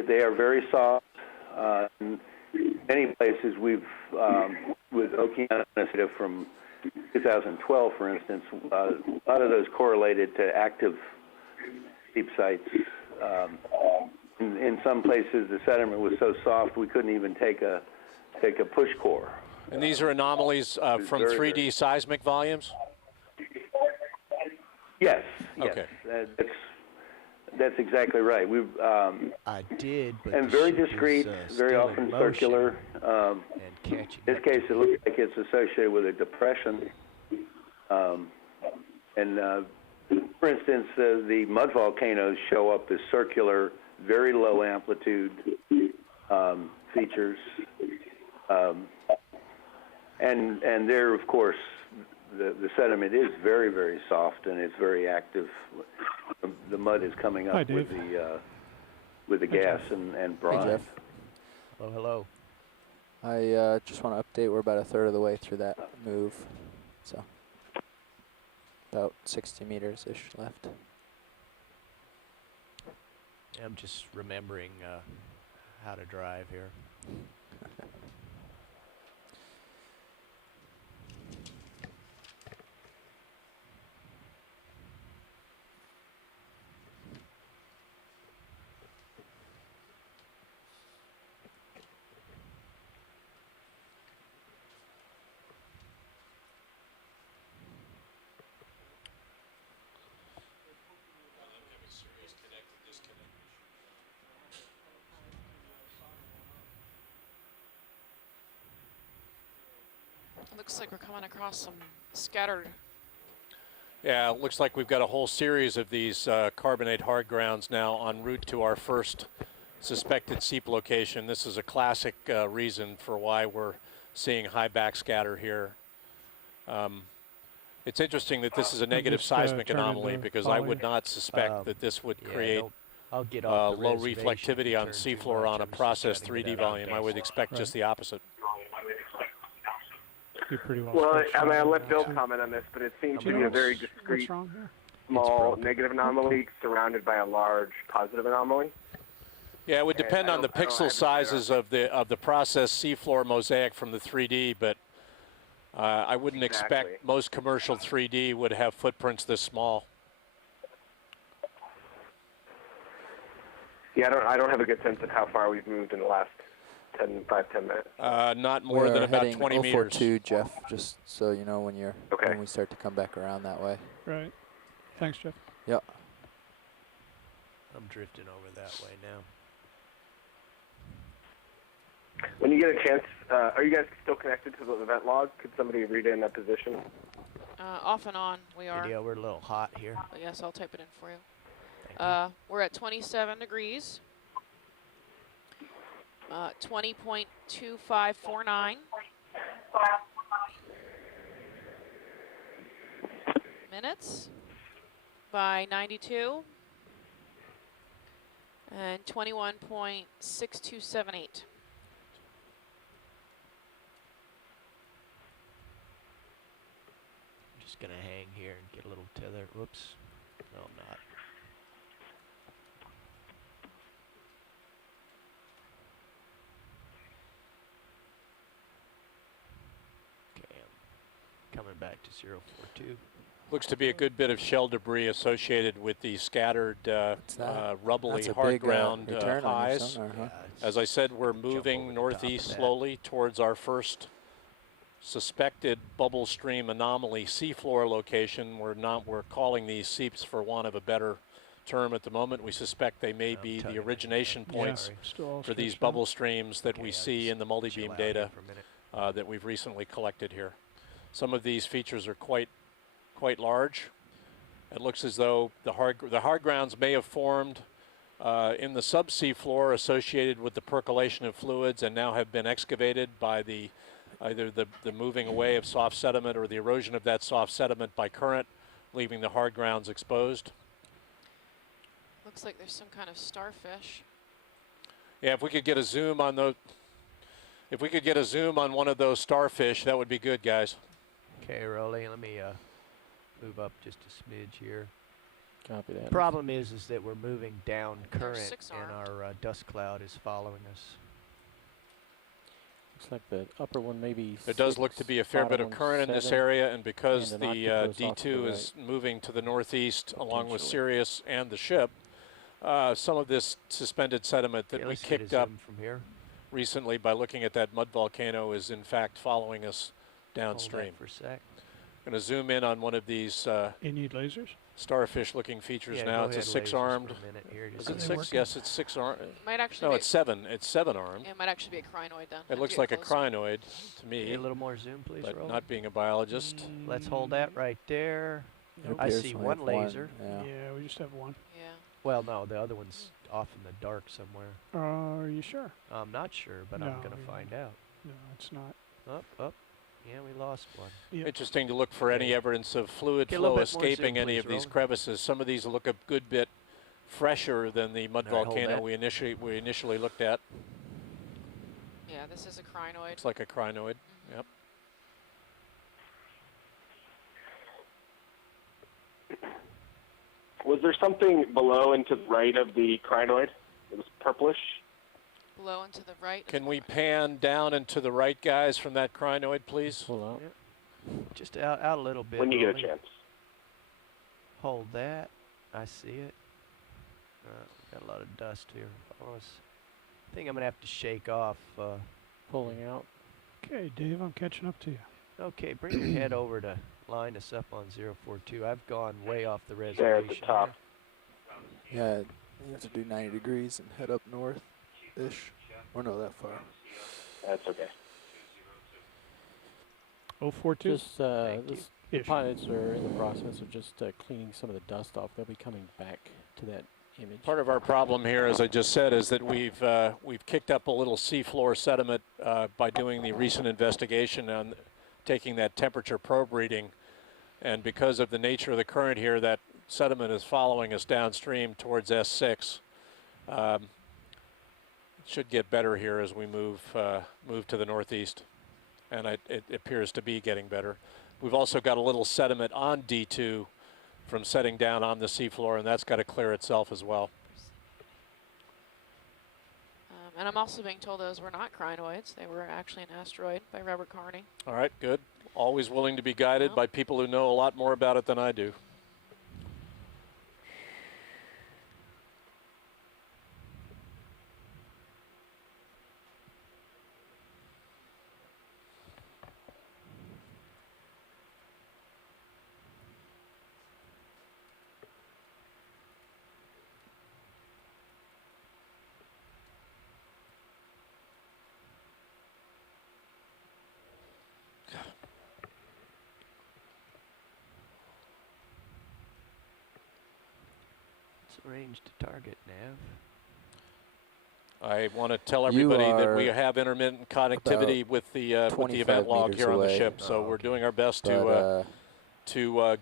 they are very soft. In many places we've, with Okeanos data from 2012, for instance, a lot of those correlated to active seep sites. In some places, the sediment was so soft we couldn't even take a push core. And these are anomalies from 3D seismic volumes? Yes. Okay. Yes. That's exactly right. We've I did, but and very discreet, very often circular. In this case, it looks like it's associated with a depression. For instance, the mud volcanoes show up as circular, very low amplitude features, and there, of course, the sediment is very, very soft and it's very active. The mud is coming up with the gas and brine. Hey, Jeff. Hello, hello. I just want to update. We're about a third of the way through that move, so about 60 meters-ish left. I'm just remembering how to drive here. Looks like we're coming across some scattered. Yeah, it looks like we've got a whole series of these carbonate hard grounds now en route to our first suspected seep location. This is a classic reason for why we're seeing high backscatter here. It's interesting that this is a negative seismic anomaly because I would not suspect that this would create I'll get off the low reflectivity on seafloor on a processed 3D volume. I would expect just the opposite. Well, I mean, I'll let Bill comment on this, but it seems to be a very discrete, small negative anomaly surrounded by a large positive anomaly. Yeah, it would depend on the pixel sizes of the processed seafloor mosaic from the 3D, but I wouldn't expect most commercial 3D would have footprints this small. Yeah, I don't have a good sense of how far we've moved in the last 5-10 minutes. Not more than about 20 meters. We're heading 042, Jeff, just so you know when we start to come back around that way. Right. Thanks, Jeff. Yep. I'm drifting over that way now. When you get a chance, are you guys still connected to the event log? Could somebody read in that position? Off and on, we are. Yeah, we're a little hot here. But yes, I'll type it in for you. We're at 27 degrees. 20.2549 minutes by 92 and 21.6278. I'm just gonna hang here and get a little tether. Whoops. No, I'm not. Coming back to 042. Looks to be a good bit of shell debris associated with the scattered rubbly hard ground highs. As I said, we're moving northeast slowly towards our first suspected bubble stream anomaly seafloor location. We're calling these seeps for want of a better term at the moment. We suspect they may be the origination points for these bubble streams that we see in the multi-beam data that we've recently collected here. Some of these features are quite large. It looks as though the hard grounds may have formed in the subsea floor associated with the percolation of fluids and now have been excavated by either the moving away of soft sediment or the erosion of that soft sediment by current, leaving the hard grounds exposed. Looks like there's some kind of starfish. Yeah, if we could get a zoom on those, if we could get a zoom on one of those starfish, that would be good, guys. Okay, Rolly, let me move up just a smidge here. Copy that. Problem is that we're moving down current, six and armed. our dust cloud is following us. Looks like the upper one maybe. There does look to be a fair bit of current in this area, and because and the D2 is moving to the northeast along with Sirius and the ship, some of this suspended sediment that we kicked up from here recently by looking at that mud volcano is in fact following us downstream. Hold that for a sec. I'm going to zoom in on one of these You need lasers? starfish-looking features Yeah, now. go It's a ahead, lasers 6-armed. for a minute here, Is just it so 6? working. Yes, it's 6-armed. Might actually No, be it's 7. It's 7-armed. it might actually be a crinoid then. It looks like a crinoid to me, Get a little more zoom, please, but Roll. not being a biologist. Let's hold that right there. It I appears see we one have laser. Yeah. Yeah, we just have one. Yeah. Well, no, the other one's off in the dark somewhere. Are you sure? I'm not sure, but I'm No, going to yeah. find out. No, it's not. Up. Yeah, we lost one. Yep. Interesting to look for any evidence of fluid Get a little flow bit more escaping zoom, any please, of these Roland. crevices. Some of these look a good bit fresher than the mud All right, hold volcano that. we initially looked at. Yeah, this is a crinoid. It's like a crinoid. Yep. Was there something below and to the right of the crinoid? It was purplish. Below and to the right. Can we pan down and to the right, guys, from that crinoid, please? Pull out. Just out a little bit. When you get a Roland. chance. Hold that. I see it. Got a lot of dust here. I think I'm going to have to shake off. Pulling out. Okay, Dave, I'm catching up to you. Okay, bring your head over to line us up on 042. I've gone way off the There reservation. at the top. Yeah, you have to do 90 degrees and head up north-ish. Or no, that far. That's okay. 042? Just the Ish. pilots are in the process of just cleaning some of the dust off. They'll be coming back to that image. Part of our problem here, as I just said, is that we've kicked up a little seafloor sediment by doing the recent investigation on taking that temperature probe reading, and because of the nature of the current here, that sediment is following us downstream towards S6. Should get better here as we move to the northeast, and it appears to be getting better. We've also got a little sediment on D2 from setting down on the seafloor, and that's got to clear itself as well. And I'm also being told those were not crinoids. They were actually an asteroid by Robert Carney. All right, good. Always willing to be guided Well. by people who know a lot more about it than I do. Range to target, Nav. I want to tell everybody that we are have intermittent connectivity with the event log here on the ship, so we're doing our best to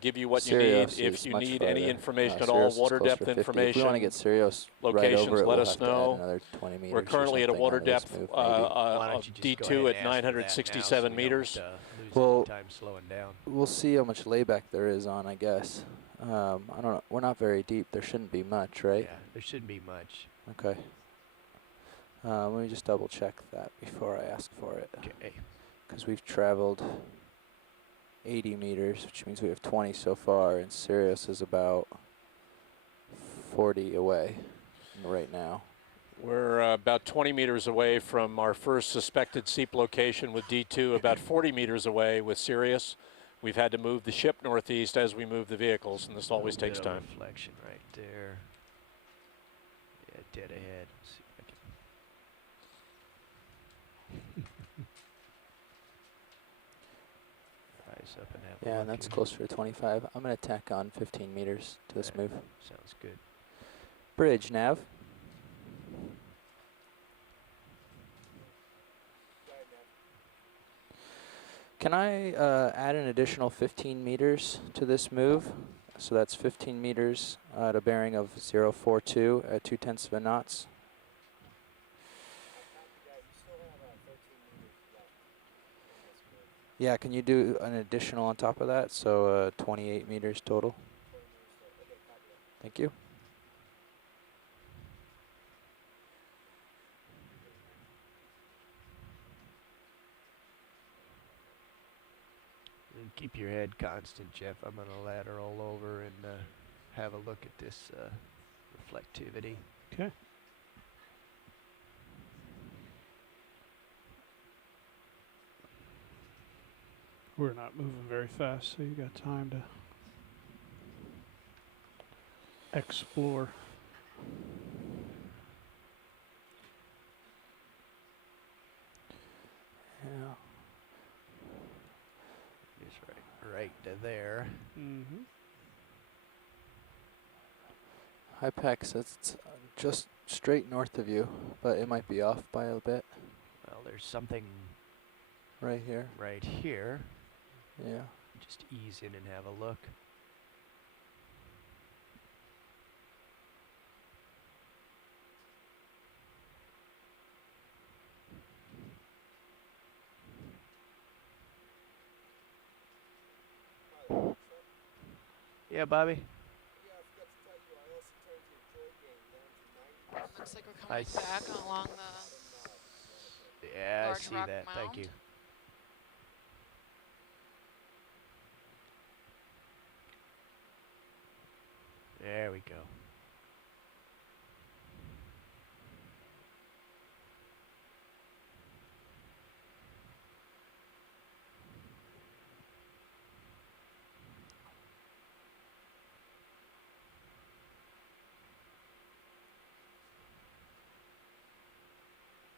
give you what you need. If you need any information at all, water depth information, if we want to get Sirius locations, right over it, let we'll us have to add know. another 20 meters We're currently or at a something water onto this depth move, Why of don't you just go D2 ahead at and ask for that now so 967 we meters. don't, lose Well, any time slowing down. we'll see how much layback there is on, I guess. I don't know. We're not very deep. There shouldn't be much, right? Yeah, there shouldn't be much. Okay. Let me just double check that before I ask for it. Okay. Because we've traveled 80 meters, which means we have 20 so far, and Sirius is about 40 away right now. We're about 20 meters away from our first suspected seep location with D2, about 40 meters away with Sirius. We've had to move the ship northeast as we move the vehicles, and this always takes time. Reflection right there. Yeah, dead ahead. Let's see if I can rise up and have a Yeah, look and that's here. closer to 25. I'm going to tack on 15 meters to this move. Sounds good. Bridge, nav. Can I add an additional 15 meters to this move? So that's 15 meters at a bearing of 042 at 0.2 knots. Yeah, can you do an additional on top of that? So 28 meters total. Thank you. And keep your head constant, Jeff. I'm going to lateral over and have a look at this reflectivity. Okay. We're not moving very fast, so you got time to explore. Yeah. Just right to there. Mm-hmm. Hypex, it's just straight north of you, but it might be off by a bit. Well, there's something right here. Right here. Yeah. Just ease in and have a look. Yeah, Bobby? Looks like we're coming back along the I large see rock that. mound. Thank you. There we go.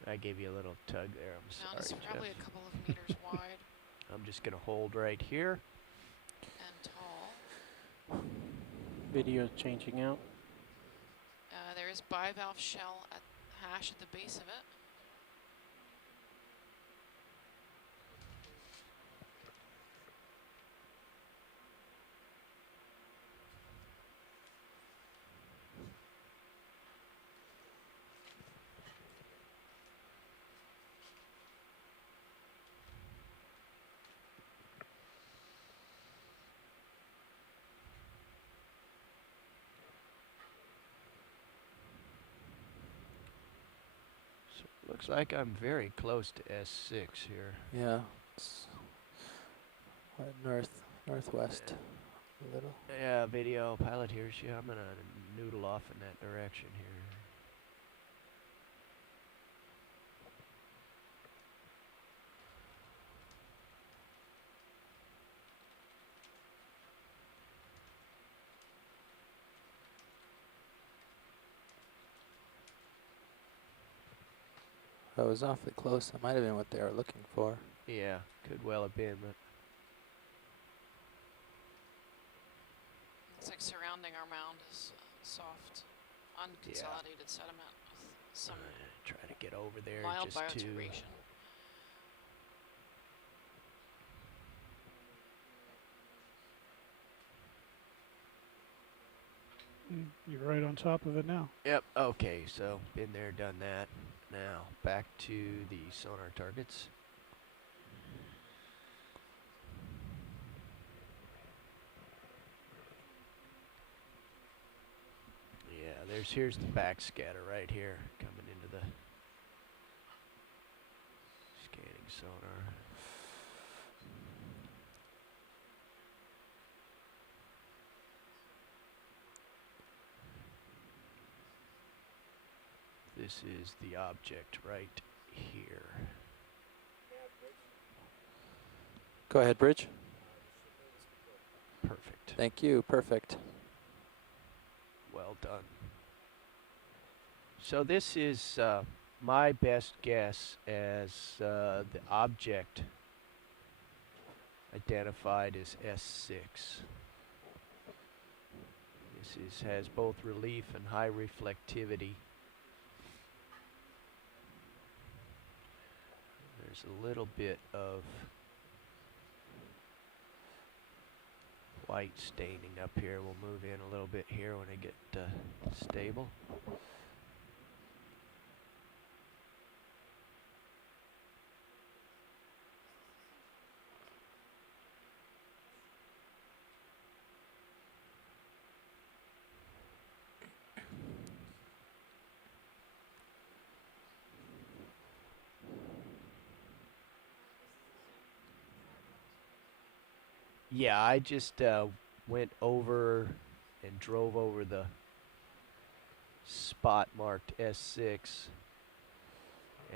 I gave you a little tug there. I'm No, it's sorry, probably Jeff. a couple of meters wide I'm just going to hold right here. and tall. Video changing out. There is bivalve shell at hash at the base of it. Looks like I'm very close to S6 here. Yeah. It's northwest a little. Yeah, video pilot here. Yeah, I'm going to noodle off in that direction here. That was awfully close. That might have been what they were looking for. Yeah, could well have been, but Looks like surrounding our mound is soft, unconsolidated sediment with some try to get over there mild just to bioturbation. You're right on top of it now. Yep, okay, so been there, done that. Now, back to the sonar targets. Yeah, here's the backscatter right here, coming into the scanning sonar. This is the object right here. Go ahead, Bridge. Perfect. Thank you. Perfect. Well done. So this is my best guess as the object identified as S6. This has both relief and high reflectivity. There's a little bit of white staining up here. We'll move in a little bit here when I get stable. Yeah, I just went over and drove over the spot marked S6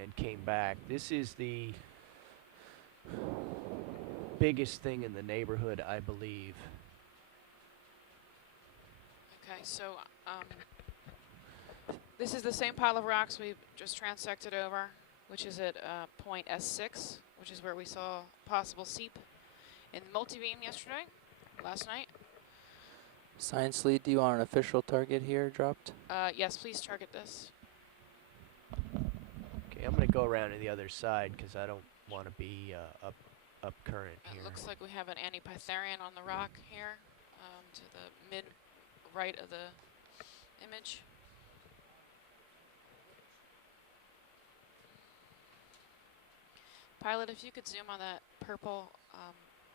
and came back. This is the biggest thing in the neighborhood, I believe. Okay, so this is the same pile of rocks we just transected over, which is at point S6, which is where we saw possible seep in multi-beam yesterday, last night. Science lead, do you want an official target here dropped? Yes, please target this. Okay, I'm going to go around to the other side because I don't want to be up current here. It looks like we have an antipytherian on the rock here to the mid-right of the image. Pilot, if you could zoom on that purple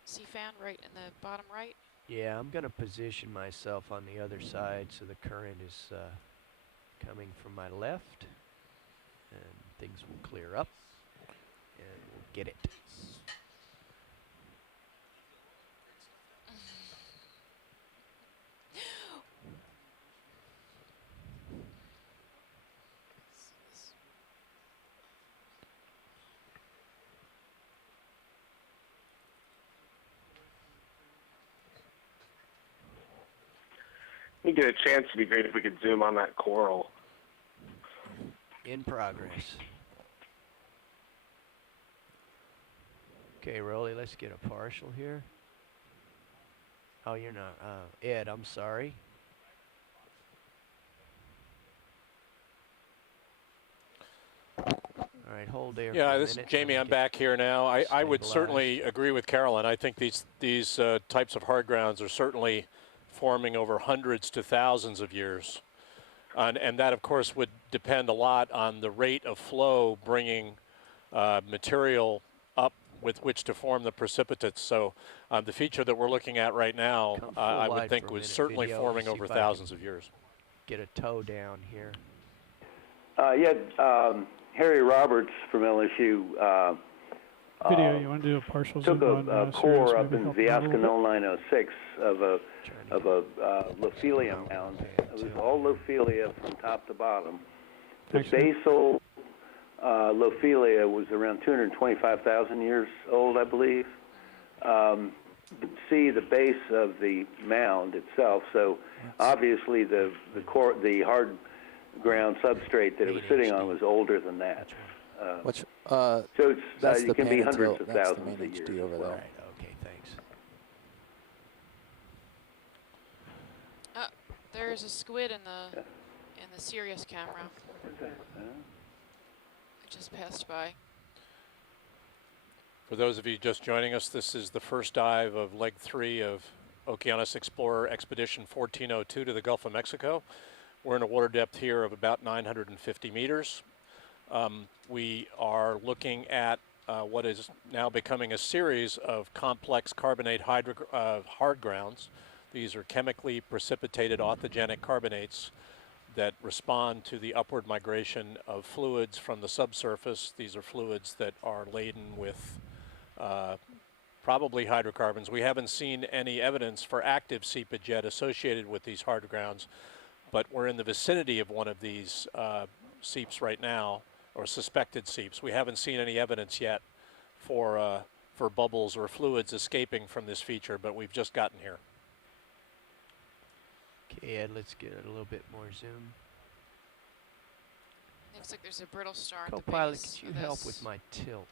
C-fan right in the bottom right. Yeah, I'm going to position myself on the other side so the current is coming from my left, and things will clear up, and we'll get it. You get a chance, it'd be great if we could zoom on that coral. In progress. Okay, Rolly, let's get a partial here. Oh, you're not. Ed, I'm sorry. All right, hold there. Yeah, for a this is minute. Jamie. I'm back here now. I would stabilized. certainly agree with Carolyn. I think these types of hard grounds are certainly forming over hundreds to thousands of years. And that, of course, would depend a lot on the rate of flow bringing material up with which to form the precipitates. So the feature that we're looking at right now, I would think was certainly forming over thousands of years. Get a toe down here. Harry Roberts from LSU Video, you want to do a partial took zoom a on core up maybe in help out a little bit? Viascon 0906 of a Lophelia mound. It was all Lophelia from top to bottom. The Thanks, sir. basal Lophelia was around 225,000 years old, I believe. See the base of the mound itself. So obviously the core, the hard ground substrate that it was sitting on was older than that. So it's it can be hundreds of thousands of years. over there. Right, okay, thanks. There's a squid in the Sirius camera. It just passed by. For those of you just joining us, this is the first dive of leg 3 of Okeanos Explorer Expedition 1402 to the Gulf of Mexico. We're in a water depth here of about 950 meters. We are looking at what is now becoming a series of complex carbonate hard grounds. These are chemically precipitated authigenic carbonates that respond to the upward migration of fluids from the subsurface. These are fluids that are laden with probably hydrocarbons. We haven't seen any evidence for active seepage yet associated with these hard grounds, but we're in the vicinity of one of these seeps right now, or suspected seeps. We haven't seen any evidence yet for bubbles or fluids escaping from this feature, but we've just gotten here. Okay, Ed, let's get a little bit more zoom. Looks like there's a brittle star at the Co-pilot, base could you of help this. with my tilt?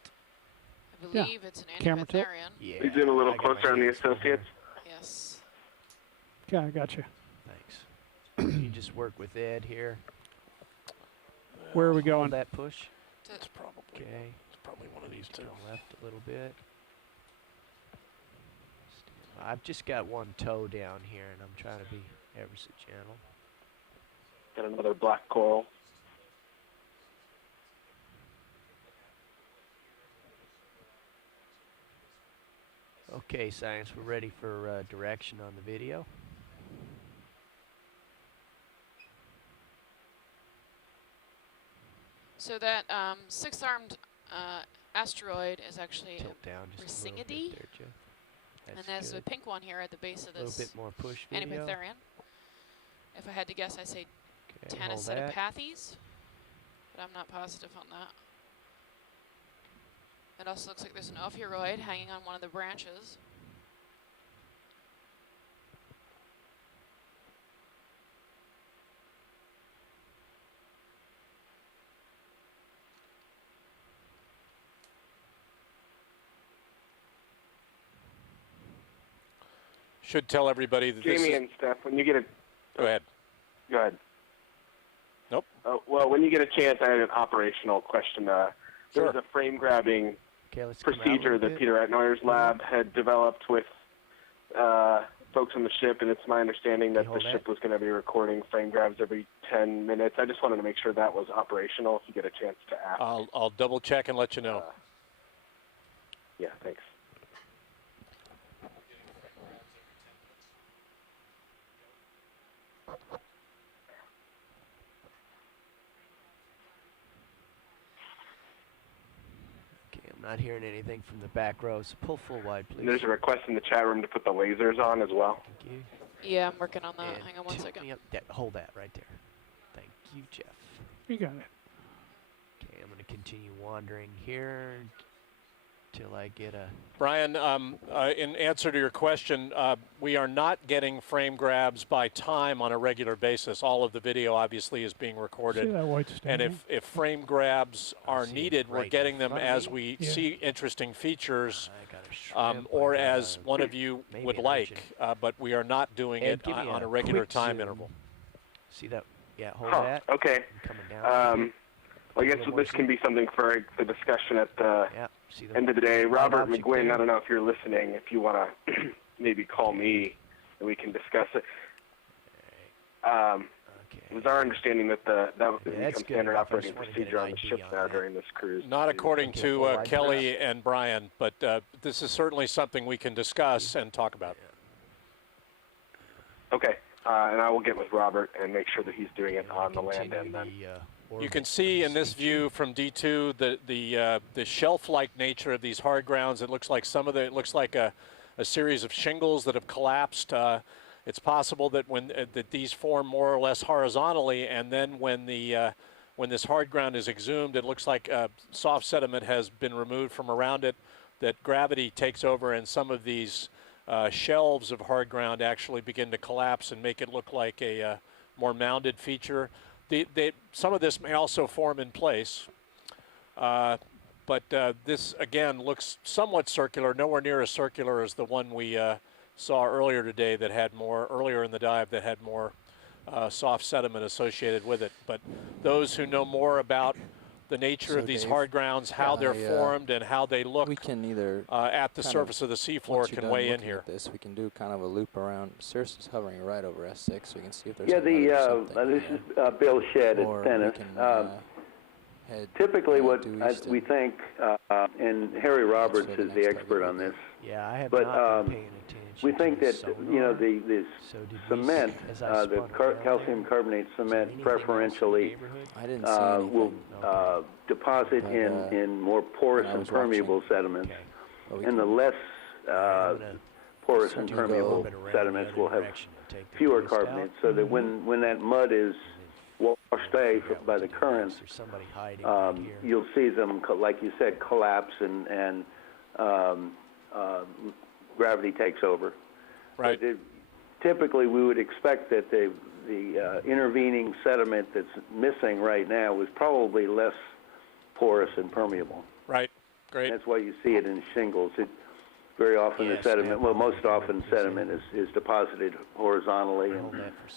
I believe it's an Camera tilt? antipytherian. Yeah. Please zoom a little I got my closer on the hands full here. associates. Yes. Yeah, I got you. Thanks. You just work with Ed here. Where are we Hold going? that push. It's probably, Okay. it's probably one of these To two. the left a little bit. I've just got one toe down here, and I'm trying to be ever so gentle. Got another black coral. Okay, science, we're ready for direction on the video. So that six-armed asteroid is actually Tilt down just a little Ricingide? bit there, Jeff. And there's a pink one here at the base of this. A little bit more push video. Antipytherian. If I had to guess, I'd say Tanacetatipathes, but I'm not positive on that. It also looks like there's an ophiuroid hanging on one of the branches. Should tell everybody that Jamie and Steph, when you get a... Go ahead. Go ahead. Nope. Well, when you get a chance, I had an operational question. There was a frame grabbing procedure that Peter Atnoyer's lab had developed with folks on the ship, and it's my understanding that the ship was going to be recording frame grabs every 10 minutes. I just wanted to make sure that was operational if you get a chance to ask. I'll double check and let you know. Yeah, thanks. Not hearing anything from the back row, so pull full wide, please. There's a request in the chat room to put the lasers on as well. Thank you. Yeah, I'm working on that. Hang on one second. Hold that right there. Thank you, Jeff. You got it. Okay, I'm going to continue wandering here till I get a... Brian, in answer to your question, we are not getting frame grabs by time on a regular basis. All of the video obviously is being recorded. See that white and standing? if frame grabs are needed, we're getting them as we see interesting features or as one of you would like, but we are not doing it on a regular time interval. See that? Yeah, hold that. Okay. Coming down. Well, I guess this can be something for the discussion at the end of the day. Robert McGuinn, I don't know if you're listening, if you want to maybe call me and we can discuss it. It was our understanding that that was going to become standard operating procedure on the ship now during this cruise. Not according to Kelly and Brian, but this is certainly something we can discuss and talk about. Okay, and I will get with Robert and make sure that he's doing it on the land end then. You can see in this view from D2 the shelf-like nature of these hard grounds. It looks like it looks like a series of shingles that have collapsed. It's possible that that these form more or less horizontally, and then when this hard ground is exhumed, it looks like soft sediment has been removed from around it. That gravity takes over, and some of these shelves of hard ground actually begin to collapse and make it look like a more mounded feature. Some of this may also form in place, but this again looks somewhat circular, nowhere near as circular as the one we saw earlier today that had earlier in the dive that had more soft sediment associated with it. But those who know more about the nature of these hard grounds, how they're formed and how they look we can either at the surface of the seafloor can weigh in here. We can do kind of a loop around. Cirrus is hovering right over S6, so we can see if there's this is Bill Shedd at Tennis. Typically what we think, and Harry Roberts is the expert on this, I have but not been paying attention. we think that, this cement, the calcium carbonate cement preferentially will deposit in more porous and permeable sediments, and the less porous and permeable sediments will have fewer carbonates, so that when that mud is washed away by the currents, you'll see them, like you said, collapse and gravity takes over. Right. Typically, we would expect that the intervening sediment that's missing right now is probably less porous and permeable. Right. Great. And that's why you see it in shingles. Very often the sediment, well, most often sediment is deposited horizontally,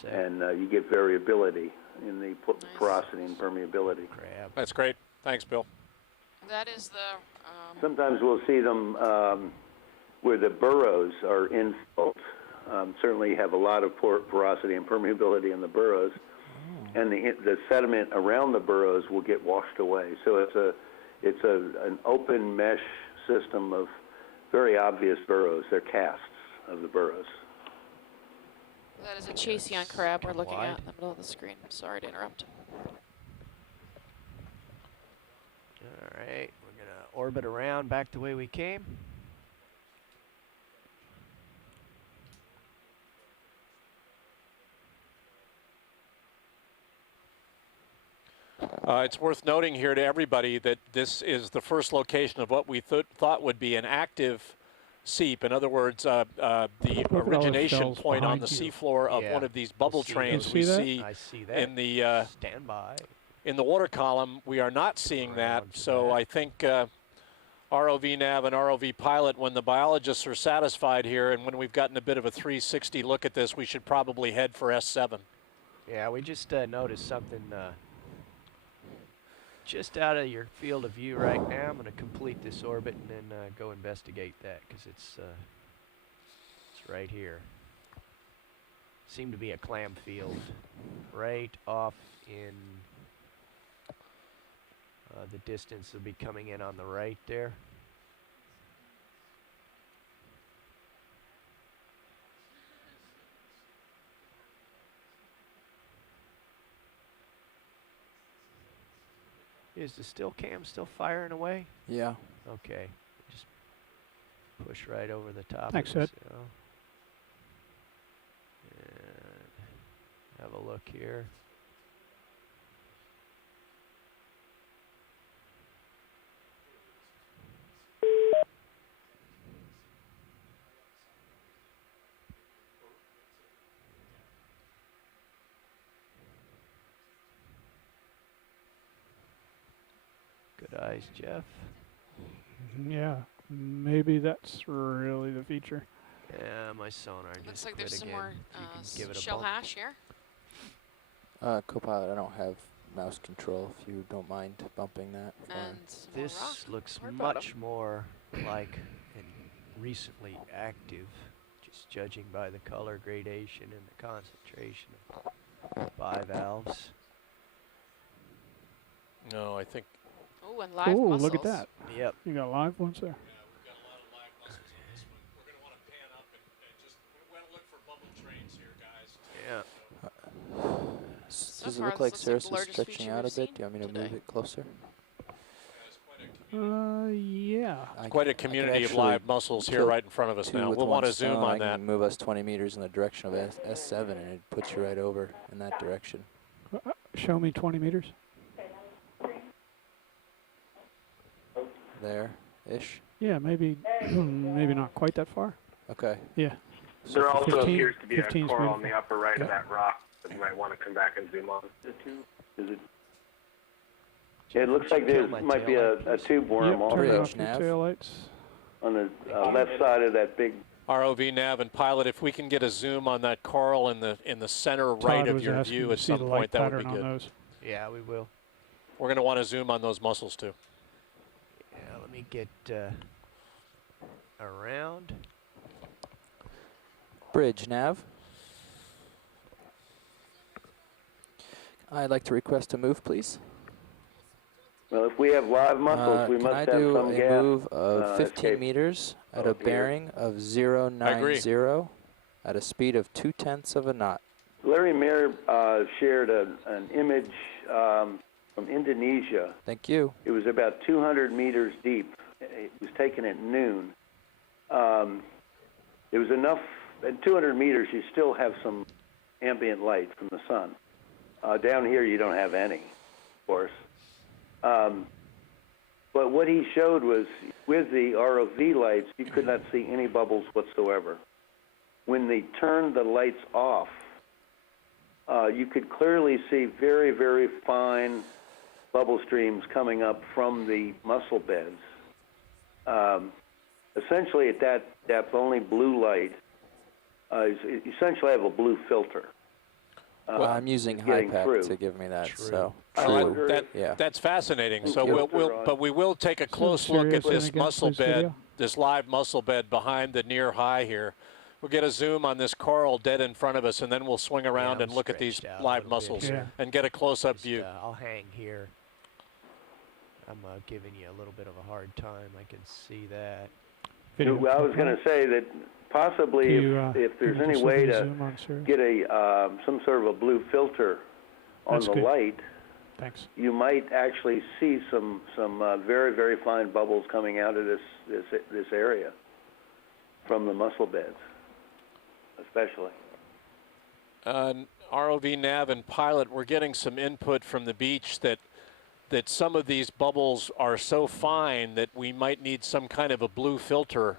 and you get variability in the porosity and permeability. That's great. Thanks, Bill. That is the... Sometimes we'll see them where the burrows are infilled. Certainly have a lot of porosity and permeability in the burrows, and the sediment around the burrows will get washed away. So it's an open mesh system of very obvious burrows. They're casts of the burrows. That is a Chaseon crab we're looking at in the middle of the screen. Sorry to interrupt. All right, we're going to orbit around back the way we came. It's worth noting here to everybody that this is the first location of what we thought would be an active seep. In other words, the origination point on the seafloor of one of these bubble trains we see in the in the water column. We are not seeing that, so I think ROV Nav and ROV Pilot, when the biologists are satisfied here and when we've gotten a bit of a 360 look at this, we should probably head for S7. Yeah, we just noticed something just out of your field of view right now. I'm going to complete this orbit and then go investigate that, because it's right here. Seemed to be a clam field right off in the distance. Will be coming in on the right there. Is the still cam still firing away? Yeah. Okay. Just push right over the top. Thanks, of this, Ed. you know. And have a look here. Good eyes, Jeff. Yeah, maybe that's really the feature. Yeah, my sonar Looks just like quit there's some again. more Give it a shell bump. hash here. Copilot, I don't have mouse control. If you don't mind bumping that. And some more rock. This looks Hard much more like and recently active, just judging by the color gradation and the concentration of bivalves. No, I think. Oh, and live Oh, mussels. look at that. Yep. You got live ones there. Yeah, we've got a lot of live mussels on this one. We're going to want to pan up and just, we want to look for bubble trains here, guys. Yeah. So Does it far, look this like looks Cirrus the is largest stretching feature out a we've bit? seen Do you want me to today. move it closer? Yeah. Quite a community of live mussels here right in front of us now. We'll want to zoom on that. Move us 20 meters in the direction of S7, and it puts you right over in that direction. Show me 20 meters. There-ish. Yeah, maybe maybe not quite that far. Okay. Yeah. There also 15 appears to be a 15 's coral on beautiful. the upper right Yeah. of that rock that you might want to come back and zoom on. Is it? It looks like there might be a tube worm Yep, turn also off your tail lights. on the left side of that big. ROV Nav and Pilot, if we can get a zoom on that coral in the center right Todd of was your asking view to at see some the light point, that would be pattern on good. those. Yeah, we will. We're going to want to zoom on those mussels too. Yeah, let me get around. Bridge, Nav. I'd like to request a move, please. Well, if we have live mussels, we must have some Can I do gas. a move of 15 escape. meters at a Oh, dear. bearing of 090 at a speed of 0.2 of a knot? Larry Mayer shared an image from Indonesia. Thank you. It was about 200 meters deep. It was taken at noon. It was enough. At 200 meters, you still have some ambient light from the sun. Down here, you don't have any, of course. But what he showed was, with the ROV lights, you could not see any bubbles whatsoever. When they turned the lights off, you could clearly see very, very fine bubble streams coming up from the mussel beds. Essentially, at that depth, only blue light essentially have a blue filter. Well, I'm using HiPAC to give me that. True. So That's fascinating. So you. but we will take a close look at this mussel bed, this live mussel bed behind the near high here. We'll get a zoom on this coral dead in front of us, and then we'll swing around and look at these live mussels and get a close-up view. I'll hang here. I'm giving you a little bit of a hard time. I can see that. Well, I was going to say that possibly if there's any way to get some sort of a blue filter on the light, you might actually see some very, very fine bubbles coming out of this area from the mussel beds, especially. ROV Nav and Pilot, we're getting some input from the beach that that some of these bubbles are so fine that we might need some kind of a blue filter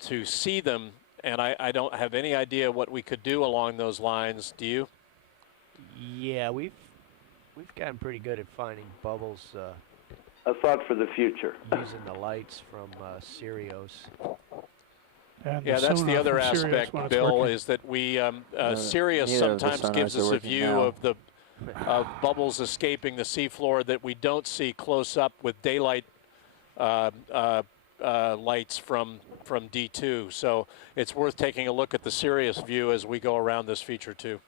to see them, and I don't have any idea what we could do along those lines. Do you? Yeah, we've gotten pretty good at finding bubbles. A thought for the future. Using the lights from Sirius. Yeah, that's the other aspect, Bill, is that we Sirius sometimes gives us a view of the bubbles escaping the seafloor that we don't see close up with daylight lights from D2. So it's worth taking a look at the Sirius view as we go around this feature too.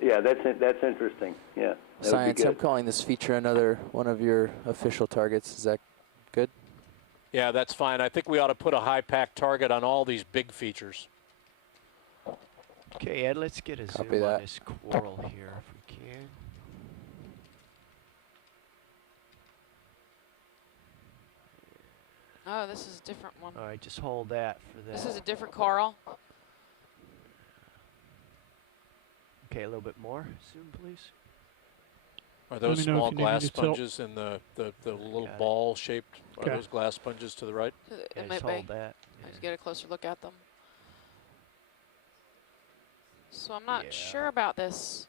Yeah, that's interesting. Yeah. Science, I'm calling this feature another one of your official targets. Is that good? Yeah, that's fine. I think we ought to put a high pack target on all these big features. Okay, Ed, let's get a zoom on this coral here if we can. Oh, this is a different one. All right, just hold that for that. This is a different coral. Okay, a little bit more. Zoom, please. Are those small glass sponges in the little ball-shaped? Are those glass sponges to the right? It might hold that. Let's get a closer look at them. So I'm not sure about this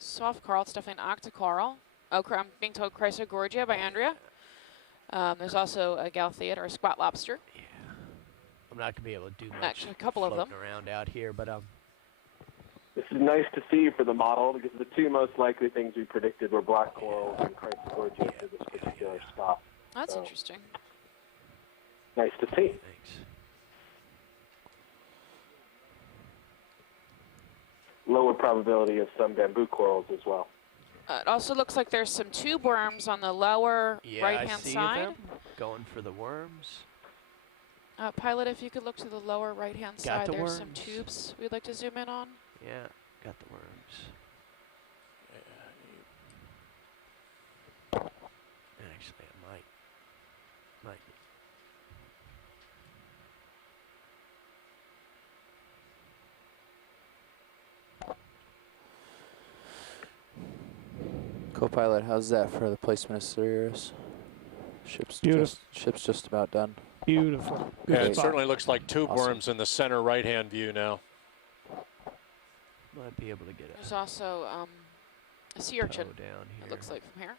soft coral. It's definitely an octocoral. Oh, I'm being told Chrysogorgia by Andrea. There's also a Galtheid or a squat lobster. Yeah. I'm not gonna be able to do much. Actually, a couple of them around out here, but This is nice to see for the model because the two most likely things we predicted were black corals and Chrysogorgia for this particular spot. That's interesting. Nice to see. Thanks. Lower probability of some bamboo corals as well. It also looks like there's some tube worms on the lower right-hand side. Them. Going for the worms. Pilot, if you could look to the lower right-hand side, there's worms. some tubes we'd like to zoom in on. Yeah, got the worms. Actually, I might. Co-pilot, how's that for the placement of Sirius? Ship's just about done. Beautiful. Yeah, it certainly looks like tube worms in the center right-hand view now. Might be able to get it. There's also a sea urchin, down here. it looks like from here.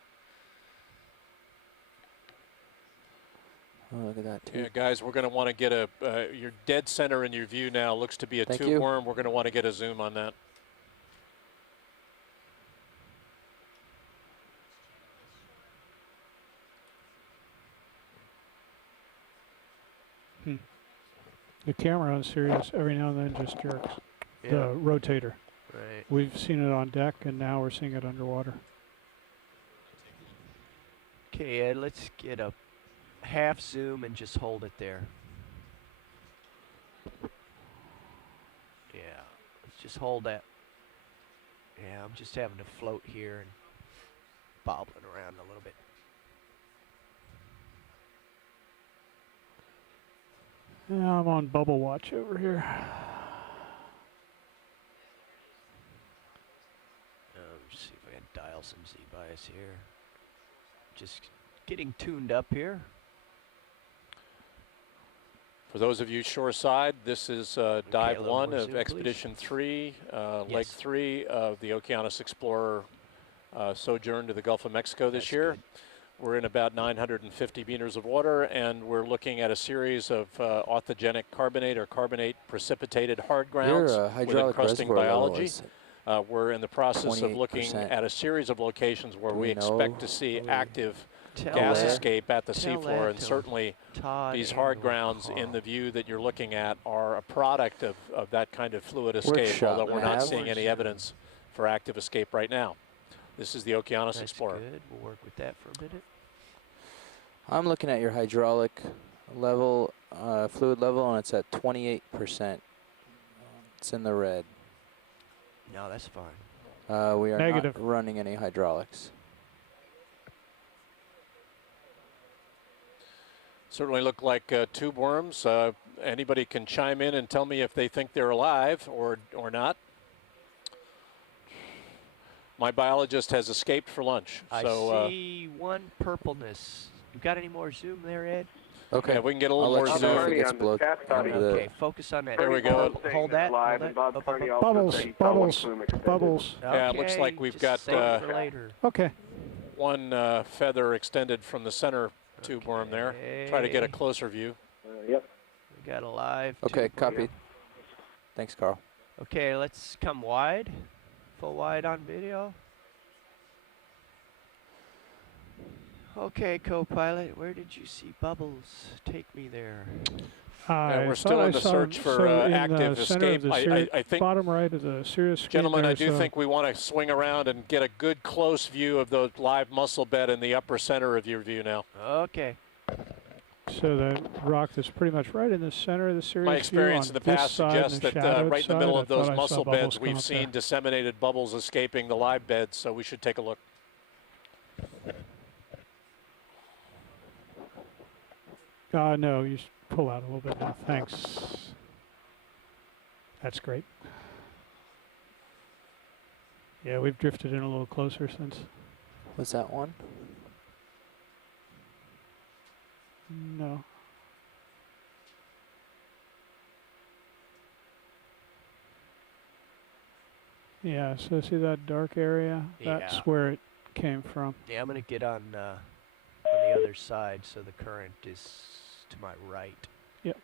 Oh, look at that too. Yeah, guys, we're going to want to get your dead center in your view now looks to be a tube worm. We're going to want to get a zoom on that. The camera on Sirius every now and then just jerks. Yeah. The rotator. Right. We've seen it on deck, and now we're seeing it underwater. Okay, Ed, let's get a half zoom and just hold it there. Yeah, let's just hold that. Yeah, I'm just having to float here and bobbling around a little bit. Yeah, I'm on bubble watch over here. See if I can dial some Z-bias here. Just getting tuned up here. For those of you shoreside, this is dive 1 of Expedition 3, leg 3 of the Okeanos Explorer sojourn to the Gulf of Mexico this year. Good. We're in about 950 meters of water, and we're looking at a series of orthogenic carbonate or carbonate precipitated hard grounds with encrusting biology. We're in the process of looking at a series of locations where we expect to see active gas escape at the seafloor, and certainly these hard grounds in the view that you're looking at are a product of that kind of fluid escape, although we're not seeing any evidence for active escape right now. This is the Okeanos Explorer. Good. We'll work with that for a minute. I'm looking at your hydraulic level, fluid level, and it's at 28%. It's in the red. No, that's fine. We are not running any hydraulics. Certainly look like tube worms. Anybody can chime in and tell me if they think they're alive or not. My biologist has escaped for lunch. I see one purpleness. You got any more zoom there, Ed? Okay. Yeah, we can get a little more I'll let zoom. you know if it gets blown. Okay, focus on that. There we go. Hold that. Bubbles, bubbles, bubbles. Okay, Yeah, it looks like we've got okay. one feather extended from the center tube worm there. Try to get a closer view. Yep. We got a live. Okay, copy. Thanks, Carl. Okay, let's come wide. Full wide on video. Okay, co-pilot, where did you see bubbles? Take me there. Yeah, we're still in the search for active escape. I think, bottom right of the Sirius gentlemen, I do think we want to swing around and get a good close view of the live mussel bed in the upper center of your view now. Okay. So the rock that's pretty much right in the center of the Sirius. My experience in the past suggests that right in the middle of those mussel beds, we've seen disseminated bubbles escaping the live beds, so we should take a look. No, you should pull out a little bit now. Thanks. That's great. Yeah, we've drifted in a little closer since. Was that one? No. Yeah, so see that dark area? Yeah. That's where it came from. Yeah, I'm going to get on the other side so the current is to my right. Yep.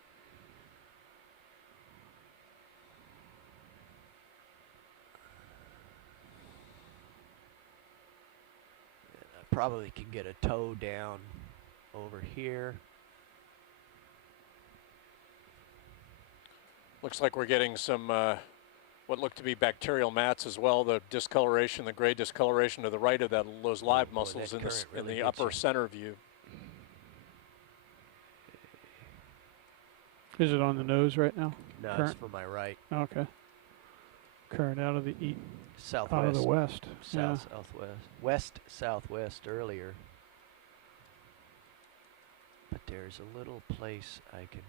And I probably can get a toe down over here. Looks like we're getting some what look to be bacterial mats as well. The discoloration, the gray discoloration to the right of those live mussels in the upper center view. Is it on the nose right now? No, current? it's for my right. Okay. Current out of the southwest. Out of the west. Southwest. West southwest earlier. But there's a little place I can.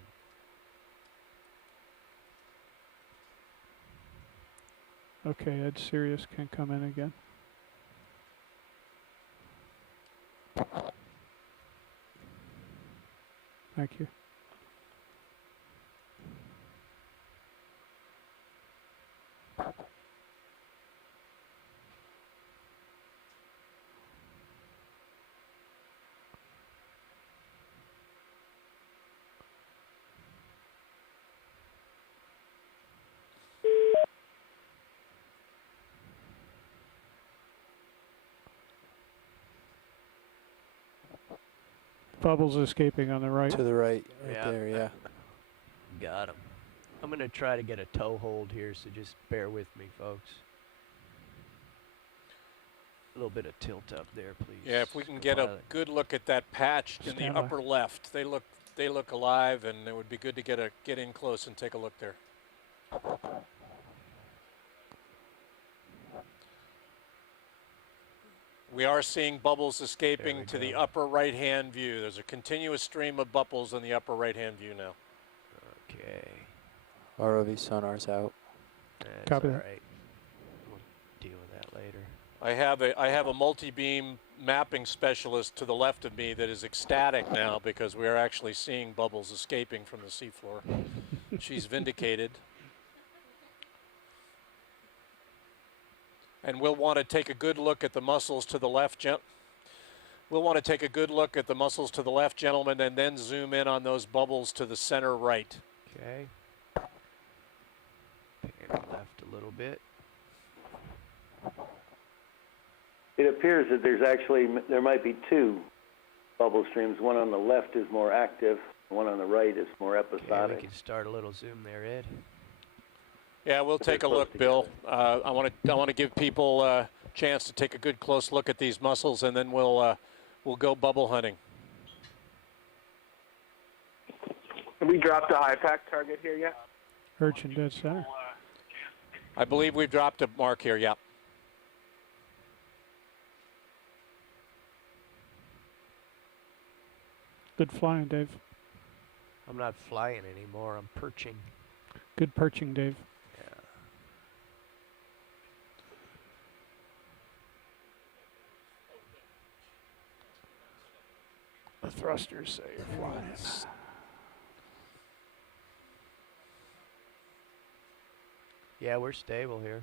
Okay, Ed Sirius can come in again. Thank you. Bubbles escaping on the right. To the right, there, yeah. Got him. I'm going to try to get a toe hold here, so just bear with me, folks. A little bit of tilt up there, please. Yeah, if we can get a good look at that patch in the upper left. They look alive, and it would be good to get in close and take a look there. We are seeing bubbles escaping to the upper right-hand view. There's a continuous stream of bubbles in the upper right-hand view now. Okay. ROV sonar's out. That's Copy that. Right. We'll deal with that later. I have a multi-beam mapping specialist to the left of me that is ecstatic now because we are actually seeing bubbles escaping from the seafloor. She's vindicated. And we'll want to take a good look at the mussels to the left. We'll want to take a good look at the mussels to the left, gentlemen, and then zoom in on those bubbles to the center right. Okay. Pan left a little bit. It appears that there might be two bubble streams. One on the left is more active. One on the right is more episodic. Okay, we can start a little zoom there, Ed. Yeah, we'll take a look, Bill. I want to give people a chance to take a good close look at these mussels, and then we'll go bubble hunting. Have we dropped a high pack target here yet? Urchin dead center. I believe we've dropped a mark here. Yeah. Good flying, Dave. I'm not flying anymore. I'm perching. Good perching, Dave. the thrusters say you're flying. Yeah, we're stable here.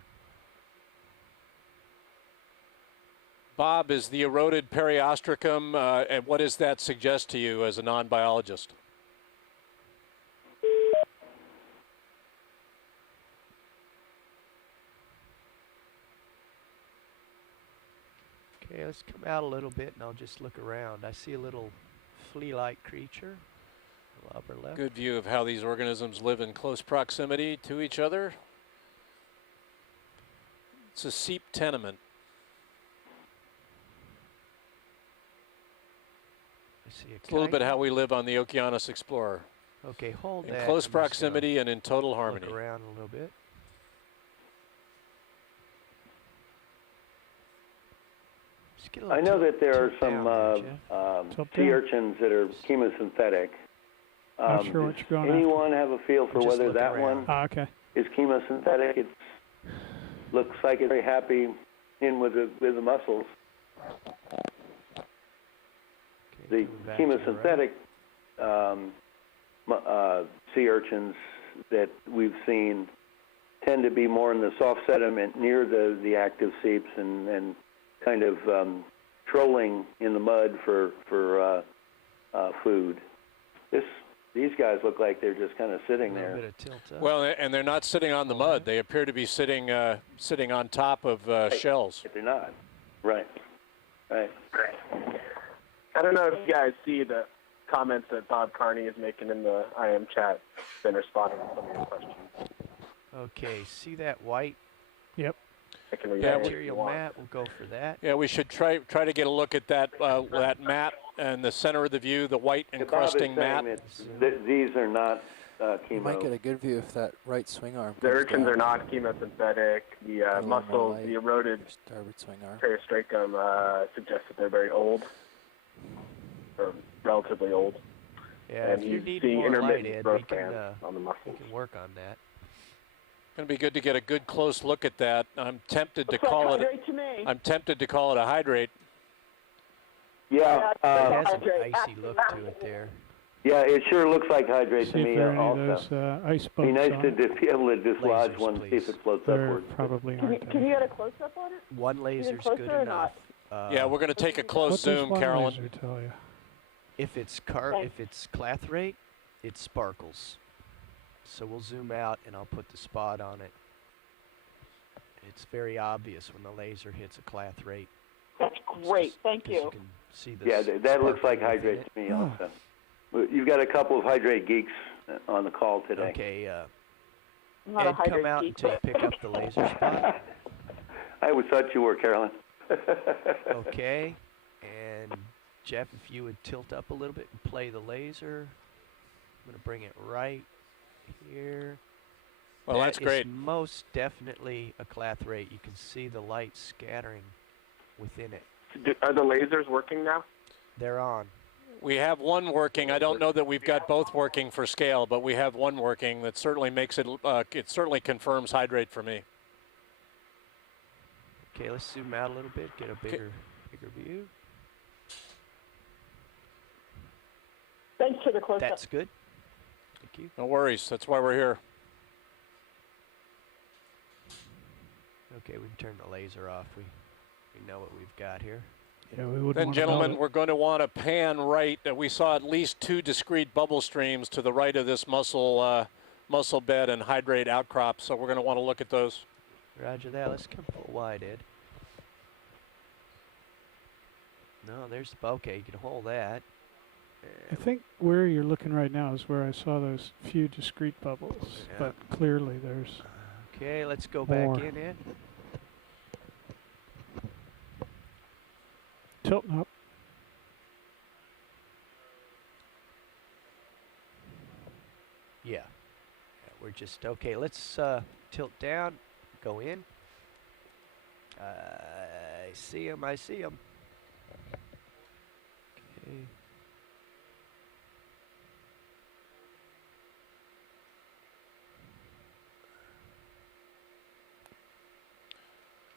Bob, is the eroded periostracum, and what does that suggest to you as a non-biologist? Okay, let's come out a little bit and I'll just look around. I see a little flea-like creature, upper left. Good view of how these organisms live in close proximity to each other. It's a seep tenement. I see It's a little bit how we live on the Okeanos Explorer. Okay, hold in that. Close proximity and in total harmony. Look around a little bit. I know that there are some sea urchins that are chemosynthetic. Not sure what you're going anyone have a feel for whether that one is chemosynthetic? It looks like it's very happy in with the muscles. The chemosynthetic sea urchins that we've seen tend to be more in the soft sediment near the active seeps and kind of trolling in the mud for food. These guys look like they're just kind of sitting there. Bit of tilt up. Well, and they're not sitting on the mud. They appear to be sitting on top of shells. They're not. Right. Right. I don't know if you guys see the comments that Bob Carney is making in the IM chat. Been responding to some of your questions. Okay, see that white? Yep. Material map, we'll go for that. Yeah, we should try to get a look at that that mat and the center of the view, the white encrusting mat. These are not chemo. You might get a good view if that right swing arm. The urchins are not chemosynthetic. The muscles, the eroded periostracum suggests that they're very old, or relatively old. Yeah, and if you need seeing more light, intermittent Ed, growth we can, on the muscles. we can work on that. Going to be good to get a good close look at that. I'm tempted to call it. I'm tempted to call it a hydrate. Yeah. It has an icy look to it there. Yeah, it sure looks like hydrate to me also. Those, ice boats be nice to be able to dislodge lasers, one, please. see if it floats upwards. Probably Can you get a close-up on it? One laser's good enough. Yeah, we're going to take a close zoom, Carolyn. Tell you? If it's clathrate, it sparkles. So we'll zoom out and I'll put the spot on it. It's very obvious when the laser hits a clathrate. That's great. Thank you. You can see the yeah, that looks like hydrate to me also. You've got a couple of hydrate geeks on the call today. Okay, Ed, come out until you pick up the laser spot. I always thought you were, Carolyn. Okay, and Jeff, if you would tilt up a little bit and play the laser. I'm going to bring it right here. Well, that's great. It's most definitely a clathrate. You can see the light scattering within it. Are the lasers working now? They're on. We have one working. I don't know that we've got both working for scale, but we have one working that certainly makes it, it certainly confirms hydrate for me. Okay, let's zoom out a little bit, get a bigger view. Thanks for the close-up. That's good. Thank you. No worries. That's why we're here. Okay, we can turn the laser off. We know what we've got here. Yeah, we would. Then, gentlemen, we're going to want to pan right. We saw at least 2 discrete bubble streams to the right of this mussel bed and hydrate outcrop. So we're going to want to look at those. Roger that. Let's come full wide, Ed. No, there's the okay. You can hold that. I think where you're looking right now is where I saw those few discrete bubbles, but clearly there's. Okay, let's go more. back in, Ed. Tilting up. Yeah. We're just okay. Let's tilt down, go in. I see him. I see him. Okay.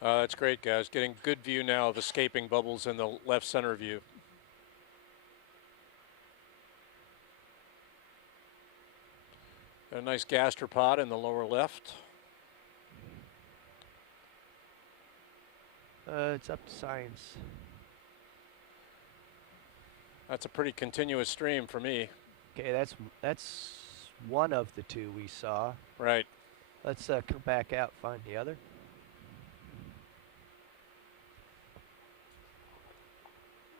That's great, guys. Getting good view now of escaping bubbles in the left center view. A nice gastropod in the lower left. It's up to science. That's a pretty continuous stream for me. Okay, that's one of the two we saw. Right. Let's come back out, find the other.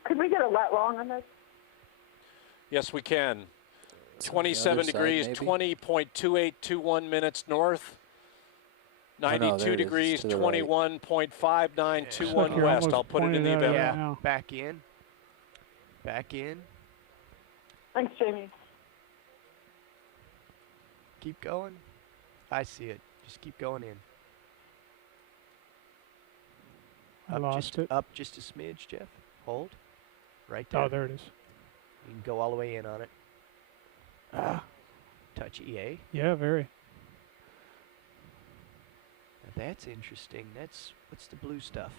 Could we get a lat long on this? Yes, we can. 27 degrees, 20.2821 minutes north. 92 degrees, 21.5921 west. I'll put it in the event. Yeah, back in. Back in. Thanks, Jamie. Keep going. I see it. Just keep going in. I lost it. Up just a smidge, Jeff. Hold. Right there. Oh, there it is. You can go all the way in on it. Ah. Touchy, eh? Yeah, very. Now that's interesting. What's the blue stuff?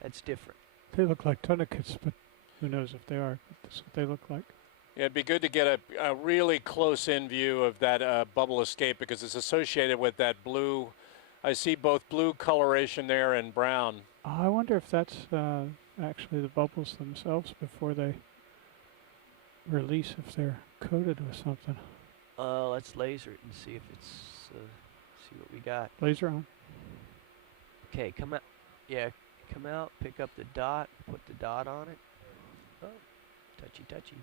That's different. They look like tunicates, but who knows if they are. But that's what they look like. Yeah, it'd be good to get a really close-in view of that bubble escape because it's associated with that blue. I see both blue coloration there and brown. I wonder if that's actually the bubbles themselves before they release, if they're coated with something. Let's laser it and see if it's, see what we got. Laser on. Okay, come out. Yeah, come out, pick up the dot, put the dot on it. Oh, touchy, touchy.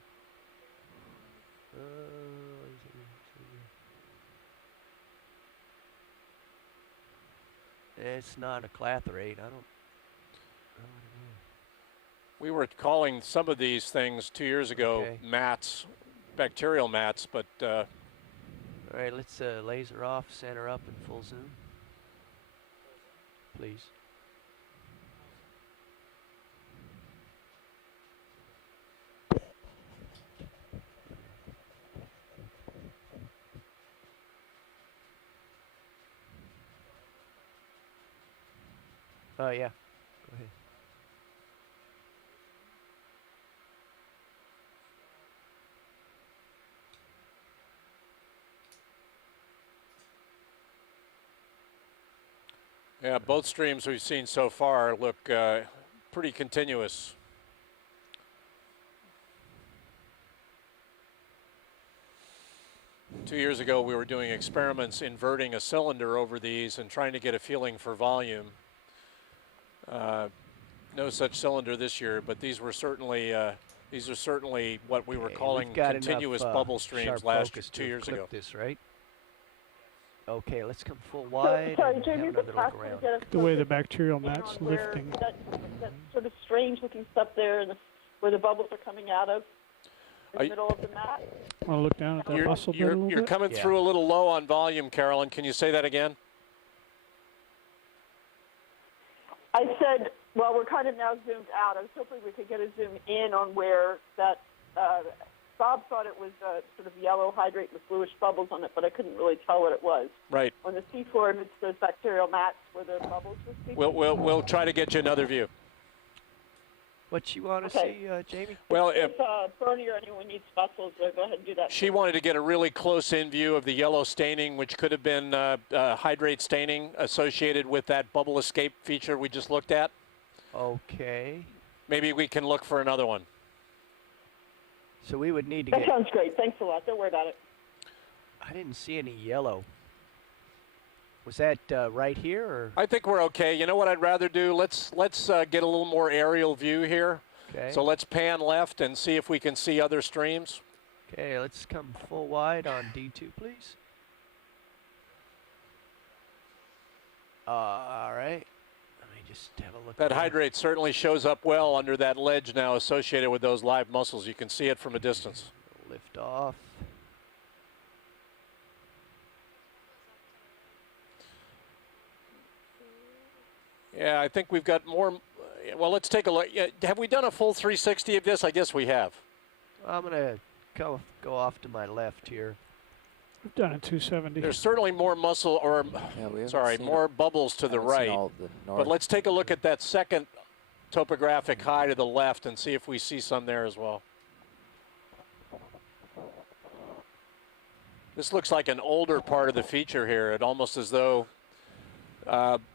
It's not a clathrate. I don't know. We were calling some of these things 2 years ago mats, bacterial mats, but. All right, let's laser off, center up, and full zoom. Please. Oh, yeah. Go ahead. Yeah, both streams we've seen so far look pretty continuous. Two years ago, we were doing experiments inverting a cylinder over these and trying to get a feeling for volume. No such cylinder this year, but these are certainly what we were calling continuous bubble streams last 2 years ago. This, right? Okay, let's come full wide. Sorry, and Jamie, have another look around. The way the bacterial mat's lifting. That sort of strange-looking stuff there, and where the bubbles are coming out of, in the middle of the mat. Want to look down at that muscle bit a little bit? You're coming through a little low on volume, Carolyn. Can you say that again? I said, well, we're kind of now zoomed out. I was hoping we could get a zoom in on where that, Bob thought it was sort of yellow hydrate with bluish bubbles on it, but I couldn't really tell what it was. Right. On the seafloor, it's those bacterial mats where the bubbles were speaking. We'll try to get you another view. What you want to see, Jamie? Well, if Bernie or anyone needs fossils, go ahead and do that. She wanted to get a really close-in view of the yellow staining, which could have been hydrate staining associated with that bubble escape feature we just looked at. Okay. Maybe we can look for another one. So we would need to That sounds great. Thanks a lot. Don't worry about it. I didn't see any yellow. Was that right here, or? I think we're okay. You know what I'd rather do? Let's get a little more aerial view here. Okay. So let's pan left and see if we can see other streams. Okay, let's come full wide on D2, please. All right. Let me just have a look. That hydrate certainly shows up well under that ledge now associated with those live mussels. You can see it from a distance. Lift off. Yeah, I think we've got more. Well, let's take a look. Yeah, have we done a full 360 of this? I guess we have. I'm going to go off to my left here. We've done a 270. There's certainly more mussel, or more bubbles to the right. But let's take a look at that second topographic high to the left and see if we see some there as well. This looks like an older part of the feature here. It almost as though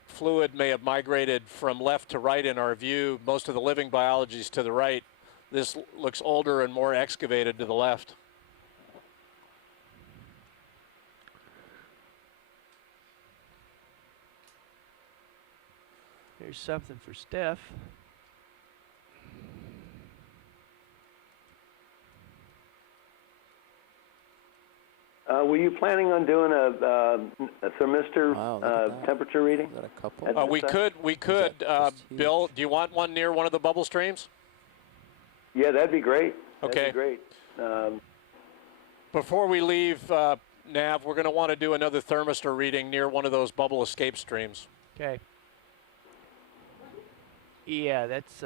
fluid may have migrated from left to right in our view. Most of the living biology is to the right. This looks older and more excavated to the left. Here's something for Steph. Were you planning on doing a thermistor temperature reading? Is that a couple? We could. Bill, do you want one near one of the bubble streams? Yeah, that'd be great. Okay. That'd be great. Before we leave, Nav, we're going to want to do another thermistor reading near one of those bubble escape streams. Okay. Yeah, that's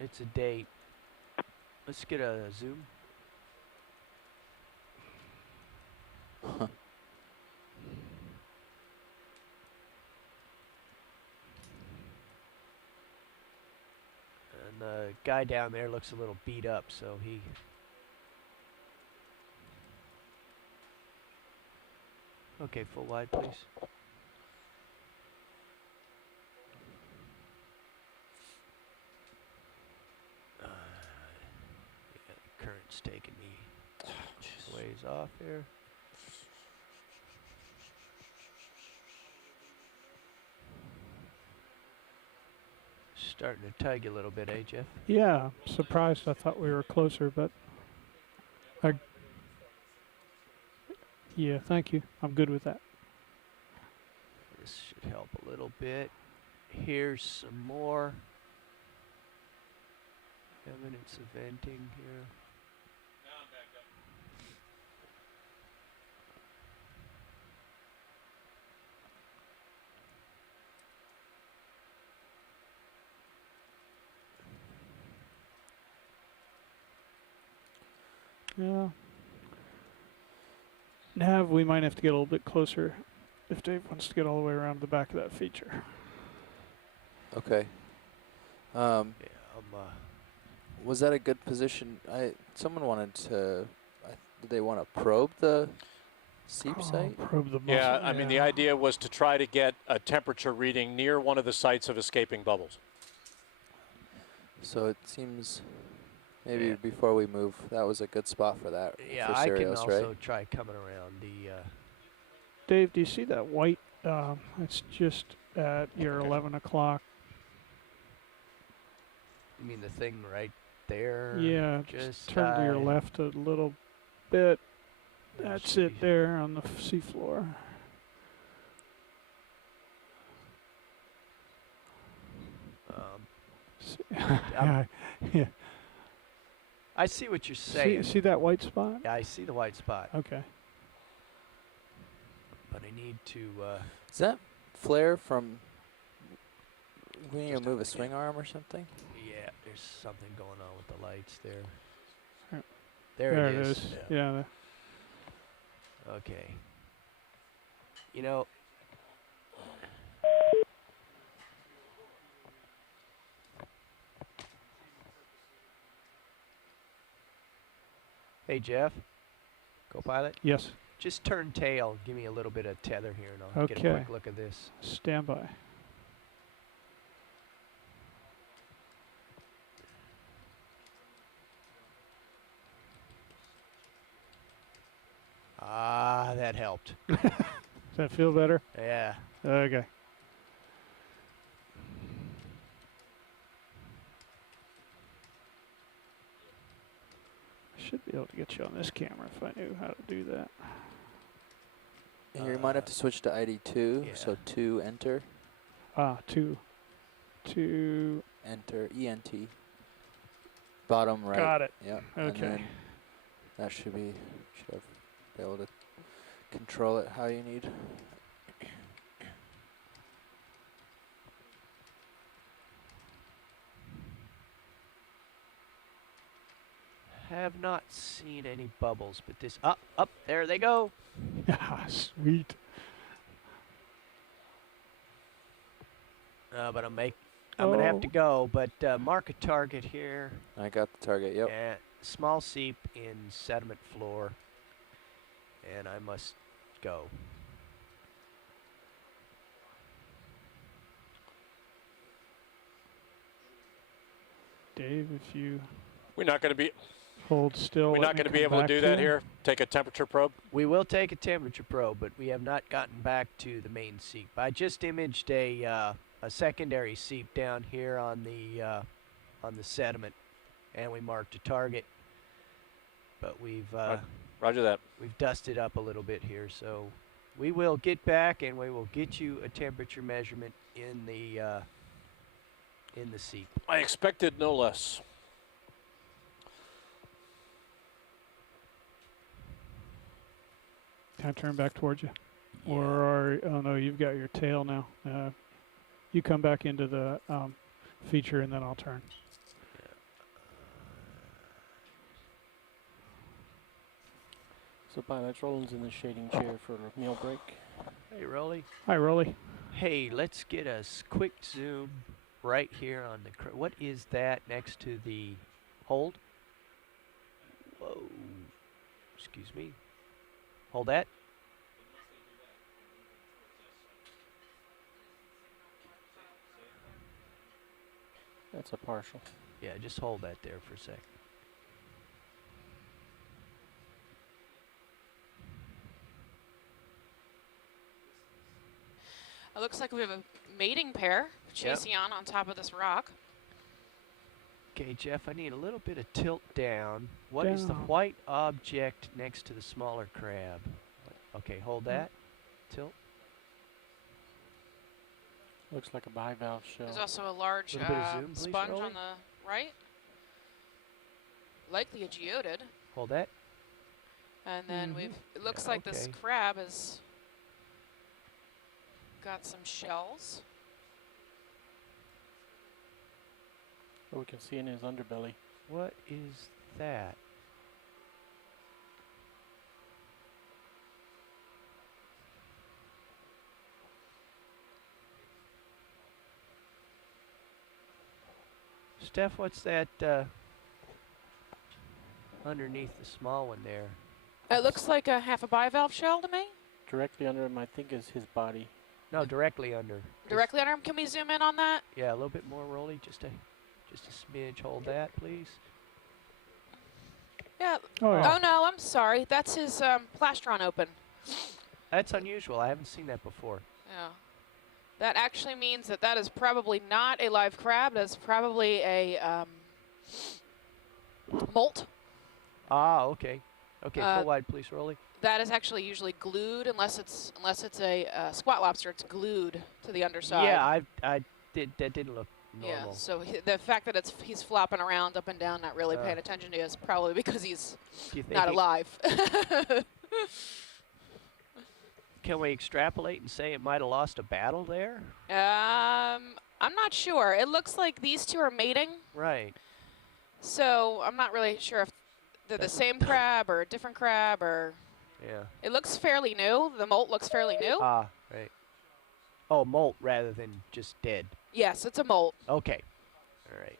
it's a date. Let's get a zoom. Huh. And the guy down there looks a little beat up, so he... Okay, full wide, please. Yeah, the current's taking me ways off here. Starting to tug you a little bit, eh, Jeff? Yeah, surprised. I thought we were closer, but yeah, thank you. I'm good with that. This should help a little bit. Here's some more evidence of venting here. Yeah. Nav, we might have to get a little bit closer if Dave wants to get all the way around the back of that feature. Okay. Yeah, was that a good position? Someone wanted to. Did they want to probe the seep site? Probe the muscle. Yeah, I mean, the idea was to try to get a temperature reading near one of the sites of escaping bubbles. So it seems maybe before we move, that was a good spot for that. yeah, for I can Sirius, also right? try coming around the... Dave, do you see that white? It's just at your 11 o'clock. You mean the thing right there? Yeah, just turn to your left a little bit. That's it there on the seafloor. Yeah. I see what you're saying. See that white spot? Yeah, I see the white spot. Okay. But I need to... Is that flare from we need to move a swing arm or something? Yeah, there's something going on with the lights there. Right. There it is. Yeah. Okay. You know... Hey, Jeff. Co-pilot? Yes. Just turn tail. Give me a little bit of tether here, and I'll get a quick look at this. Stand by. Ah, that helped. Does that feel better? Yeah. Okay. Should be able to get you on this camera if I knew how to do that. Here, you might have to switch to ID2, so 2 enter. 2 enter ENT. Bottom right. Got it. Yep. Okay. And then that should be be able to control it how you need. Have not seen any bubbles, but this up, there they go. Sweet. But I'm gonna have to go. But mark a target here. I got the target. Yep. Small seep in sediment floor, and I must go. Dave, if you We're not going to be hold still. We're not going to be able to do that here. Take a temperature probe. We will take a temperature probe, but we have not gotten back to the main seep. I just imaged a secondary seep down here on the sediment, and we marked a target. But we've Roger that. We've dusted up a little bit here, so we will get back and we will get you a temperature measurement in the seep. I expected no less. Can I turn back towards you? Yeah. Or oh no, you've got your tail now. You come back into the feature and then I'll turn. So Let's Roland's in the shading chair for a meal break. Hey, Rolly. Hi, Rolly. Hey, let's get a quick zoom right here on the. What is that next to the hold? Whoa. Excuse me. Hold that. That's a partial. Yeah, just hold that there for a sec. It looks like we have a mating pair chasing on top of this rock. Okay, Jeff, I need a little bit of tilt down. What is the white object next to the smaller crab? Okay, hold that. Tilt. Looks like a bivalve shell. There's also a large Little bit of zoom, please, sponge Rolly. on the right. Likely a geodid. Hold that. And then it looks like this crab has got some shells. Oh, we can see in his underbelly. What is that? Steph, what's that underneath the small one there? It looks like a half a bivalve shell to me. Directly under him, I think, is his body. No, directly under. Directly under him. Can we zoom in on that? Yeah, a little bit more, Rolly. Just a smidge. Hold that, please. Yeah. Oh, yeah. Oh no, I'm sorry. That's his plastron open. That's unusual. I haven't seen that before. Yeah. That actually means that that is probably not a live crab. That's probably a molt. Ah, okay. Okay, full wide, please, Rolly. That is actually usually glued, unless it's a squat lobster. It's glued to the underside. Yeah, that didn't look normal. Yeah. So the fact that he's flopping around up and down, not really paying attention to you, is probably because he's not alive. Can we extrapolate and say it might have lost a battle there? I'm not sure. It looks like these two are mating. Right. So I'm not really sure if they're the same crab or a different crab or. Yeah. It looks fairly new. The molt looks fairly new. Ah, right. Oh, molt rather than just dead. Yes, it's a molt. Okay. All right.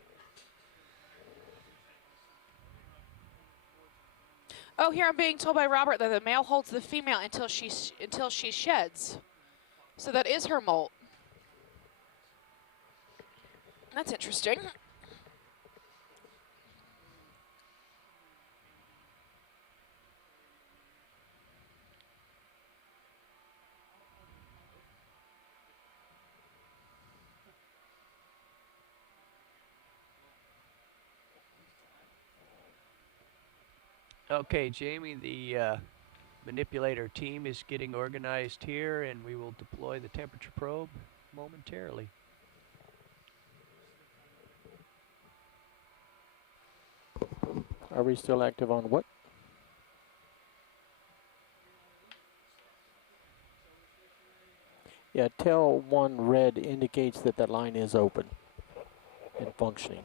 Oh, here I'm being told by Robert that the male holds the female until she sheds. So that is her molt. That's interesting. Okay, Jamie, the manipulator team is getting organized here, and we will deploy the temperature probe momentarily. Are we still active on what? Yeah, tail 1 red indicates that the line is open and functioning.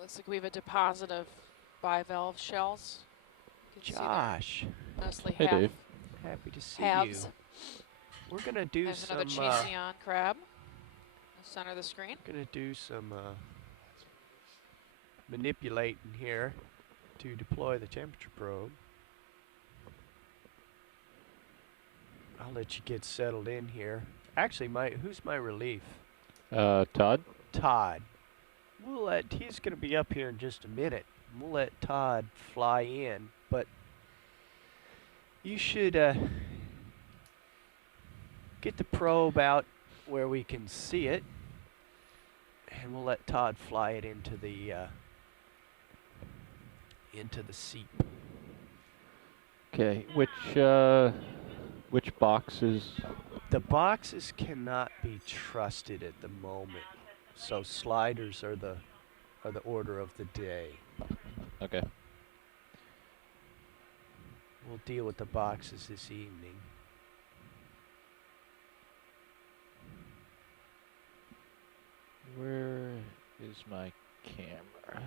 Looks like we have a deposit of bivalve shells. Josh. Mostly hey, Dave. Happy to see halves. you. We're going to do There's some... another Chasian crab. Center of the screen. Gonna do some manipulating here to deploy the temperature probe. I'll let you get settled in here. Actually, who's my relief? Todd? Todd. He's gonna be up here in just a minute. We'll let Todd fly in, but you should get the probe out where we can see it, and we'll let Todd fly it into the seep. Okay, which boxes? The boxes cannot be trusted at the moment, so sliders are the order of the day. Okay. We'll deal with the boxes this evening. Where is my camera?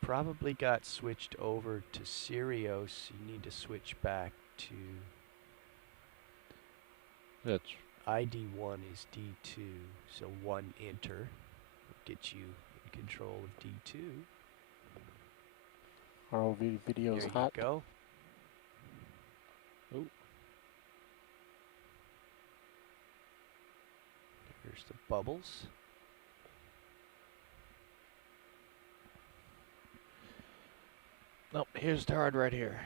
Probably got switched over to Sirius. You need to switch back to... That's... ID1 is D2, so 1 enter will get you in control of D2. ROV video's hot. There you go. Oh. Here's the bubbles. Nope, here's Todd right here.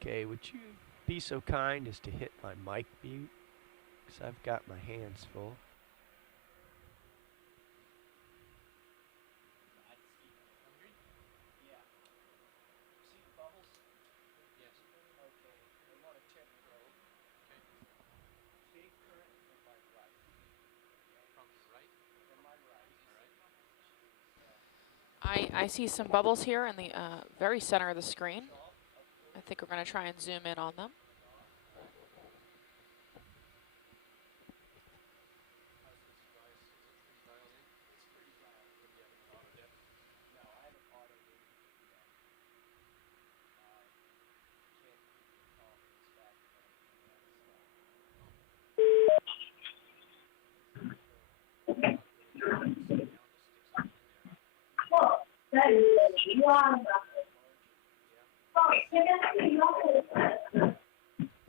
Okay, would you be so kind as to hit my mic mute? Because I've got my hands full. I see some bubbles here in the very center of the screen. I think we're going to try and zoom in on them.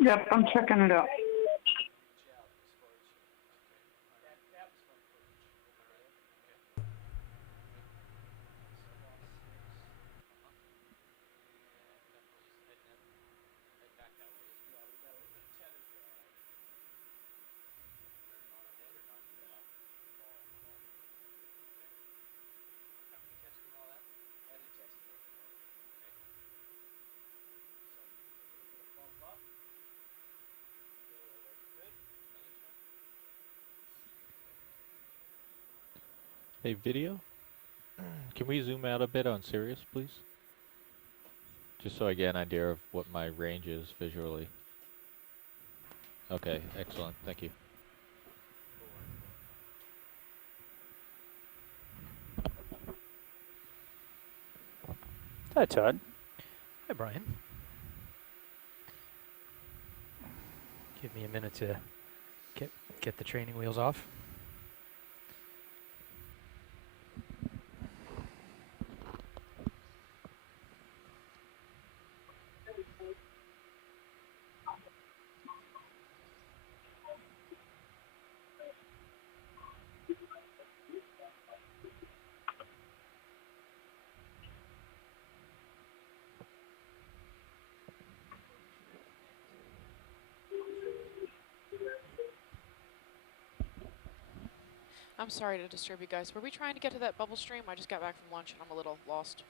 Yep, I'm checking it out. Hey, video? Can we zoom out a bit on Sirius, please? Just so I get an idea of what my range is visually. Okay, excellent. Thank you. Hi, Todd. Hi, Brian. Give me a minute to get the training wheels off. I'm sorry to disturb you guys. Were we trying to get to that bubble stream? I just got back from lunch and I'm a little lost.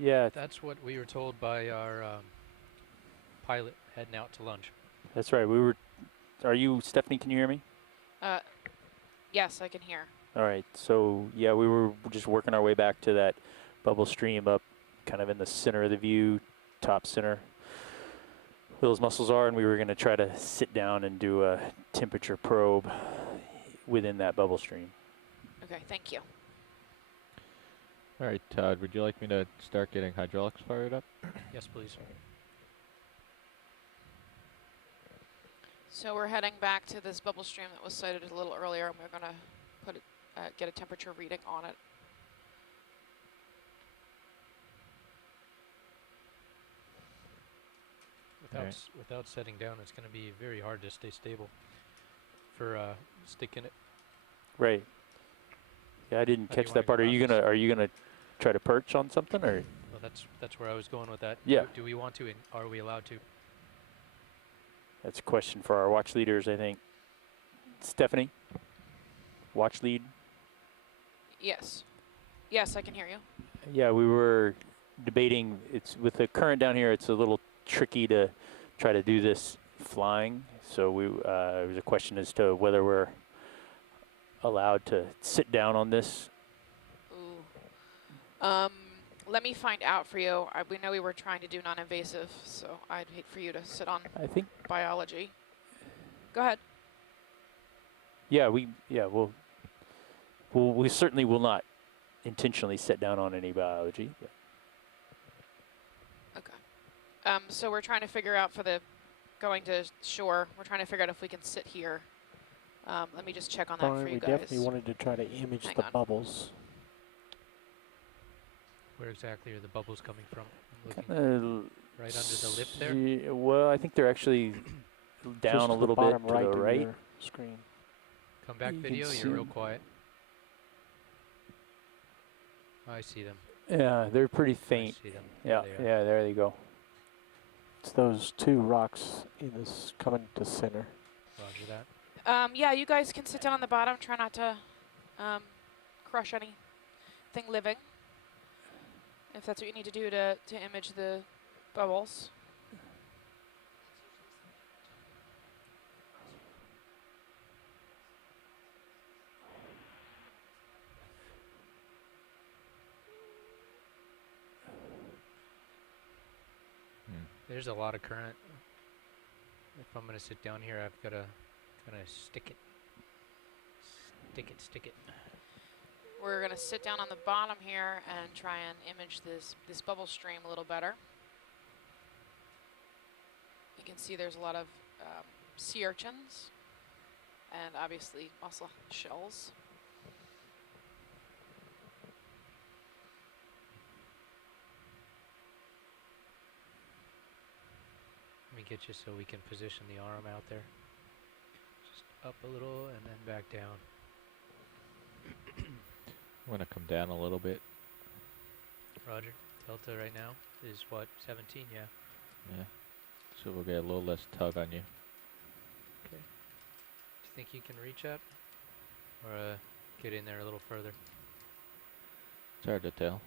Yeah. That's what we were told by our pilot heading out to lunch. That's right. We were. Are you, Stephanie? Can you hear me? Yes, I can hear. All right. So yeah, we were just working our way back to that bubble stream up, kind of in the center of the view, top center. Where those mussels are, and we were going to try to sit down and do a temperature probe within that bubble stream. Okay, thank you. All right, Todd, would you like me to start getting hydraulics fired up? Yes, please. So we're heading back to this bubble stream that was sighted a little earlier, and we're going to put it, get a temperature reading on it. Without setting down, it's going to be very hard to stay stable for sticking it. Right. Yeah, I didn't catch that part. Are you gonna try to perch on something, or? Well, that's where I was going with that. Yeah. Do we want to? And are we allowed to? That's a question for our watch leaders, I think. Stephanie, watch lead. Yes. Yes, I can hear you. Yeah, we were debating. It's with the current down here. It's a little tricky to try to do this flying. So we it was a question as to whether we're allowed to sit down on this. Ooh. Let me find out for you. We know we were trying to do non-invasive, so I'd hate for you to sit on biology. Go ahead. Yeah, we certainly will not intentionally sit down on any biology. But. Okay. So we're trying to figure out for the going to shore, we're trying to figure out if we can sit here. Let me just check on that for you guys. We definitely wanted to try to image the bubbles. Where exactly are the bubbles coming from? Right under the lip there? Well, I think they're actually down a little bit to right the right. Screen. Come back video, you're real quiet. I see them. Yeah, they're pretty faint. I see them. Yeah, there they go. It's those two rocks in this coming to center. Roger that. Yeah, you guys can sit down on the bottom. Try not to crush anything living. If that's what you need to do to image the bubbles. There's a lot of current. If I'm going to sit down here, I've got to kind of stick it. Stick it. We're going to sit down on the bottom here and try and image this bubble stream a little better. You can see there's a lot of sea urchins and obviously mussel shells. Let me get you so we can position the arm out there. Just up a little and then back down. I'm going to come down a little bit. Roger. Delta right now is what, 17? Yeah. Yeah. So we'll get a little less tug on you. Okay. Do you think you can reach up? Or get in there a little further? It's hard to tell.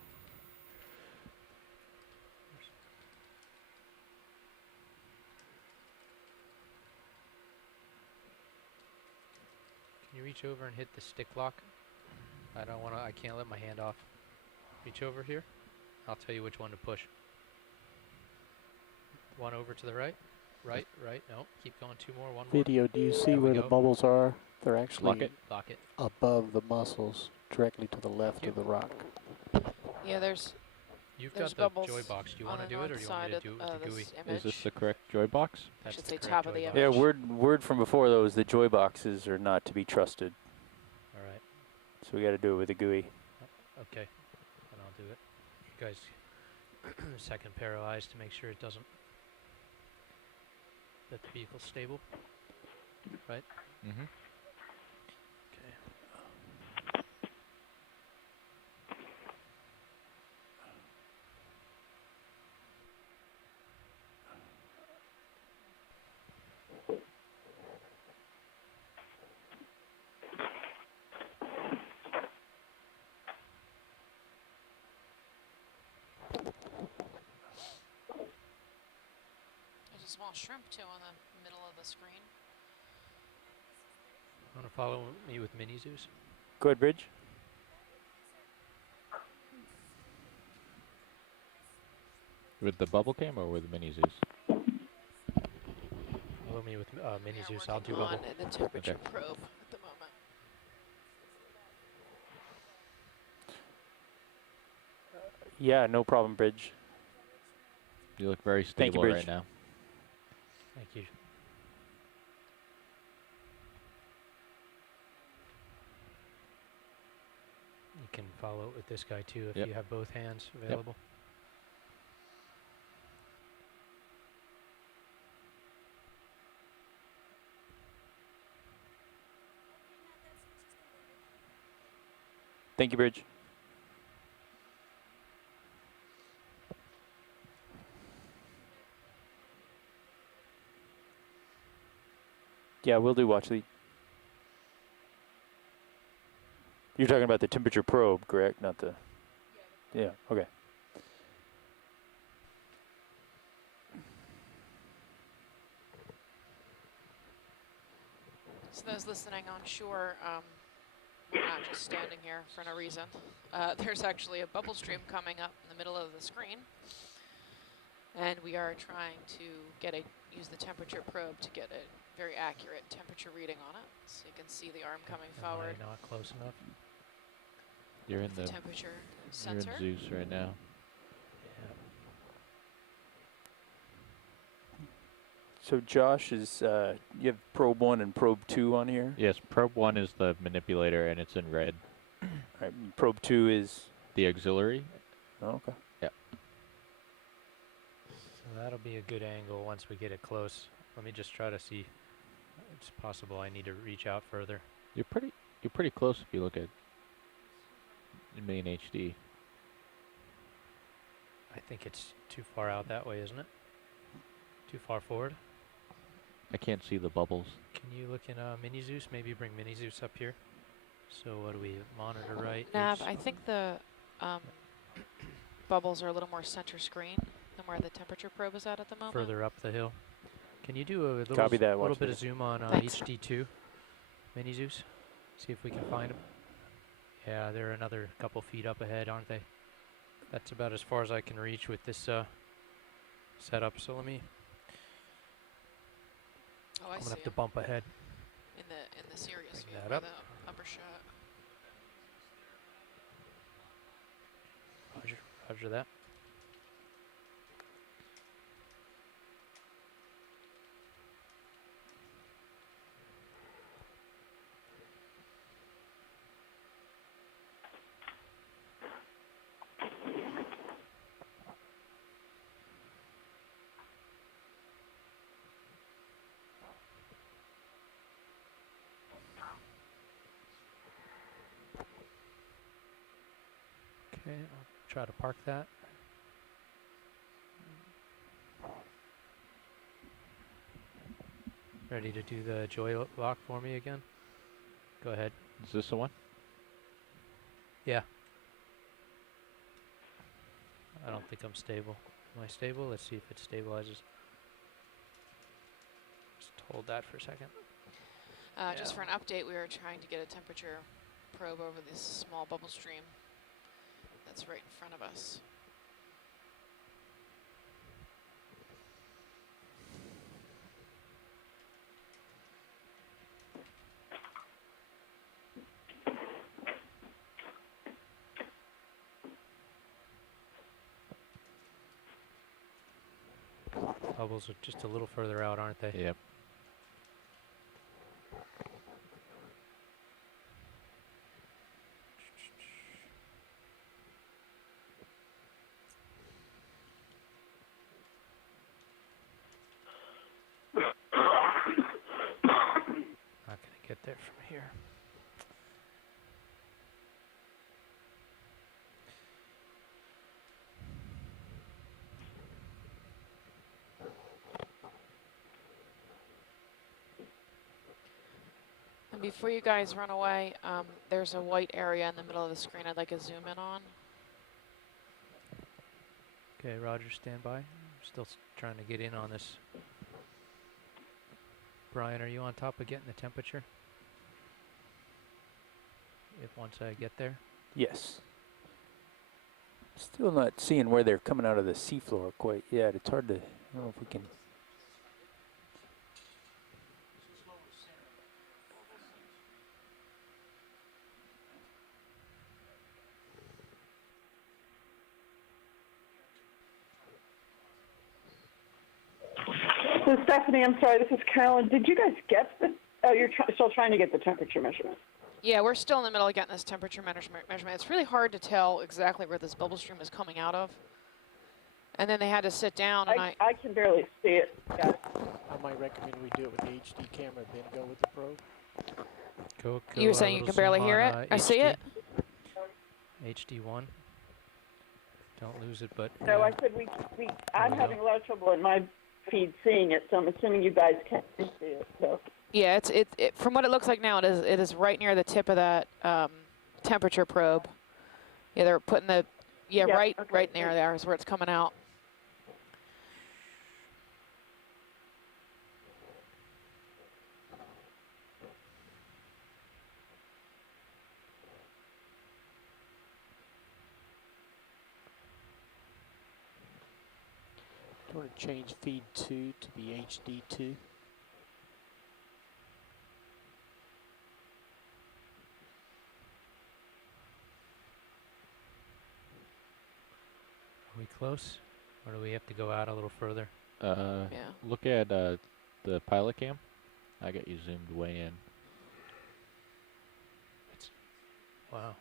Can you reach over and hit the stick lock? I can't let my hand off. Reach over here. I'll tell you which one to push. One over to the right. Right. No, keep going. Two more. One more. Video, do you see where the bubbles are? They're actually Lock it. above the mussels, directly to the left of the rock. Yeah, there's got the joy box. Do you want to do it, or do you want me to do it with the GUI? Is this the correct joy box? I should say top of the image. Yeah, word from before though is the joy boxes are not to be trusted. All right. So we got to do it with a GUI. Okay, and I'll do it. You guys, second pair of eyes to make sure it doesn't that the vehicle's stable, right? Mm-hmm. Okay. There's a small shrimp too on the middle of the screen. Want to follow me with mini zoos? Go ahead, Bridge. With the bubble cam or with mini zoos? Follow me with mini zoos. I'll do on bubble. the temperature probe at the moment. Yeah, no problem, Bridge. You look very Thank you, stable Bridge. right now. Thank you. You can follow it with this guy too if you have both hands available. Thank you, Bridge. Yeah, we'll do watch lead. You're talking about the temperature probe, correct? Not the... Yeah, okay. So those listening on shore, we're not just standing here for no reason. There's actually a bubble stream coming up in the middle of the screen. And we are trying to use the temperature probe to get a very accurate temperature reading on it. So you can see the arm coming forward. Not close enough. You're in the temperature sensor. You're in Zeus right now. So Josh, is you have probe 1 and probe 2 on here? Yes, probe 1 is the manipulator and it's in red. All right, probe 2 is? The auxiliary. Oh, okay. Yeah. So that'll be a good angle once we get it close. Let me just try to see. It's possible I need to reach out further. You're pretty close if you look at main HD. I think it's too far out that way, isn't it? Too far forward? I can't see the bubbles. Can you look in Mini Zeus? Maybe bring Mini Zeus up here. So what do we monitor right? Nav, I think the bubbles are a little more center screen than where the temperature probe is at the moment. Further up the hill. Can you do a little, little bit of zoom on HD2, Mini Zeus? See if we can find them. Yeah, they're another couple feet up ahead, aren't they? That's about as far as I can reach with this setup. So let me. Oh, I'm gonna have to bump ahead. In the serious view, that up. The upper shot. Roger that. Okay, I'll try to park that. Ready to do the joy lock for me again? Go ahead. Is this the one? Yeah. I don't think I'm stable. Am I stable? Let's see if it stabilizes. Just hold that for a second. Just for an update, we were trying to get a temperature probe over this small bubble stream that's right in front of us. Bubbles are just a little further out, aren't they? Yep. Not gonna get there from here. And before you guys run away, there's a white area in the middle of the screen I'd like to zoom in on. Okay, Roger, stand by. I'm still trying to get in on this. Brian, are you on top of getting the temperature? If once I get there? Yes. Still not seeing where they're coming out of the seafloor quite yet. It's hard to, I don't know if we can. So Stephanie, I'm sorry, this is Carolyn. Did you guys get the, you're still trying to get the temperature measurement? Yeah, we're still in the middle of getting this temperature measurement. It's really hard to tell exactly where this bubble stream is coming out of. And then they had to sit down, and I can barely see it. Yeah. I might recommend we do it with the HD camera, then go with the probe. Go you were saying you can barely hear it? I see it. HD1. Don't lose it, but... So I said I'm having a lot of trouble in my feed seeing it, so I'm assuming you guys can see it. So. Yeah, it from what it looks like now, it is right near the tip of that temperature probe. Yeah, they're putting the right near there is where it's coming out. Do you want to change feed 2 to be HD2? Are we close? Or do we have to go out a little further? Look at the pilot cam. I got you zoomed way in. Wow.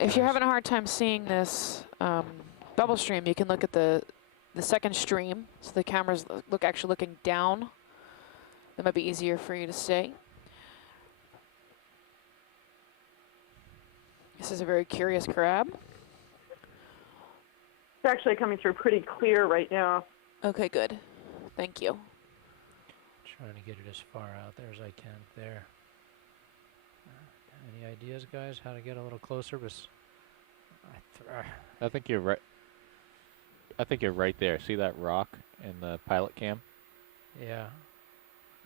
If you're having a hard time seeing this bubble stream, you can look at the second stream. So the camera's actually looking down. That might be easier for you to see. This is a very curious crab. It's actually coming through pretty clear right now. Okay, good. Thank you. Trying to get it as far out there as I can. There. Any ideas, guys, how to get a little closer? I think you're right. I think you're right there. See that rock in the pilot cam? Yeah.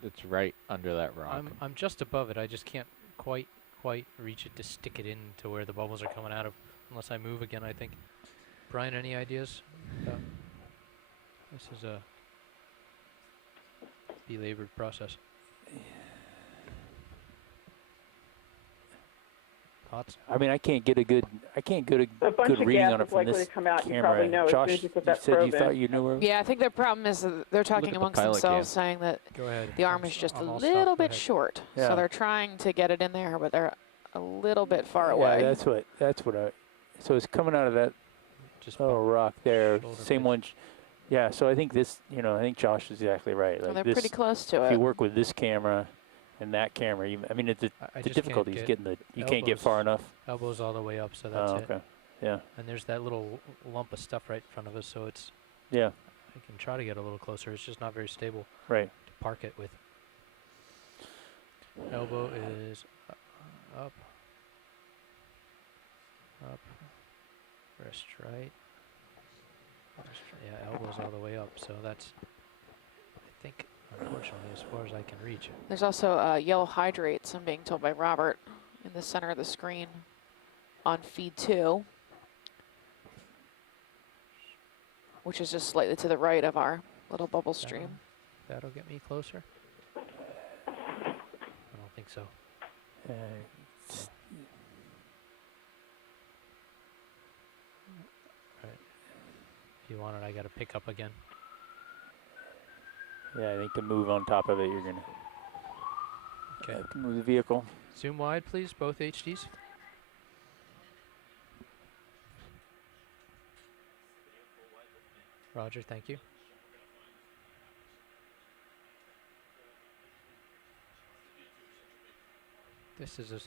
It's right under that rock. I'm just above it. I just can't quite reach it to stick it in to where the bubbles are coming out of, unless I move again, I think. Brian, any ideas? This is a belabored process. Thoughts? I mean, I can't get a good reading on it from this camera. Josh, you said you thought you knew where. Yeah, I think the problem is that they're talking amongst themselves, saying that the arm is just a little bit short. Yeah. So they're trying to get it in there, but they're a little bit far away. Yeah, that's what I. So it's coming out of that little rock there. Same one. Yeah. So I think this. I think Josh is exactly right. Well, like they're pretty close to it. If you work with this camera and that camera, I mean, the difficulty is getting you can't get far enough. Elbows all the way up, so that's it. Okay. Yeah. And there's that little lump of stuff right in front of us, so it's. Yeah. I can try to get a little closer. It's just not very stable. Right. To park it with. Elbow is up. Up. Wrist right. Yeah, elbows all the way up, so that's, I think, unfortunately, as far as I can reach. There's also yellow hydrates, I'm being told by Robert, in the center of the screen on feed 2, which is just slightly to the right of our little bubble stream. That'll get me closer? I don't think so. If you want it, I got to pick up again. Yeah, I think to move on top of it, you're going to have to move the vehicle. Zoom wide, please, both HDs. Roger, thank you. This is a...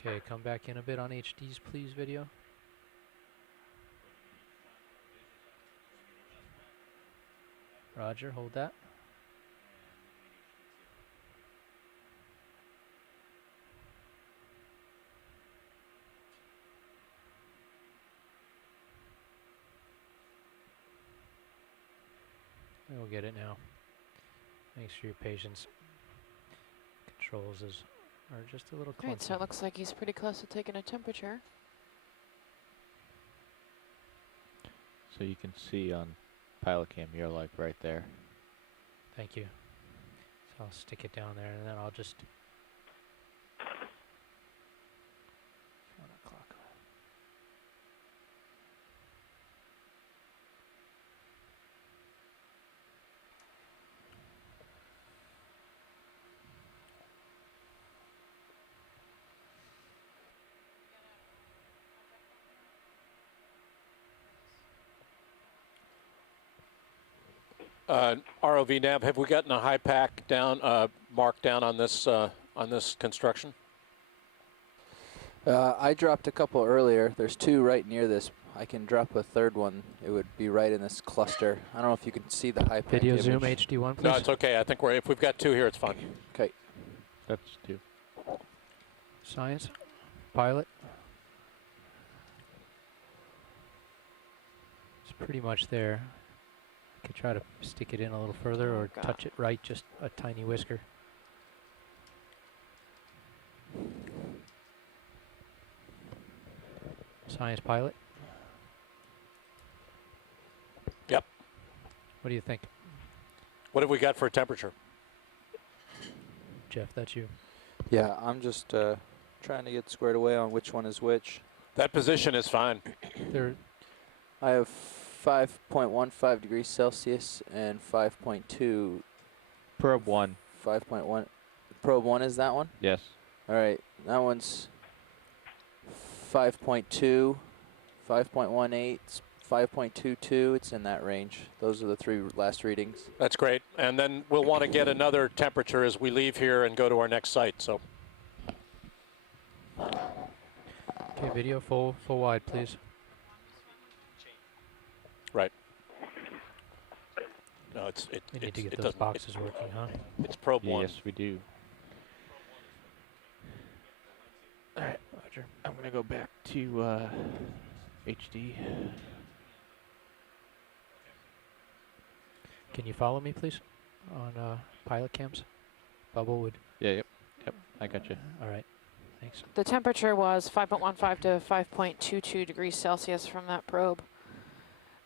Okay, come back in a bit on HDs, please, video. Roger, hold that. We'll get it now. Make sure your patience controls are just a little clunky. Great, so it looks like he's pretty close to taking a temperature. So you can see on pilot cam, you're like right there. Thank you. So I'll stick it down there, and then I'll just... ROV nav, have we gotten a high pack down, mark down on this construction? I dropped a couple earlier. There's two right near this. I can drop a third one. It would be right in this cluster. I don't know if you can see the high pack Video image. zoom HD1, please. No, it's okay. I think if we've got two here, it's fine. Okay. That's two. Science, pilot. It's pretty much there. I could try to stick it in a little further or touch it right, just a tiny whisker. Science pilot. Yep. What do you think? What have we got for a temperature? Jeff, that's you. Yeah, I'm just trying to get squared away on which one is which. That position is fine. I have 5.15 degrees Celsius and 5.2. Probe 1. 5.1. Probe 1 is that one? Yes. All right, that one's 5.2, 5.18, 5.22. It's in that range. Those are the three last readings. That's great. And then we'll want to get another temperature as we leave here and go to our next site. So. Okay, video full wide, please. Right. No, we need to get those boxes working, huh? It's probe 1. Yes, we do. All right, Roger. I'm going to go back to HD. Can you follow me, please, on pilot cams? Bubble would. Yeah, yep. I got you. All right. Thanks. The temperature was 5.15 to 5.22 degrees Celsius from that probe.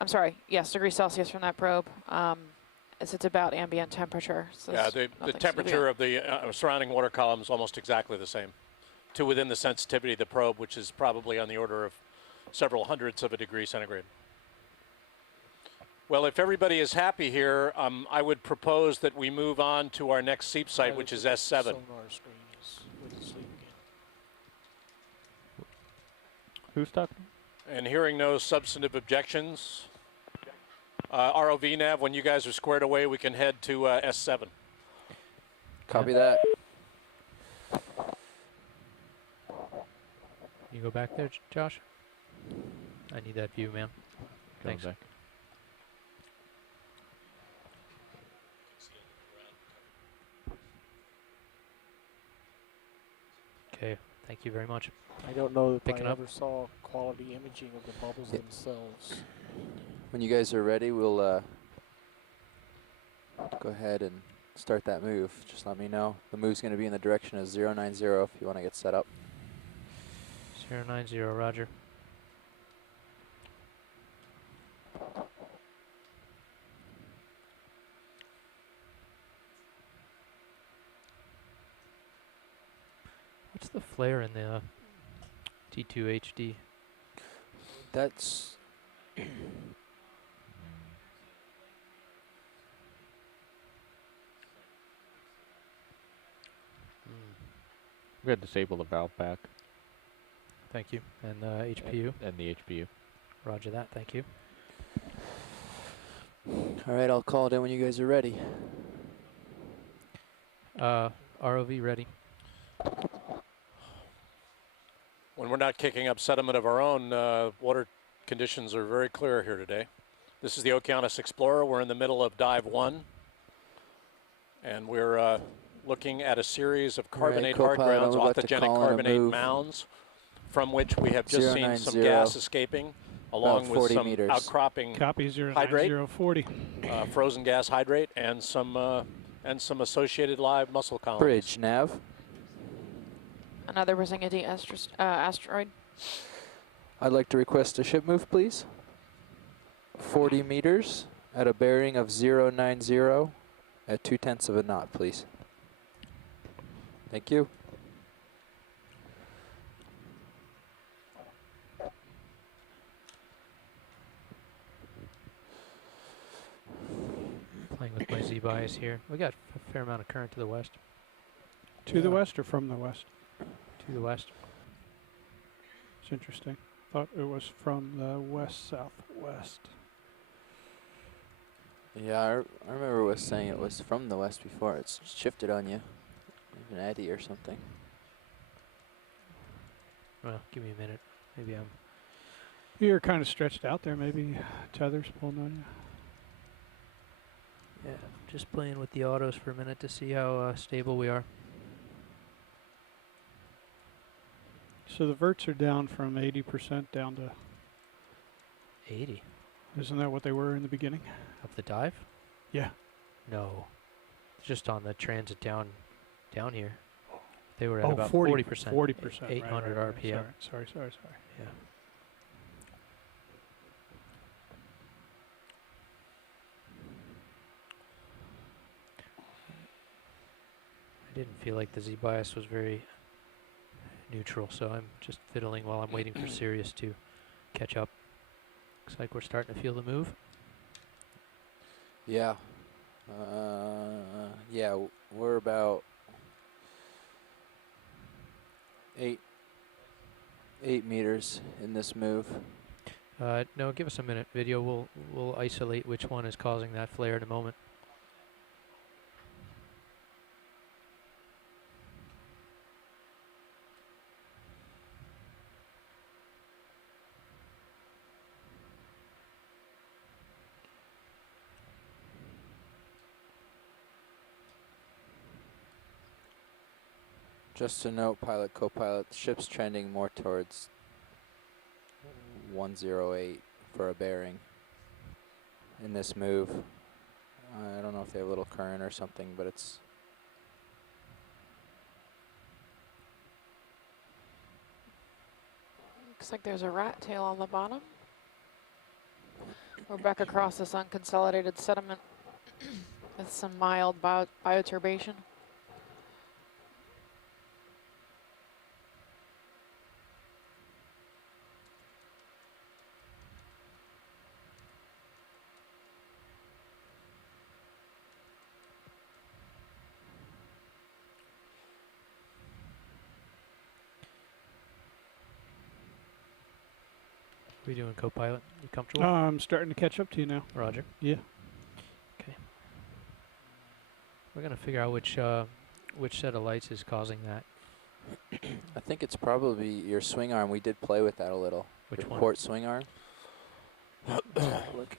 I'm sorry, yes, degrees Celsius from that probe. It's about ambient temperature. So yeah, the temperature of the surrounding water column is almost exactly the same, to within the sensitivity of the probe, which is probably on the order of several hundredths of a degree centigrade. Well, if everybody is happy here, I would propose that we move on to our next SEEP site, which is S7. Sonar screen is with the sleep again. Who's talking? And hearing no substantive objections, ROV nav, when you guys are squared away, we can head to S7. Copy that. You go back there, Josh? I need that view, man. Thanks. Back. Okay, thank you very much. I don't know if Picking I up. ever saw quality imaging of the bubbles themselves. When you guys are ready, we'll go ahead and start that move. Just let me know. The move's going to be in the direction of 090 if you want to get set up. 090, roger. What's the flare in the T2 HD? That's We got to disable the valve pack. Thank you. And HPU? And the HPU. Roger that, thank you. all right. I'll call it in when you guys are ready. ROV ready. When we're not kicking up sediment of our own, water conditions are very clear here today. This is the Okeanos Explorer. We're in the middle of dive 1. And we're looking at a series of carbonate hard grounds, authigenic carbonate mounds, from which we have just seen some gas escaping. along with 40 some meters. outcropping Copy hydrate, 09040. frozen gas hydrate, and some associated live mussel colonies. Bridge nav. Another Persingeti asteroid. I'd like to request a ship move, please. 40 meters at a bearing of 090 at 0.2 of a knot, please. Thank you. Playing with my Z-bias here. We got a fair amount of current to the west. To the west or from the west? To the west. It's interesting. Thought it was from the west-southwest. Yeah, I remember was saying it was from the west before. It's shifted on you. An eddy or something. Well, give me a minute. Maybe I'm... You're kind of stretched out there. Maybe tether's pulling on you. Yeah, just playing with the autos for a minute to see how stable we are. So the verts are down from 80% down to... 80? Isn't that what they were in the beginning? Of the dive? Yeah. No. Just on the transit down here. They were at about 40%. 40%. 40%. 800 right. RPM. Sorry. Yeah. I didn't feel like the Z-bias was very neutral, so I'm just fiddling while I'm waiting for Sirius to catch up. Looks like we're starting to feel the move. Yeah. Yeah, we're about 8 meters in this move. No, give us a minute. Video, we'll isolate which one is causing that flare in a moment. Just to note, pilot, co-pilot, the ship's trending more towards 108 for a bearing in this move. I don't know if they have a little current or something, but it's... Looks like there's a rat tail on the bottom. We're back across this unconsolidated sediment with some mild bioturbation. What are you doing, co-pilot? You comfortable? I'm starting to catch up to you now. Roger. Yeah. Okay. We're gonna figure out which set of lights is causing that. I think it's probably your swing arm. We did play with that a little. Which one? Port swing arm. Look.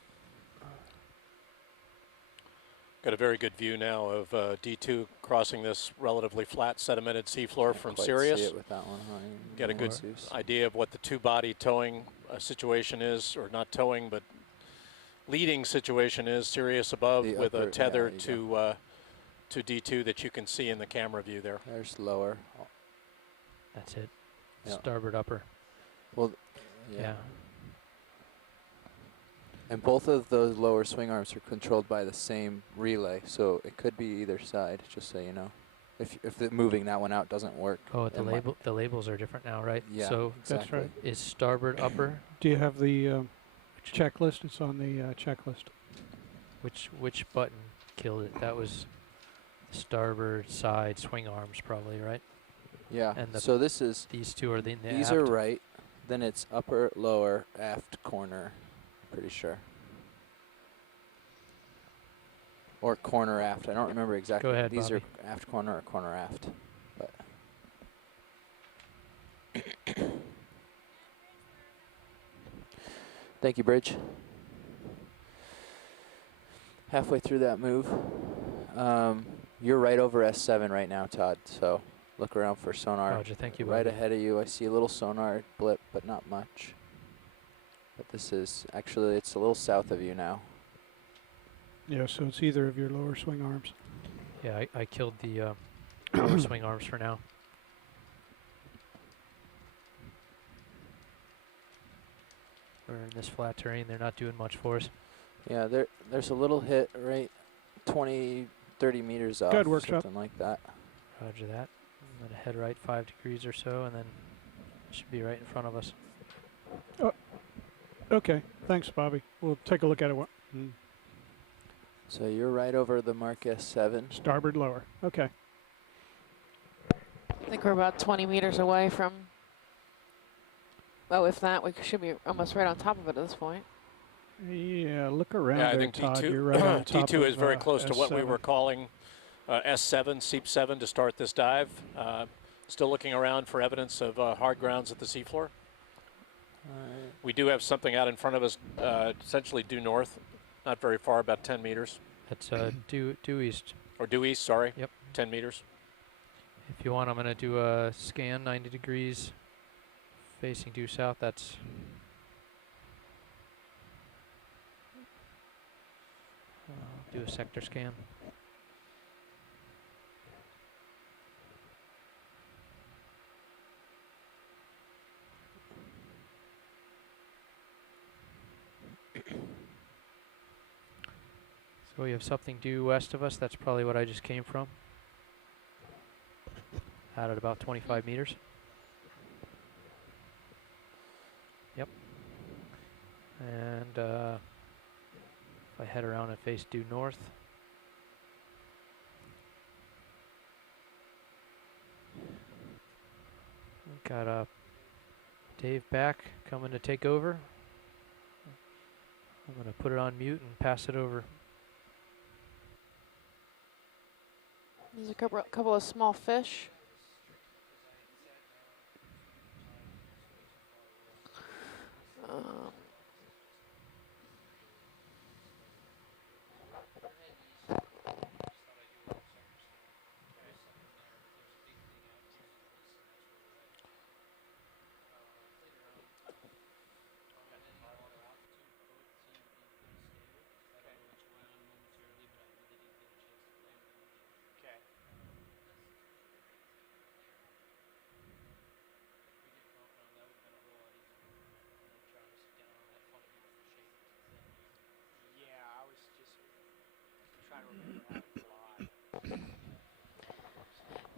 Got a very good view now of D2 crossing this relatively flat sedimented seafloor from Sirius. See it with that one, huh? Get a good idea of what the two-body towing situation is, or not towing, but leading situation is. Sirius above the with upper, a tether yeah, to D2 that you can see in the camera view there. There's lower. That's it. Yeah. Starboard upper. Well, Yeah. And both of those lower swing arms are controlled by the same relay, so it could be either side, just so you know. If moving that one out doesn't work. Oh, the labels are different now, right? Yeah, so that's right. Is starboard upper? Do you have the checklist? It's on the checklist. Which button killed it? That was starboard side swing arms, probably, right? Yeah. And so this is these two are the these aft. are right. Then it's upper, lower, aft corner. Pretty sure. Or corner aft. I don't remember exactly. Go ahead, These Bobby. are aft corner or corner aft. But thank you, Bridge. Halfway through that move. You're right over S7 right now, Todd. So look around for sonar. Roger, thank you, Right Bobby. ahead of you. I see a little sonar blip, but not much. But this is, actually, it's a little south of you now. Yeah, so it's either of your lower swing arms. Yeah, I killed the lower swing arms for now. We're in this flat terrain. They're not doing much for us. Yeah, there's a little hit right 20, 30 meters off. Good workshop. Something like that. Roger that. I'm going to head right 5 degrees or so, and then it should be right in front of us. Oh, okay. Thanks, Bobby. We'll take a look at it. So you're right over the mark S7. Starboard lower. Okay. I think we're about 20 meters away from, oh, if that, we should be almost right on top of it at this point. Yeah, look around yeah, there, I think Todd. T2, You're right on top T2 is of, very close to what we S7. were calling S7, Seep 7 to start this dive. Still looking around for evidence of hard grounds at the seafloor. We do have something out in front of us, essentially due north, not very far, about 10 meters. That's due east. Or due east, sorry. Yep. 10 meters. If you want, I'm going to do a scan 90 degrees facing due south. That's do a sector scan. So we have something due west of us. That's probably what I just came from. Out at about 25 meters. Yep. And if I head around and face due north. We've got Dave back coming to take over. I'm going to put it on mute and pass it over. There's a couple of small fish.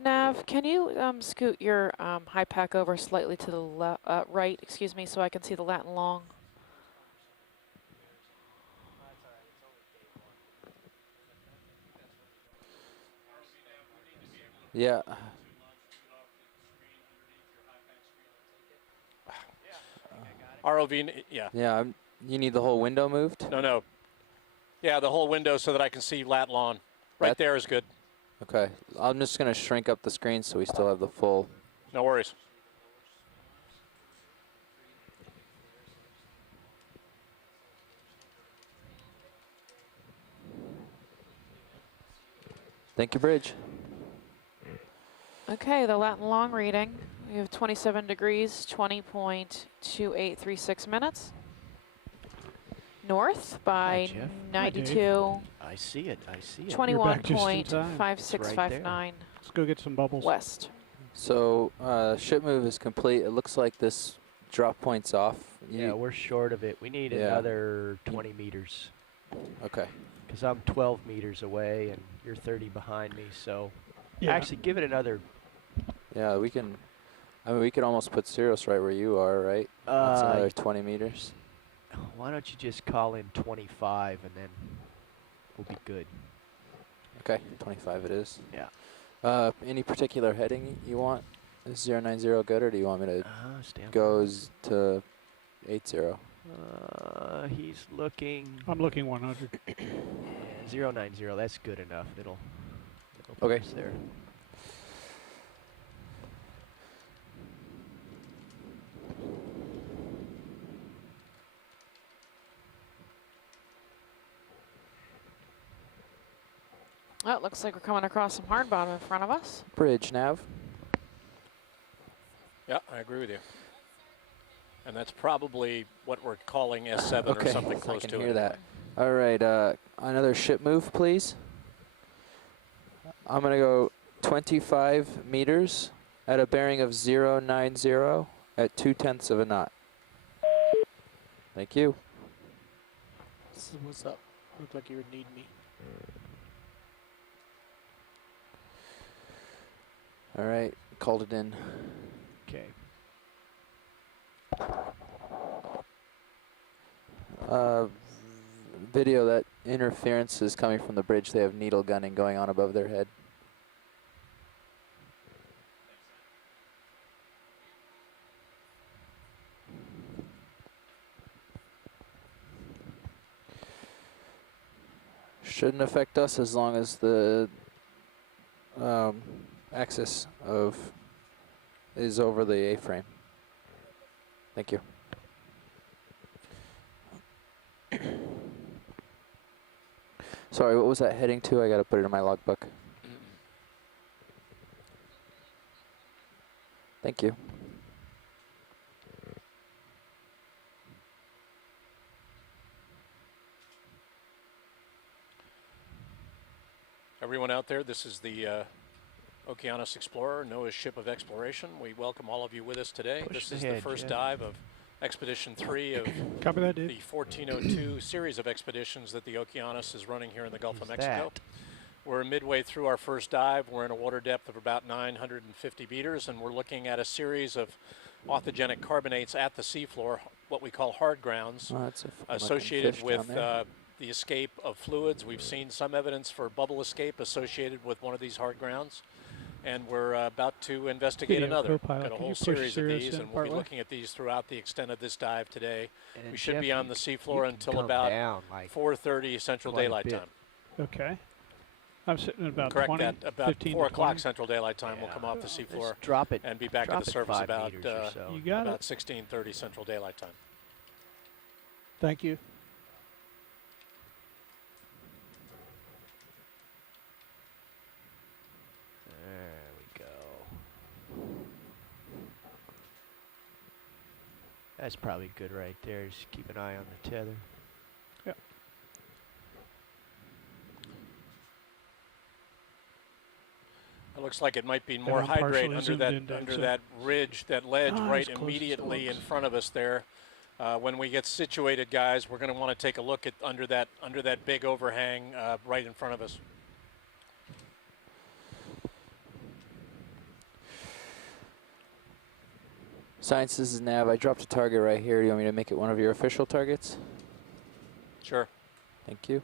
Nav, can you scoot your high pack over slightly to the right, excuse me, so I can see the Latin long? Yeah. ROV, yeah. Yeah, you need the whole window moved? No. Yeah, the whole window so that I can see lat lawn. Right there is good. Okay, I'm just going to shrink up the screen so we still have the full. No worries. Thank you, Bridge. Okay, the Latin long reading. We have 27 degrees, 20.2836 minutes. North by 92. I see it. 21.5659. Let's go get some bubbles. West. So ship move is complete. It looks like this drop point's off. Yeah, we're short of it. We need another 20 meters. Okay. Because I'm 12 meters away and you're 30 behind me, so actually give it another. Yeah, we can. I mean, we could almost put Cirrus right where you are, right? That's another 20 meters. Why don't you just call in 25 and then we'll be good. Okay, 25 it is. Yeah. Any particular heading you want? Is 090 good, or do you want me to go to 80? He's looking. I'm looking 100. 090, that's good enough. It'll put us there. Well, it looks like we're coming across some hard bottom in front of us. Bridge, nav. Yeah, I agree with you. And that's probably what we're calling S7 or something close to it. I can hear that. All right, another ship move, please. I'm going to go 25 meters at a bearing of 090 at 0.2 of a knot. Thank you. What's up? Looked like you would need me. All right, called it in. Okay. Video, that interference is coming from the bridge. They have needle gunning going on above their head. Shouldn't affect us as long as the axis is over the A-frame. Thank you. Sorry, what was that heading to? I got to put it in my logbook. Thank you. Everyone out there, this is the Okeanos Explorer, NOAA's ship of exploration. We welcome all of you with us today. This is the first dive of Expedition 3 of the 1402 series of expeditions that the Okeanos is running here in the Gulf of Mexico. We're midway through our first dive. We're in a water depth of about 950 meters, and we're looking at a series of authigenic carbonates at the seafloor, what we call hard grounds, associated with the escape of fluids. We've seen some evidence for bubble escape associated with one of these hard grounds, and we're about to investigate another. Got a whole series of these, and we'll be looking at these throughout the extent of this dive today. And we should Jeff, be on the seafloor until about 4:30 Central Daylight Time. Okay. I'm sitting at about Correct 20, that. About 4 o'clock Central Daylight Time, we'll come off the seafloor. Drop it. And be back at the surface about, you got about 16:30 Central Daylight Time. Thank you. There we go. That's probably good right there. Just keep an eye on the tether. Yep. It looks like it might be more hydrate under that ridge, that ledge right immediately in front of us there. When we get situated, guys, we're going to want to take a look at under that big overhang right in front of us. Science, this is Nav. I dropped a target right here. Do you want me to make it one of your official targets? Sure. Thank you.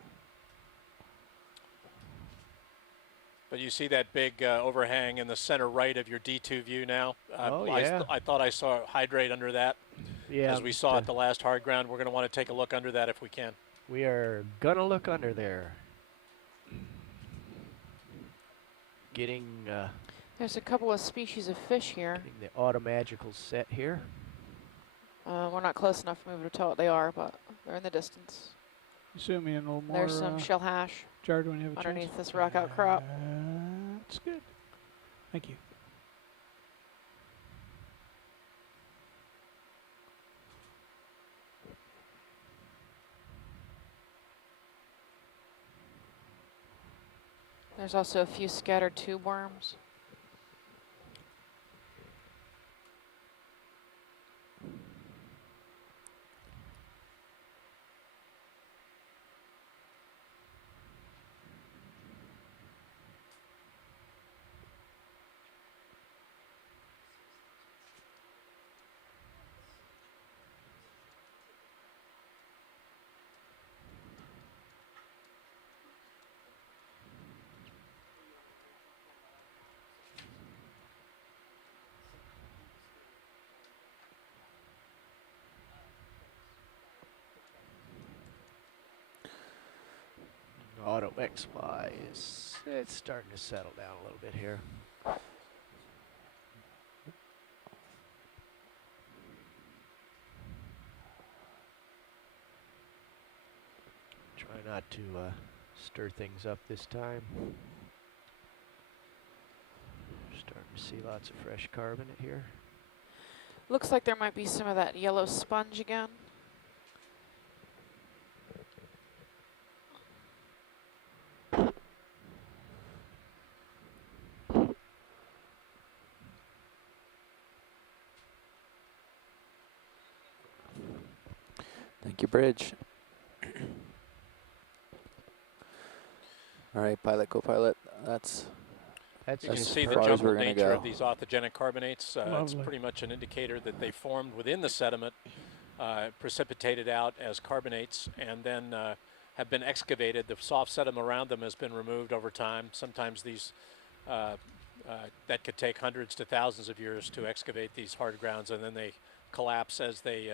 But you see that big overhang in the center right of your D2 view now? I thought I saw hydrate under that. Yeah. As we saw at the last hard ground, we're going to want to take a look under that if we can. We are going to look under there. Getting... There's a couple of species of fish here. Getting the automagicals set here. We're not close enough to move to tell what they are, but they're in the distance. Zoom in a little more. There's some shell hash Jared, when you have a underneath chance. this rock outcrop. That's good. Thank you. There's also a few scattered tube worms. Auto XY it's starting to settle down a little bit here. Try not to stir things up this time. Starting to see lots of fresh carbonate here. Looks like there might be some of that yellow sponge again. Thank you, Bridge. All right, pilot, co-pilot. That's you can see the jumbled nature of these authigenic carbonates. It's pretty much an indicator that they formed within the sediment, precipitated out as carbonates, and then have been excavated. The soft sediment around them has been removed over time. Sometimes these that could take hundreds to thousands of years to excavate these hard grounds, and then they collapse as they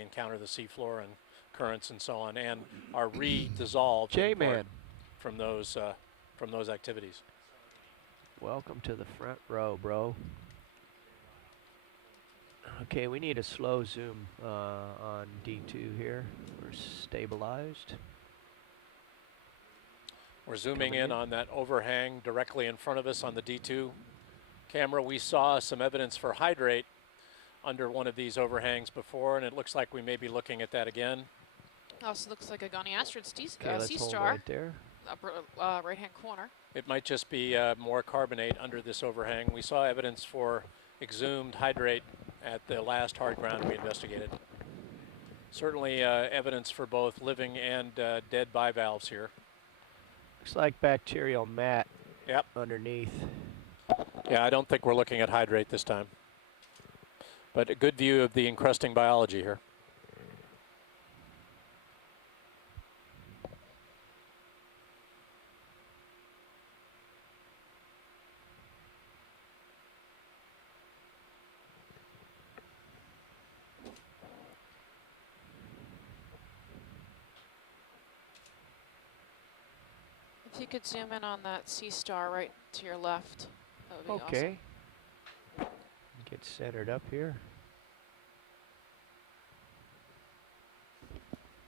encounter the seafloor and currents and so on, and are re-dissolved from those activities. Welcome to the front row, bro. Okay, we need a slow zoom on D2 here. We're stabilized. We're zooming in on that overhang directly in front of us on the D2 camera. We saw some evidence for hydrate under one of these overhangs before, and it looks like we may be looking at that again. Also looks like a Goniastrid okay, sea star. Right there. Upper right-hand corner. It might just be more carbonate under this overhang. We saw evidence for exhumed hydrate at the last hard ground we investigated. Certainly evidence for both living and dead bivalves here. Looks like bacterial mat underneath. Yeah, I don't think we're looking at hydrate this time. But a good view of the encrusting biology here. If you could zoom in on that sea star right to your left, that would be okay. Awesome. Get centered up here.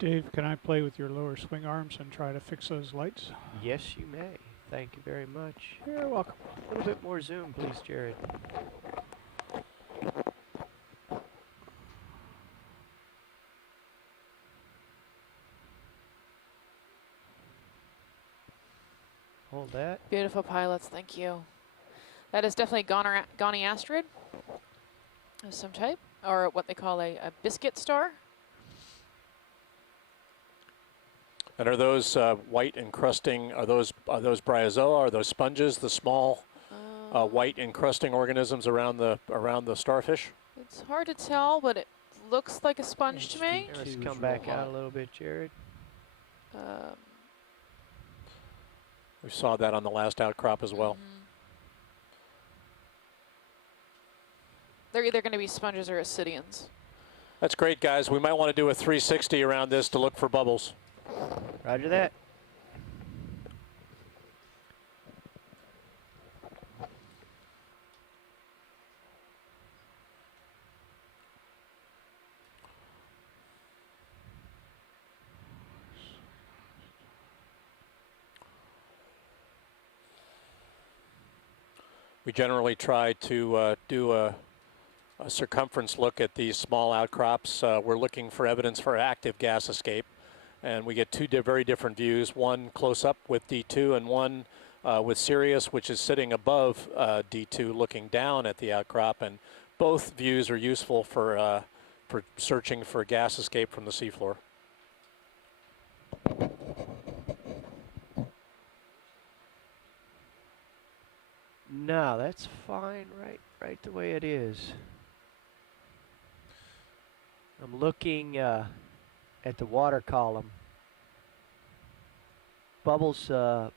Dave, can I play with your lower swing arms and try to fix those lights? Yes, you may. Thank you very much. You're welcome. A little bit more zoom, please, Jared. Hold that. Beautiful pilots, thank you. That is definitely Goniastrid of some type, or what they call a biscuit star. And are those white encrusting, are those bryozoa, are those sponges, the small white encrusting organisms around the starfish? It's hard to tell, but it looks like a sponge to me. Let's come back out a little bit, Jared. We saw that on the last outcrop as well. They're either going to be sponges or ascidians. That's great, guys. We might want to do a 360 around this to look for bubbles. Roger that. We generally try to do a circumference look at these small outcrops. We're looking for evidence for active gas escape, and we get two very different views, one close up with D2 and one with Sirius, which is sitting above D2 looking down at the outcrop, and both views are useful for searching for gas escape from the seafloor. No, that's fine, right the way it is. I'm looking at the water column. Bubbles are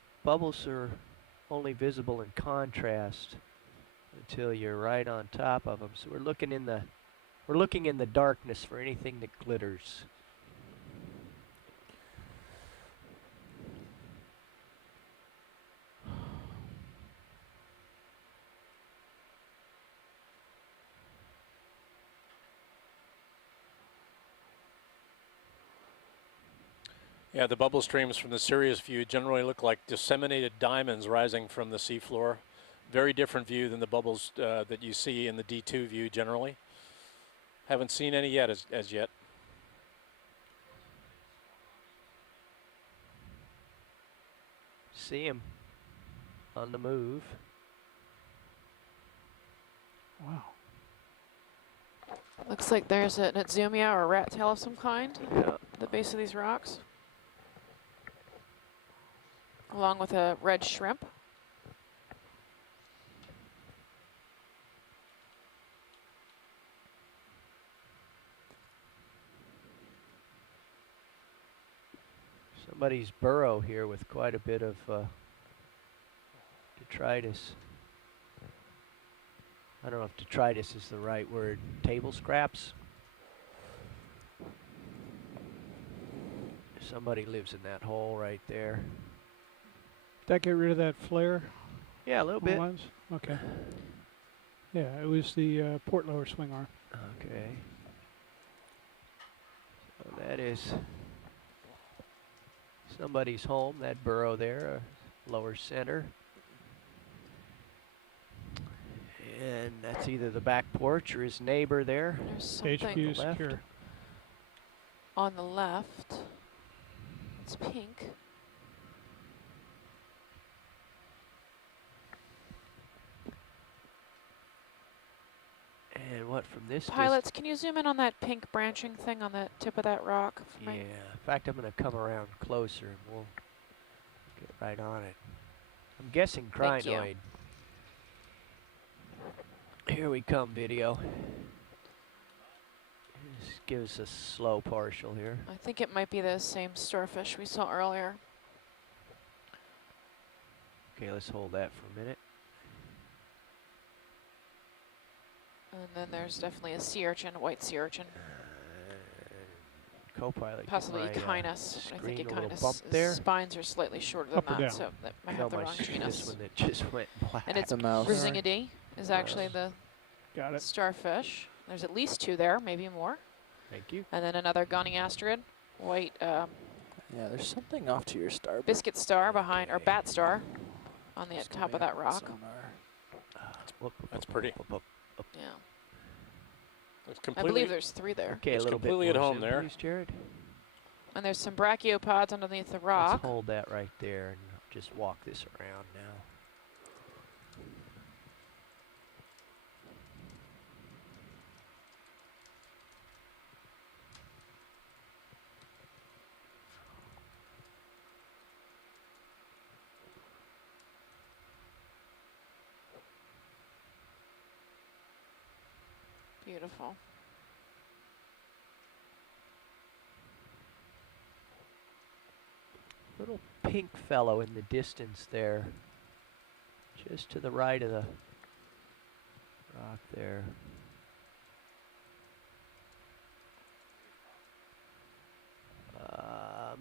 only visible in contrast until you're right on top of them. So we're looking in the darkness for anything that glitters. Yeah, the bubble streams from the Sirius view generally look like disseminated diamonds rising from the seafloor. Very different view than the bubbles that you see in the D2 view generally. Haven't seen any yet as yet. See him on the move. Wow. Looks like there's an Atsumia or a rat tail of some kind at the base of these rocks, along with a red shrimp. Somebody's burrow here with quite a bit of detritus. I don't know if detritus is the right word. Table scraps. Somebody lives in that hole right there. Did that get rid of that flare? Yeah, a little bit. Lens? Okay. Yeah, it was the port lower swing arm. Okay. So that is somebody's home, that burrow there, lower center. And that's either the back porch or his neighbor there. There's something secure. On the left. It's pink. And what from this Pilots, can you zoom in on that pink branching thing on the tip of that rock? Yeah, in fact, I'm going to come around closer and we'll get right on it. I'm guessing crinoid. Here we come, video. Just give us a slow partial here. I think it might be the same starfish we saw earlier. Okay, let's hold that for a minute. And then there's definitely a sea urchin, a white sea urchin. Co-pilot. Possibly Okeanos. I think Okeanos' spines are slightly shorter than that, so that might have the wrong genus. This one that just went black. And it's Brazingidea is actually the starfish. There's at least two there, maybe more. Thank you. And then another goniasterid, white. Yeah, there's something off to your star. Biscuit star behind, or bat star, on the top of that rock. That's pretty. Yeah. It's I believe there's three there. Okay, it's a little completely bit at home zoom, there. Please, Jared. And there's some brachiopods underneath the rock. Let's hold that right there and just walk this around now. Beautiful. Little pink fellow in the distance there, just to the right of the rock there.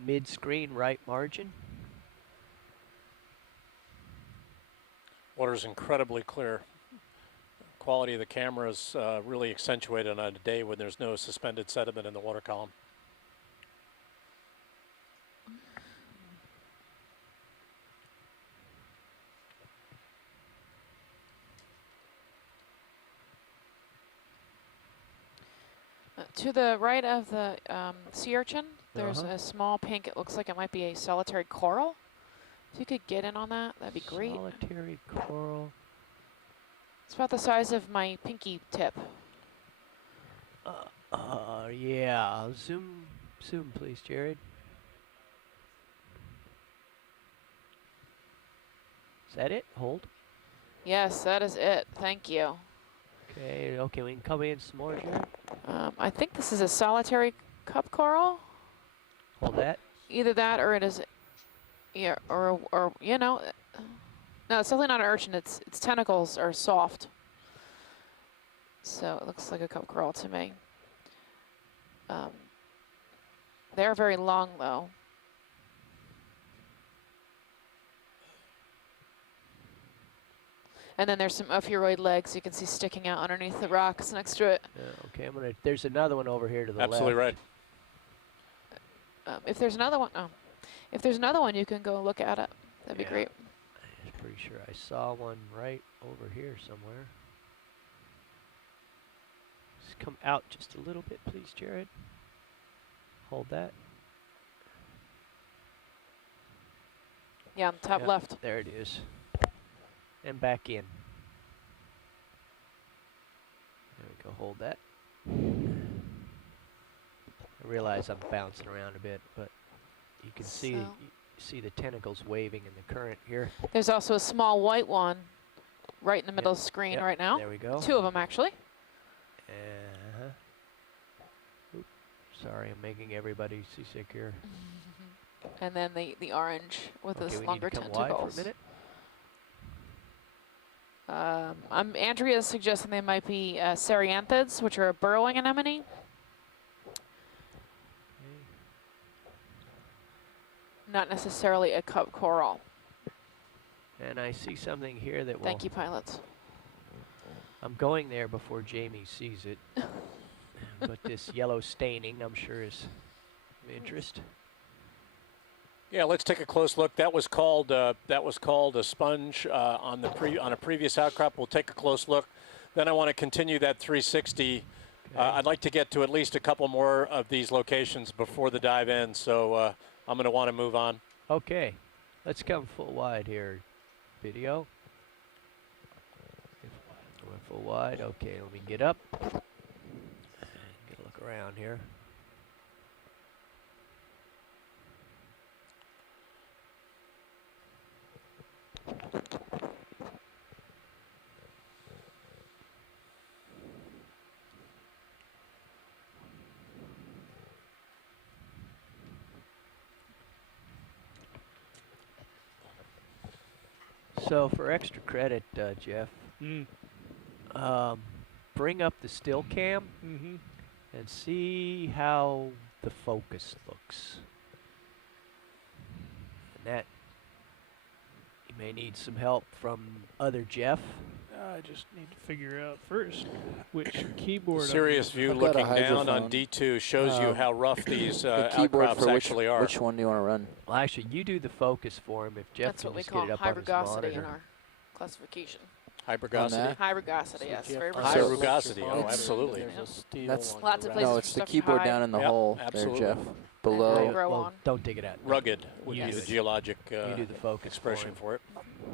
Mid-screen right margin. Water's incredibly clear. Quality of the camera is really accentuated on a day when there's no suspended sediment in the water column. To the right of the sea urchin, there's a small pink, it looks like it might be a solitary coral. If you could get in on that, that'd be great. Solitary coral. It's about the size of my pinky tip. Yeah, zoom please, Jared. Is that it? Hold. Yes, that is it. Thank you. Okay, we can come in some more, Jared. I think this is a solitary cup coral. Hold that. Either that or it is, yeah, or you know, no, it's definitely not an urchin. Its tentacles are soft. So it looks like a cup coral to me. They're very long though. And then there's some ophiuroid legs you can see sticking out underneath the rocks next to it. Yeah, okay, there's another one over here to the left. Absolutely right. If there's another one, if there's another one, you can go look at it. That'd be great. I'm pretty sure I saw one right over here somewhere. It's come out just a little bit, please, Jared. Hold that. Yeah, on top left. There it is. And back in. There we go, hold that. I realize I'm bouncing around a bit, but you can see the tentacles waving in the current here. There's also a small white one right in the middle of the screen right now. There we go. 2 of them, actually. Oops, sorry, I'm making everybody seasick here. And then the orange with this longer tentacles. Wide for a minute. Andrea's suggesting they might be Cereanthids, which are a burrowing anemone. Not necessarily a cup coral. And I see something here that will... Thank you, pilots. I'm going there before Jamie sees it. But this yellow staining, I'm sure, is of interest. Yeah, let's take a close look. That was called a sponge on a previous outcrop. We'll take a close look. Then I want to continue that 360. Okay. I'd like to get to at least a couple more of these locations before the dive ends. So I'm going to want to move on. Okay, let's come full wide here. Video. Going full wide. Okay, let me get up. Get a look around here. So for extra credit, Jeff, bring up the still cam and see how the focus looks. And that, you may need some help from other Jeff. I just need to figure out first which keyboard. Serious view looking down on D2 shows you how rough these outcrops actually are. Which one do you want to run? Well, actually, you do the focus for him. If Jeff That's what we just call get it up on his monitor. hybrogosity in our classification. Hybrogosity? Hybrogosity, yes. Very much. Hybrogosity, oh, absolutely. That's lots of places. No, it's the keyboard down in the hole there, Jeff. Below. Well, don't dig it out. Rugged would be the geologic you do the focus expression for it.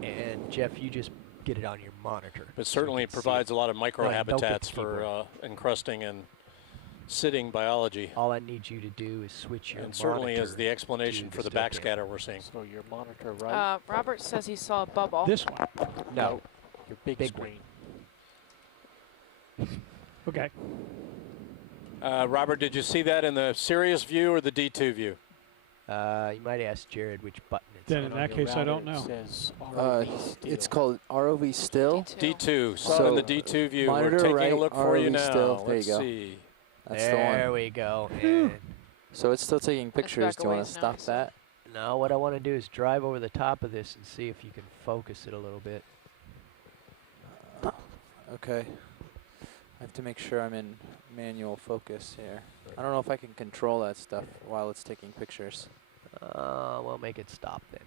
And Jeff, you just get it on your monitor. But certainly it provides a lot of microhabitats for encrusting and sitting biology. All I need you to do is switch your monitor. And certainly is the explanation for the backscatter we're seeing. So your monitor right? Robert says he saw a bubble. This one? No. Your big screen. Okay. Robert, did you see that in the Sirius view or the D2 view? You might ask Jared which button it's Then in that case, I don't know. It's called ROV still. D2. So in the D2 view, we're taking a look for you now. Still. There you go. See. That's the one. There we go. And so it's still taking pictures. Do you want to stop that? No, what I want to do is drive over the top of this and see if you can focus it a little bit. Okay. I have to make sure I'm in manual focus here. I don't know if I can control that stuff while it's taking pictures. We'll make it stop then.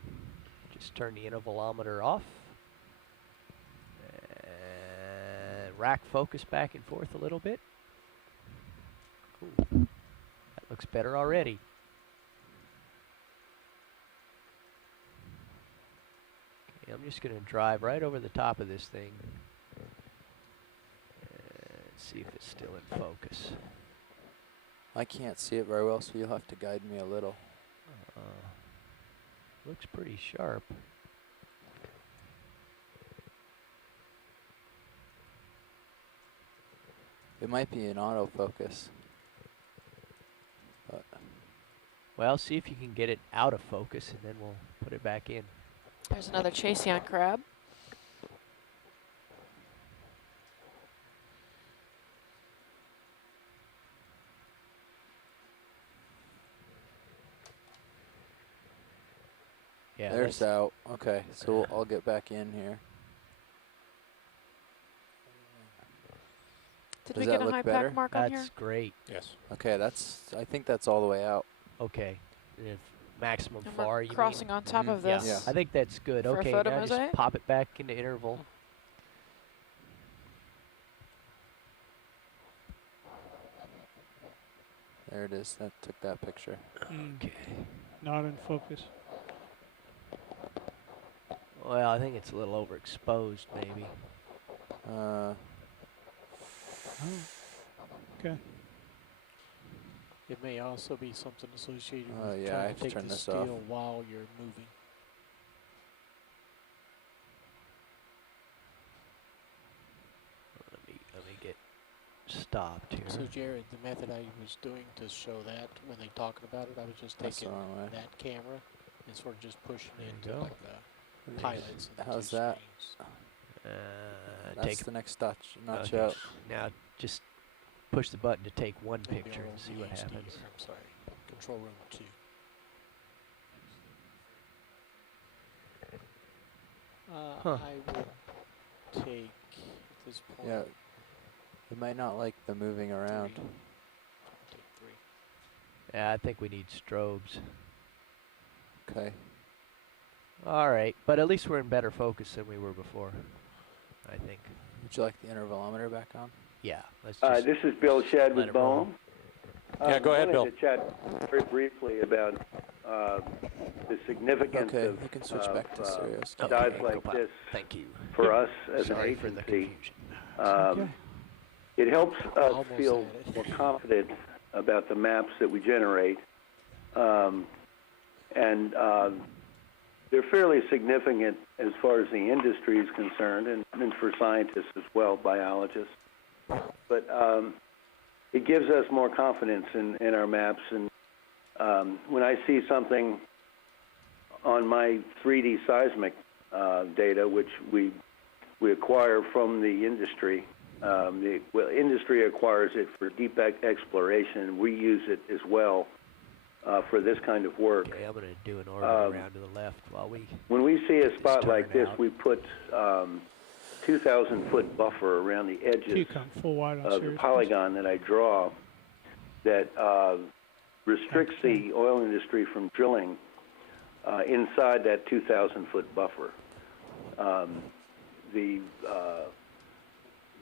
Just turn the intervalometer off. And rack focus back and forth a little bit. Ooh, that looks better already. Okay, I'm just going to drive right over the top of this thing. See if it's still in focus. I can't see it very well, so you'll have to guide me a little. Looks pretty sharp. It might be in autofocus. But well, see if you can get it out of focus, and then we'll put it back in. There's another Chaseon crab. Yeah, there's out. Okay, so I'll get back in here. Did we get a high pack mark on here? That's great. Yes. Okay, I think that's all the way out. Okay. And if maximum and far, we're you crossing on top of this. Yeah. I think that's good. For okay, a photo now mosaic? just pop it back into interval. There it is. That took that picture. Okay. Not in focus. Well, I think it's a little overexposed, maybe. Okay. It may also be something associated with yeah, I trying have to take turn the this steel off. while you're moving. Let me get stopped here. So Jared, the method I was doing to show that when they talking about it, I was just taking that camera and sort of just pushing it into like the pilots. How's that? That's the next notch out. Now just push the button to take one picture and see what happens. I'm sorry, control room 2. I would take at this point. Yeah, it might not like the moving around. Take 3. Yeah, I think we need strobes. Okay. All right, but at least we're in better focus than we were before, I think. Would you like the intervalometer back on? Yeah, let's just this is Bill Shedd with Bohm. Yeah, go ahead, Bill. I wanted to chat very briefly about the significance okay, of, you can switch back to serious. dives like this. Thank you. For us as an Sorry for the agency. confusion. It helps us Almost feel more confident about the maps that we generate. They're fairly significant as far as the industry is concerned, and for scientists as well, biologists. But it gives us more confidence in our maps. And when I see something on my 3D seismic data, which we acquire from the industry, industry acquires it for deep exploration. We use it as well for this kind of work. Okay, I'm going to do an orbit around to the left while we... When we see a spot like this, we put 2,000-foot buffer around the edges of the polygon that I draw that restricts the oil industry from drilling inside that 2,000-foot buffer. The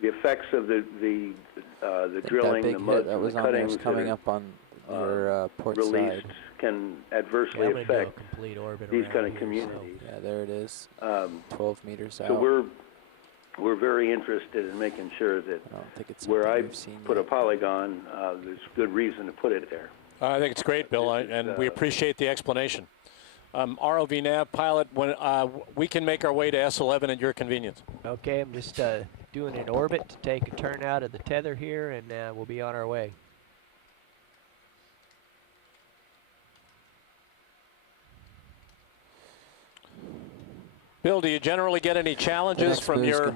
effects of the drilling, the mud, that was the on there cuttings was coming up on your port released side. can adversely affect these kind of communities. Yeah, there it is. 12 meters out. So we're very interested in making sure that where I put a polygon, there's good reason to put it there. I think it's great, Bill, and we appreciate the explanation. ROV nav pilot, when we can make our way to S11 at your convenience. Okay, I'm just doing an orbit to take a turn out of the tether here, and we'll be on our way. Bill, do you generally get any challenges from your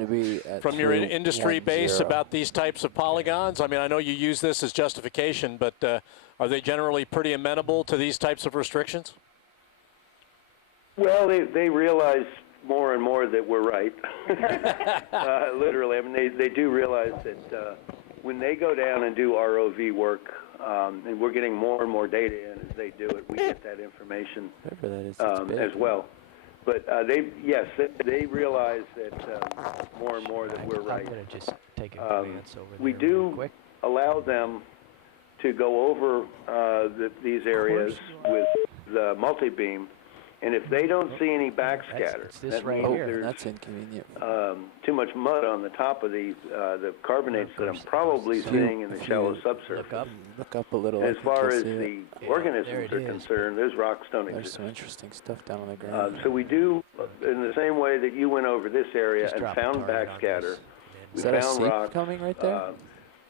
industry base about these types of polygons? I mean, I know you use this as justification, but are they generally pretty amenable to these types of restrictions? Well, they realize more and more that we're right. Literally, I mean, they do realize that when they go down and do ROV work, and we're getting more and more data in as they do it, we get that information as well. But they realize that more and more that we're right. I'm going to just take a glance over there. We do allow them to go over these areas with the multi-beam, and if they don't see any backscatter, that means that's inconvenient. too much mud on the top of the carbonates that I'm probably seeing in the shallow subsurface. Look up a little. As far as the organisms are concerned, those rocks don't exist. There's some interesting stuff down on the ground. So we do, in the same way that you went over this area and found backscatter, we found rocks coming right there?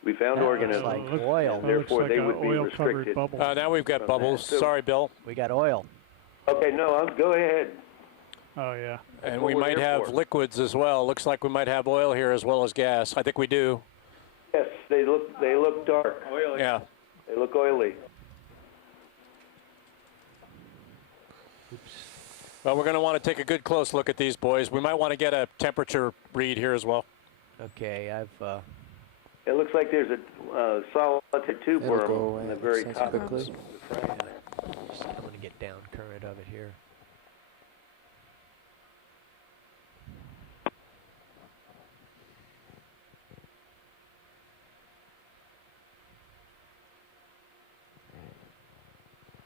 We found organisms, like oil. therefore they would be restricted. Now we've got bubbles. Sorry, Bill. We got oil. Okay, no, go ahead. Oh, yeah. And we might have liquids as well. Looks like we might have oil here as well as gas. I think we do. Yes, they look dark. Oily. Yeah. They look oily. Well, we're going to want to take a good close look at these boys. We might want to get a temperature read here as well. Okay, It looks like there's a solid tube worm in the very top. Quickly. I'm going to get down current of it here.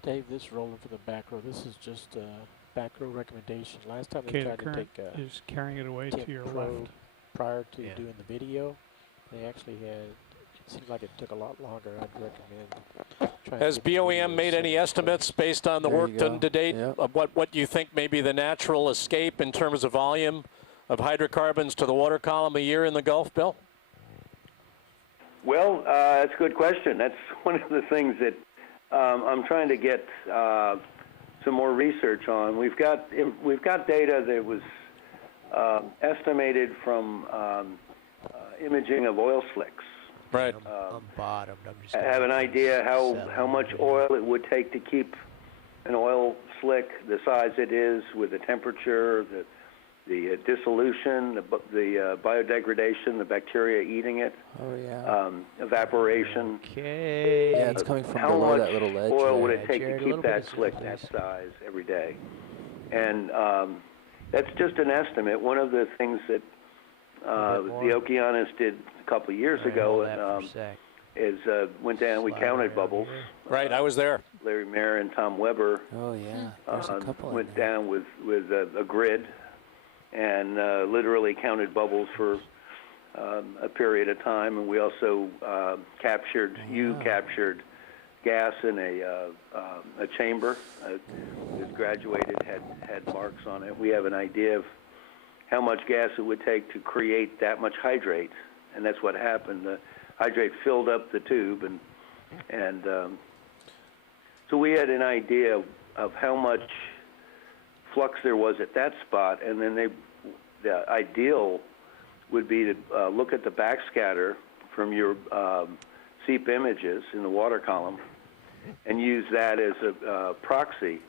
Dave, this rolling for the back row. This is just a back row recommendation. Last time they Okay, the tried to current take is carrying it away Temp to your Pro left. prior to doing the video, they actually had, it seemed like it took a lot longer. I'd recommend trying Has to get the BOEM video made any set estimates based on the There work you done go. to date Yep. of what you think may be the natural escape in terms of volume of hydrocarbons to the water column a year in the Gulf, Bill? Well, that's a good question. That's one of the things that I'm trying to get some more research on. We've got data that was estimated from imaging of oil slicks. Right. I'm bottomed. I'm just I have an idea how much oil it would take to keep an oil slick the size it is, with the temperature, the dissolution, the biodegradation, the bacteria eating it. Oh yeah. Evaporation. Okay. Yeah, it's coming from How below much that little ledge. oil would there. it take Jared, a to little keep bit that of zoom, slick that please. size every day? And that's just an estimate. One of the things that the Okeanos did a couple of years ago is went down. We counted bubbles. Right, I was there. Larry Mayer and Tom Weber. Oh yeah, there's a couple. Went down with a grid and literally counted bubbles for a period of time, and we also captured. Wow. You captured gas in a chamber. It was graduated, had marks on it. We have an idea of how much gas it would take to create that much hydrate, and that's what happened. The hydrate filled up the tube, and so we had an idea of how much flux there was at that spot, and then the ideal would be to look at the backscatter from your SEEP images in the water column and use that as a proxy,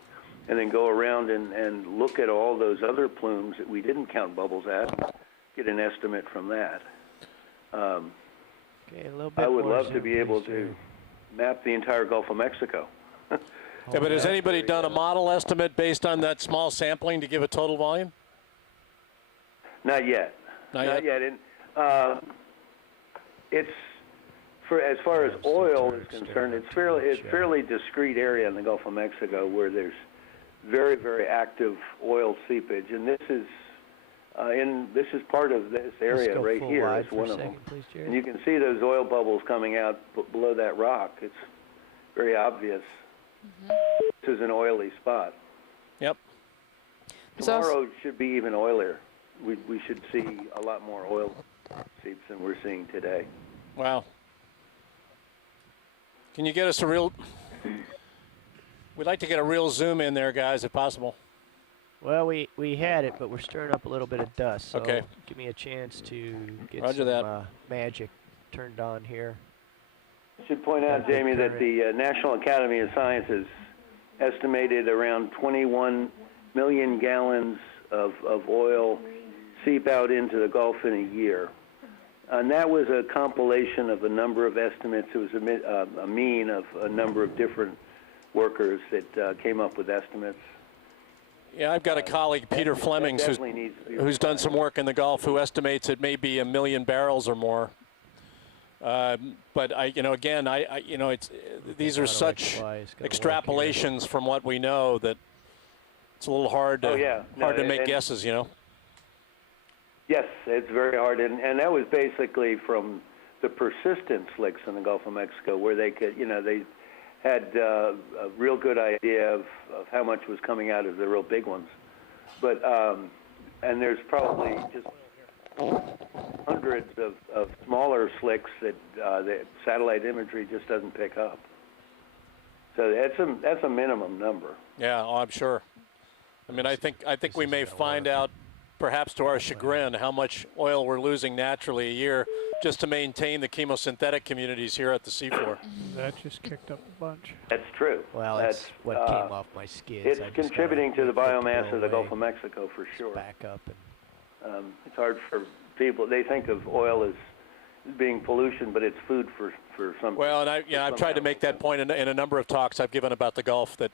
and then go around and look at all those other plumes that we didn't count bubbles at, get an estimate from that. Okay, a little bit I would more love zoom, to be able please, to Jared. map the entire Gulf of Mexico. Yeah, but has anybody done a model estimate based on that small sampling to give a total volume? Not yet. Not yet. And it's as far as oil is concerned, it's fairly discrete area in the Gulf of Mexico where there's very, very active oil seepage, and this is part of this area right here. It's one of them. Please, And you can see those oil bubbles coming out below that rock. It's very obvious. This is an oily spot. Yep. Tomorrow should be even oilier. We should see a lot more oil seeps than we're seeing today. Wow. Can you get us a real... We'd like to get a real zoom in there, guys, if possible. Well, we had it, but we're stirring up a little bit of dust. So okay. Give me a chance to get Roger some magic turned on here. I should point out, Jamie, that the National Academy of Sciences estimated around 21 million gallons of oil seep out into the Gulf in a year. And that was a compilation of a number of estimates. It was a mean of a number of different workers that came up with estimates. Yeah, I've got a colleague, Peter Flemings, who's done some work in the Gulf, who estimates it may be 1 million barrels or more. But these are such extrapolations from what we know that it's a little hard to to make guesses, you know. Yes, it's very hard, and that was basically from the persistent slicks in the Gulf of Mexico, where they could, they had a real good idea of how much was coming out of the real big ones. But and there's probably just hundreds of smaller slicks that the satellite imagery just doesn't pick up. So that's a minimum number. Yeah, I'm sure. I mean, I think we may find out, perhaps to our chagrin, how much oil we're losing naturally a year just to maintain the chemosynthetic communities here at the seafloor. That just kicked up a bunch. That's true. Well, that's what came off my skids. It's contributing to the biomass of the Gulf of Mexico for sure. Back up. And it's hard for people. They think of oil as being pollution, but it's food for some. Well, and I've tried to make that point in a number of talks I've given about the Gulf, that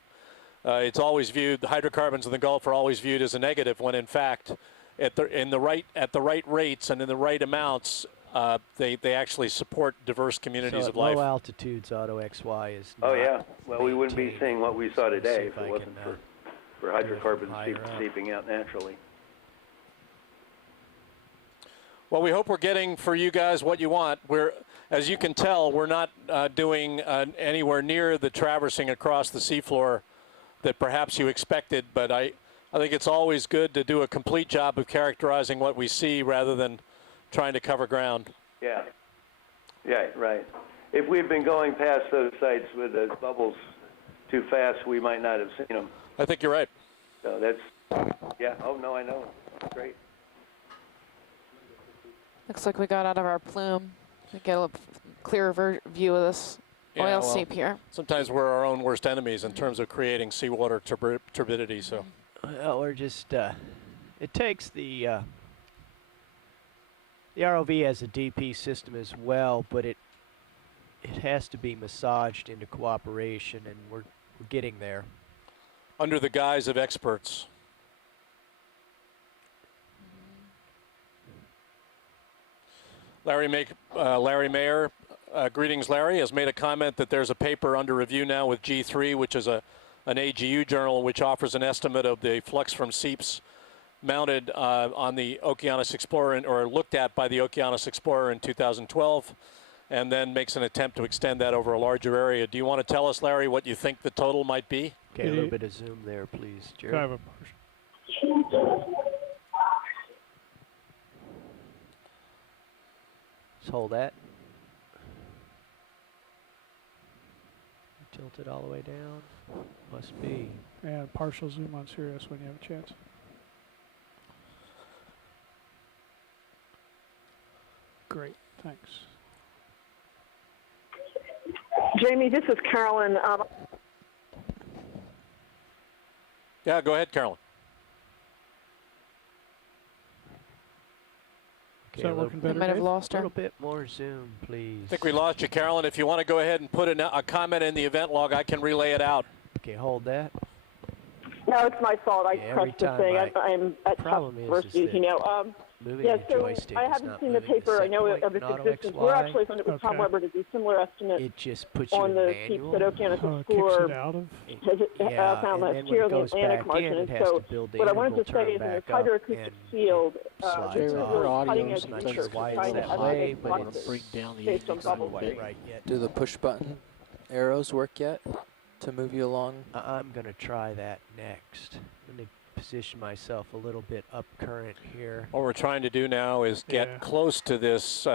it's always viewed, the hydrocarbons in the Gulf are always viewed as a negative, when in fact, at the right rates and in the right amounts, they actually support diverse communities so of life. Low altitudes, Auto XY is Oh not yeah. Well, we wouldn't be seeing what we saw today if if it I wasn't can, for hydrocarbons higher up. seeping out naturally. Well, we hope we're getting for you guys what you want. As you can tell, we're not doing anywhere near the traversing across the seafloor that perhaps you expected, but I think it's always good to do a complete job of characterizing what we see rather than trying to cover ground. Yeah. Yeah, right. If we had been going past those sites with the bubbles too fast, we might not have seen them. I think you're right. So that's, yeah, oh no, I know. Great. Looks like we got out of our plume. We get a clearer view of this oil seep here. Sometimes we're our own worst enemies in terms of creating seawater turbidity. So, well, we're just. It takes the ROV as a DP system as well, but it has to be massaged into cooperation, and we're getting there. Under the guise of experts. Larry Mayer, greetings Larry, has made a comment that there's a paper under review now with G3, which is an AGU journal which offers an estimate of the flux from seeps mounted on the Okeanos Explorer, or looked at by the Okeanos Explorer in 2012, and then makes an attempt to extend that over a larger area. Do you want to tell us, Larry, what you think the total might be? Okay, a little bit of zoom there, please, Jared. Can I have a partial? Let's hold that. Tilt it all the way down. Must be. And partial zoom on Sirius when you have a chance. Great, thanks. Jamie, this is Carolyn. Yeah, go ahead, Carolyn. Okay, Is that working better? We might have lost her. A little bit more zoom, please. I think we lost you, Carolyn. If you want to go ahead and put a comment in the event log, I can relay it out. Okay, hold that. No, it's my fault. I pressed the thing. I'm at problem university, you know. Moving the so joystick I is haven't not seen the moving paper. I know of its existence. We're actually going to with Tom Weber to do similar estimates it just puts you on in the manual. seeps that Okeanos Oh, it kicks Explorer it out of? Yeah, found and last then year when on it the goes Atlantic back margin. in, And it has so to build the what I wanted to interval say turn is in this back up, hydroacoustic and field, slides this is off. really Our cutting audio's edge not research just why trying it's to that way, estimate but want to fluxes bring down the based on index a bubble little Quite bit. right yet. Do the push button arrows work yet to move you along? I'm going to try that next. I'm going to position myself a little bit up current here. What we're trying to do now is get close to this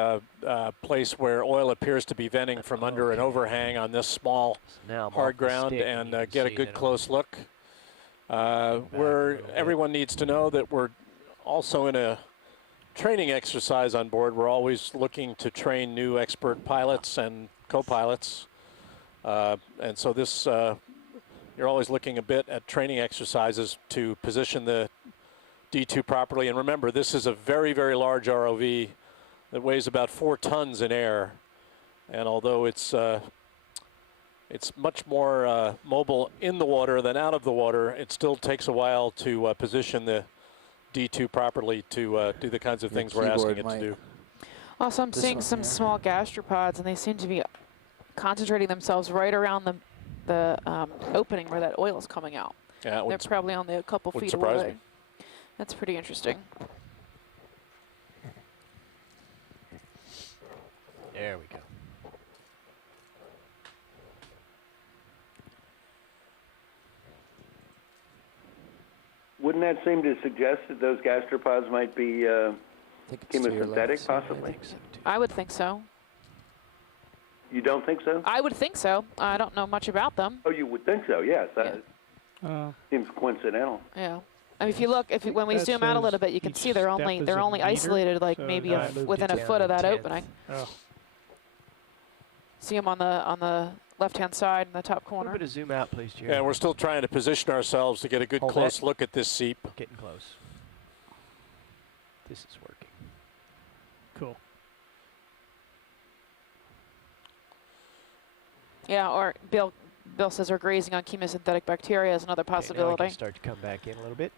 place where oil appears to be venting from under an overhang on this small hard ground, and get a good close look. Everyone needs to know that we're also in a training exercise on board. We're always looking to train new expert pilots and co-pilots. And so this, you're always looking a bit at training exercises to position the D2 properly. And remember, this is a very, very large ROV that weighs about 4 tons in air. And although it's much more mobile in the water than out of the water, it still takes a while to position the D2 properly to do the kinds of things we're asking it to do. Also, I'm seeing some small gastropods, and they seem to be concentrating themselves right around the opening where that oil is coming out. Yeah, they're probably only a couple feet away. That's pretty interesting. There we go. Wouldn't that seem to suggest that those gastropods might be chemosynthetic, possibly? I would think so. You don't think so? I would think so. I don't know much about them. Oh, you would think so, yes. That seems coincidental. Yeah. I mean, if you look, when we zoom out a little bit, you can see they're only isolated, like maybe within a foot of that opening. Oh. See them on the left-hand side in the top A corner. little bit of zoom out, please, Jerry. Yeah, we're still trying to position ourselves to get a good close look at this seep. Getting close. This is working. Cool. Yeah, or Bill says they're grazing on chemosynthetic bacteria is another possibility. Now I can start to come back in a little bit.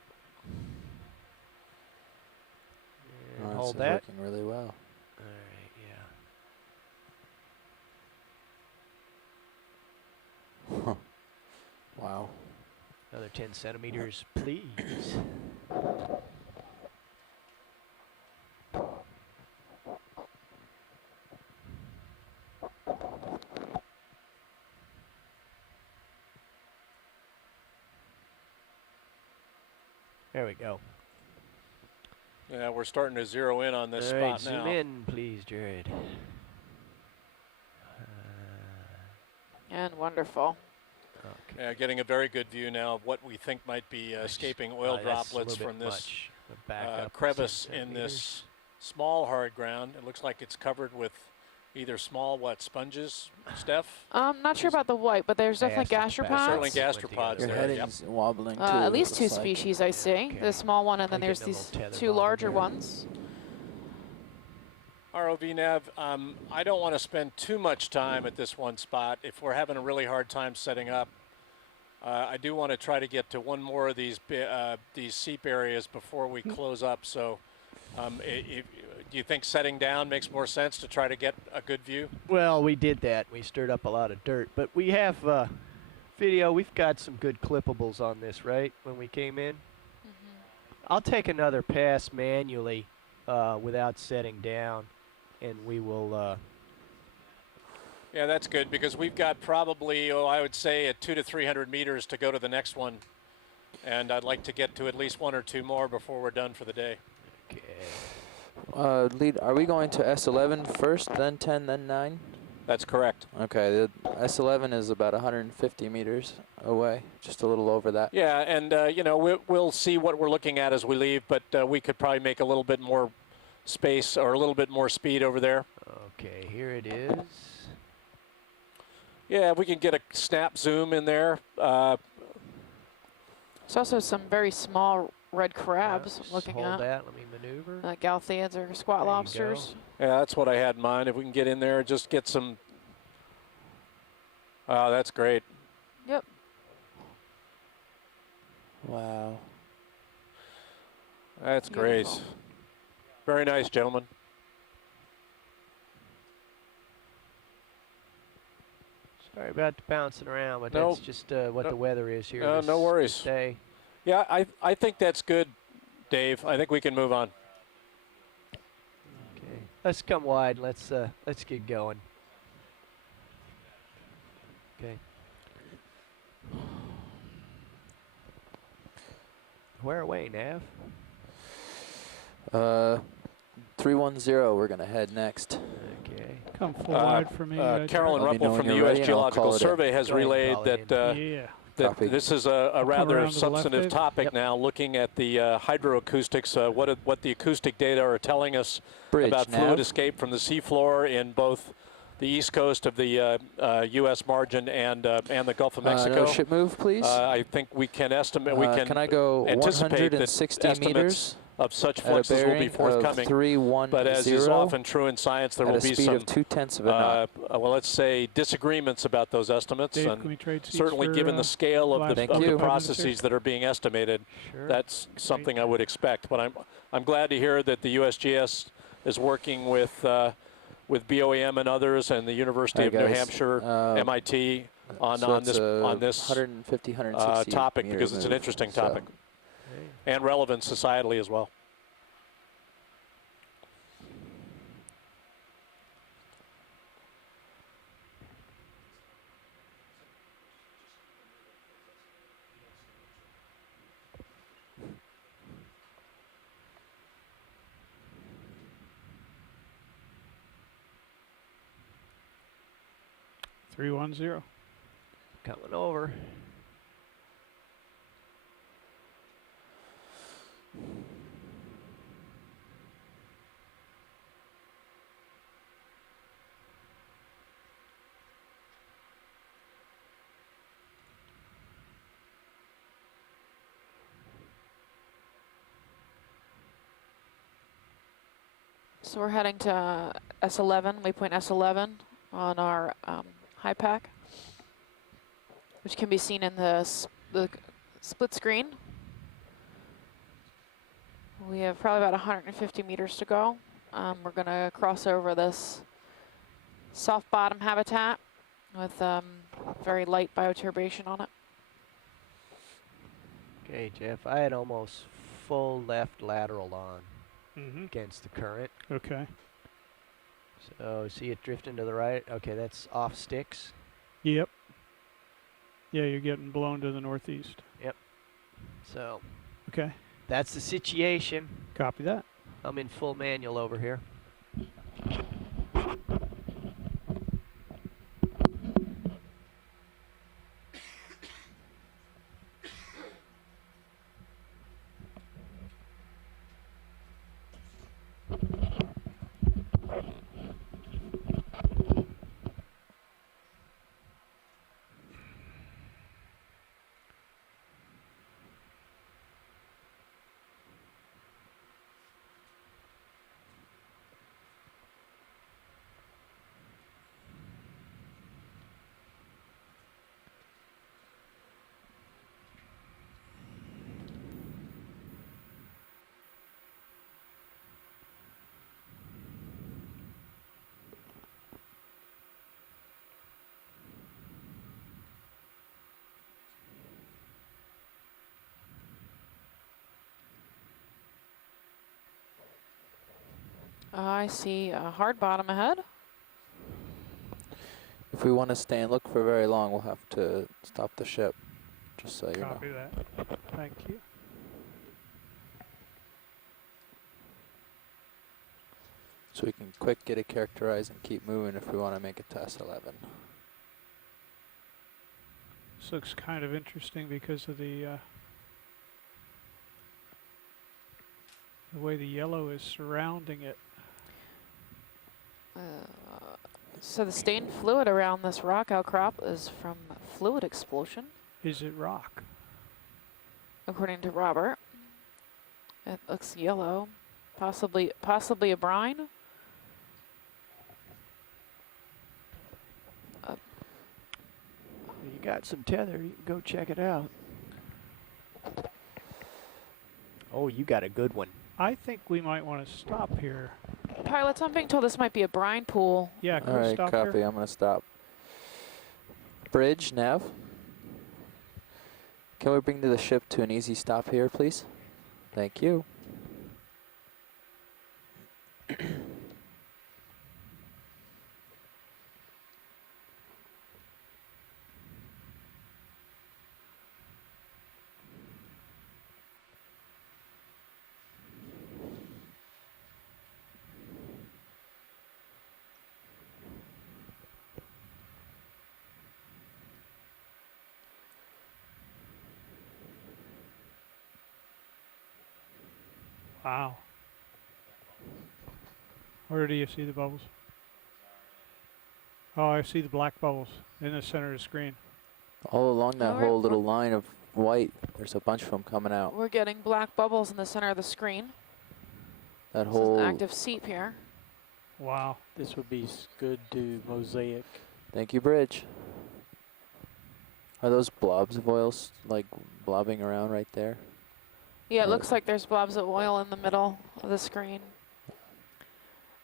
And hold that. Working really well. All right, Wow. Another 10 centimeters, please. There we go. Yeah, we're starting to zero in on this All right, spot now. zoom in, please, Jared. And wonderful. Okay. Yeah, getting a very good view now of what we think might be escaping oil droplets from this crevice in this small hard ground. It looks like it's covered with either small, sponges, Steph? I'm not sure about the white, but there's definitely gastropods. Certainly gastropods Your there. heading's wobbling too. At least two species I see. Okay. The small one, and then there's these two larger ones. ROV Nav, I don't want to spend too much time at this one spot. If we're having a really hard time setting up, I do want to try to get to one more of these seep areas before we close up. So do you think setting down makes more sense to try to get a good view? Well, we did that. We stirred up a lot of dirt. But we have video. We've got some good clippables on this, right, when we came in? I'll take another pass manually without setting down, and we will... Yeah, that's good, because we've got probably, I would say, at 200 to 300 meters to go to the next one. And I'd like to get to at least one or two more before we're done for the day. Okay. Lead, are we going to S11 first, then 10, then 9? That's correct. Okay, the S11 is about 150 meters away, just a little over that. Yeah, and, you know, we'll see what we're looking at as we leave, but we could probably make a little bit more space or a little bit more speed over there. Okay, here it is. Yeah, if we can get a snap zoom in there. There's also some very small red crabs looking at. Hold that, let me maneuver. Galtheads or squat lobsters. Yeah, that's what I had in mind. If we can get in there, just get some. Oh, that's great. Yep. Wow. That's great. Very nice, gentlemen. Sorry about bouncing around, but that's just what the weather is here. No worries. Yeah, I think that's good, Dave. I think we can move on. Okay, let's come wide. Let's get going. Okay. Where away, Nav? 310. We're gonna head next. Okay. Come full wide for me. Carolyn Ruppel from the U.S. Geological Survey has relayed that that this is a rather substantive topic now, looking at the hydroacoustics, what the acoustic data are telling us about fluid escape from the seafloor in both the east coast of the U.S. margin and the Gulf of Mexico. Ship move, please. I think we can estimate. Can I go anticipate 160 that meters? Of such fluxes will be forthcoming, but as is often true in science, there will be some, of 0.2 of a knot. well, let's say disagreements about those estimates, Dave, and can we trade certainly given the scale of the processes that are being estimated, sure. That's something I would expect. But I'm glad to hear that the USGS is working with BOEM and others, and the University of New Hampshire, MIT, on this 150, 160 topic, because it's an interesting topic. And relevant societally as well. .310. Coming over. So we're heading to S11, waypoint S11 on our high pack, which can be seen in the split screen. We have probably about 150 meters to go. We're going to cross over this soft bottom habitat with very light bioturbation on it. Okay, Jeff, I had almost full left lateral on against the current. Okay. So see it drifting to the right? Okay, that's off sticks. Yep. Yeah, you're getting blown to the northeast. Yep. So. Okay. That's the situation. Copy that. I'm in full manual over here. I see a hard bottom ahead. If we want to stay and look for very long, we'll have to stop the ship, just so you know. Copy that. Thank you. So we can quick get it characterized and keep moving if we want to make it to S11. This looks kind of interesting because of the way the yellow is surrounding it. So the stained fluid around this rock outcrop is from fluid explosion. Is it rock? According to Robert. It looks yellow. Possibly a brine. You got some tether. You can go check it out. Oh, you got a good one. I think we might want to stop here. Pilots, I'm being told this might be a brine pool. Yeah, can All we right, stop copy. here? I'm going to stop. Bridge, nav. Can we bring the ship to an easy stop here, please? Thank you. Wow. Where do you see the bubbles? Oh, I see the black bubbles in the center of the screen. All along that whole little line of white, there's a bunch of them coming out. We're getting black bubbles in the center of the screen. That this whole is an active seep here. Wow. This would be good to mosaic. Thank you, Bridge. Are those blobs of oil like blobbing around right there? Yeah, it looks like there's blobs of oil in the middle of the screen.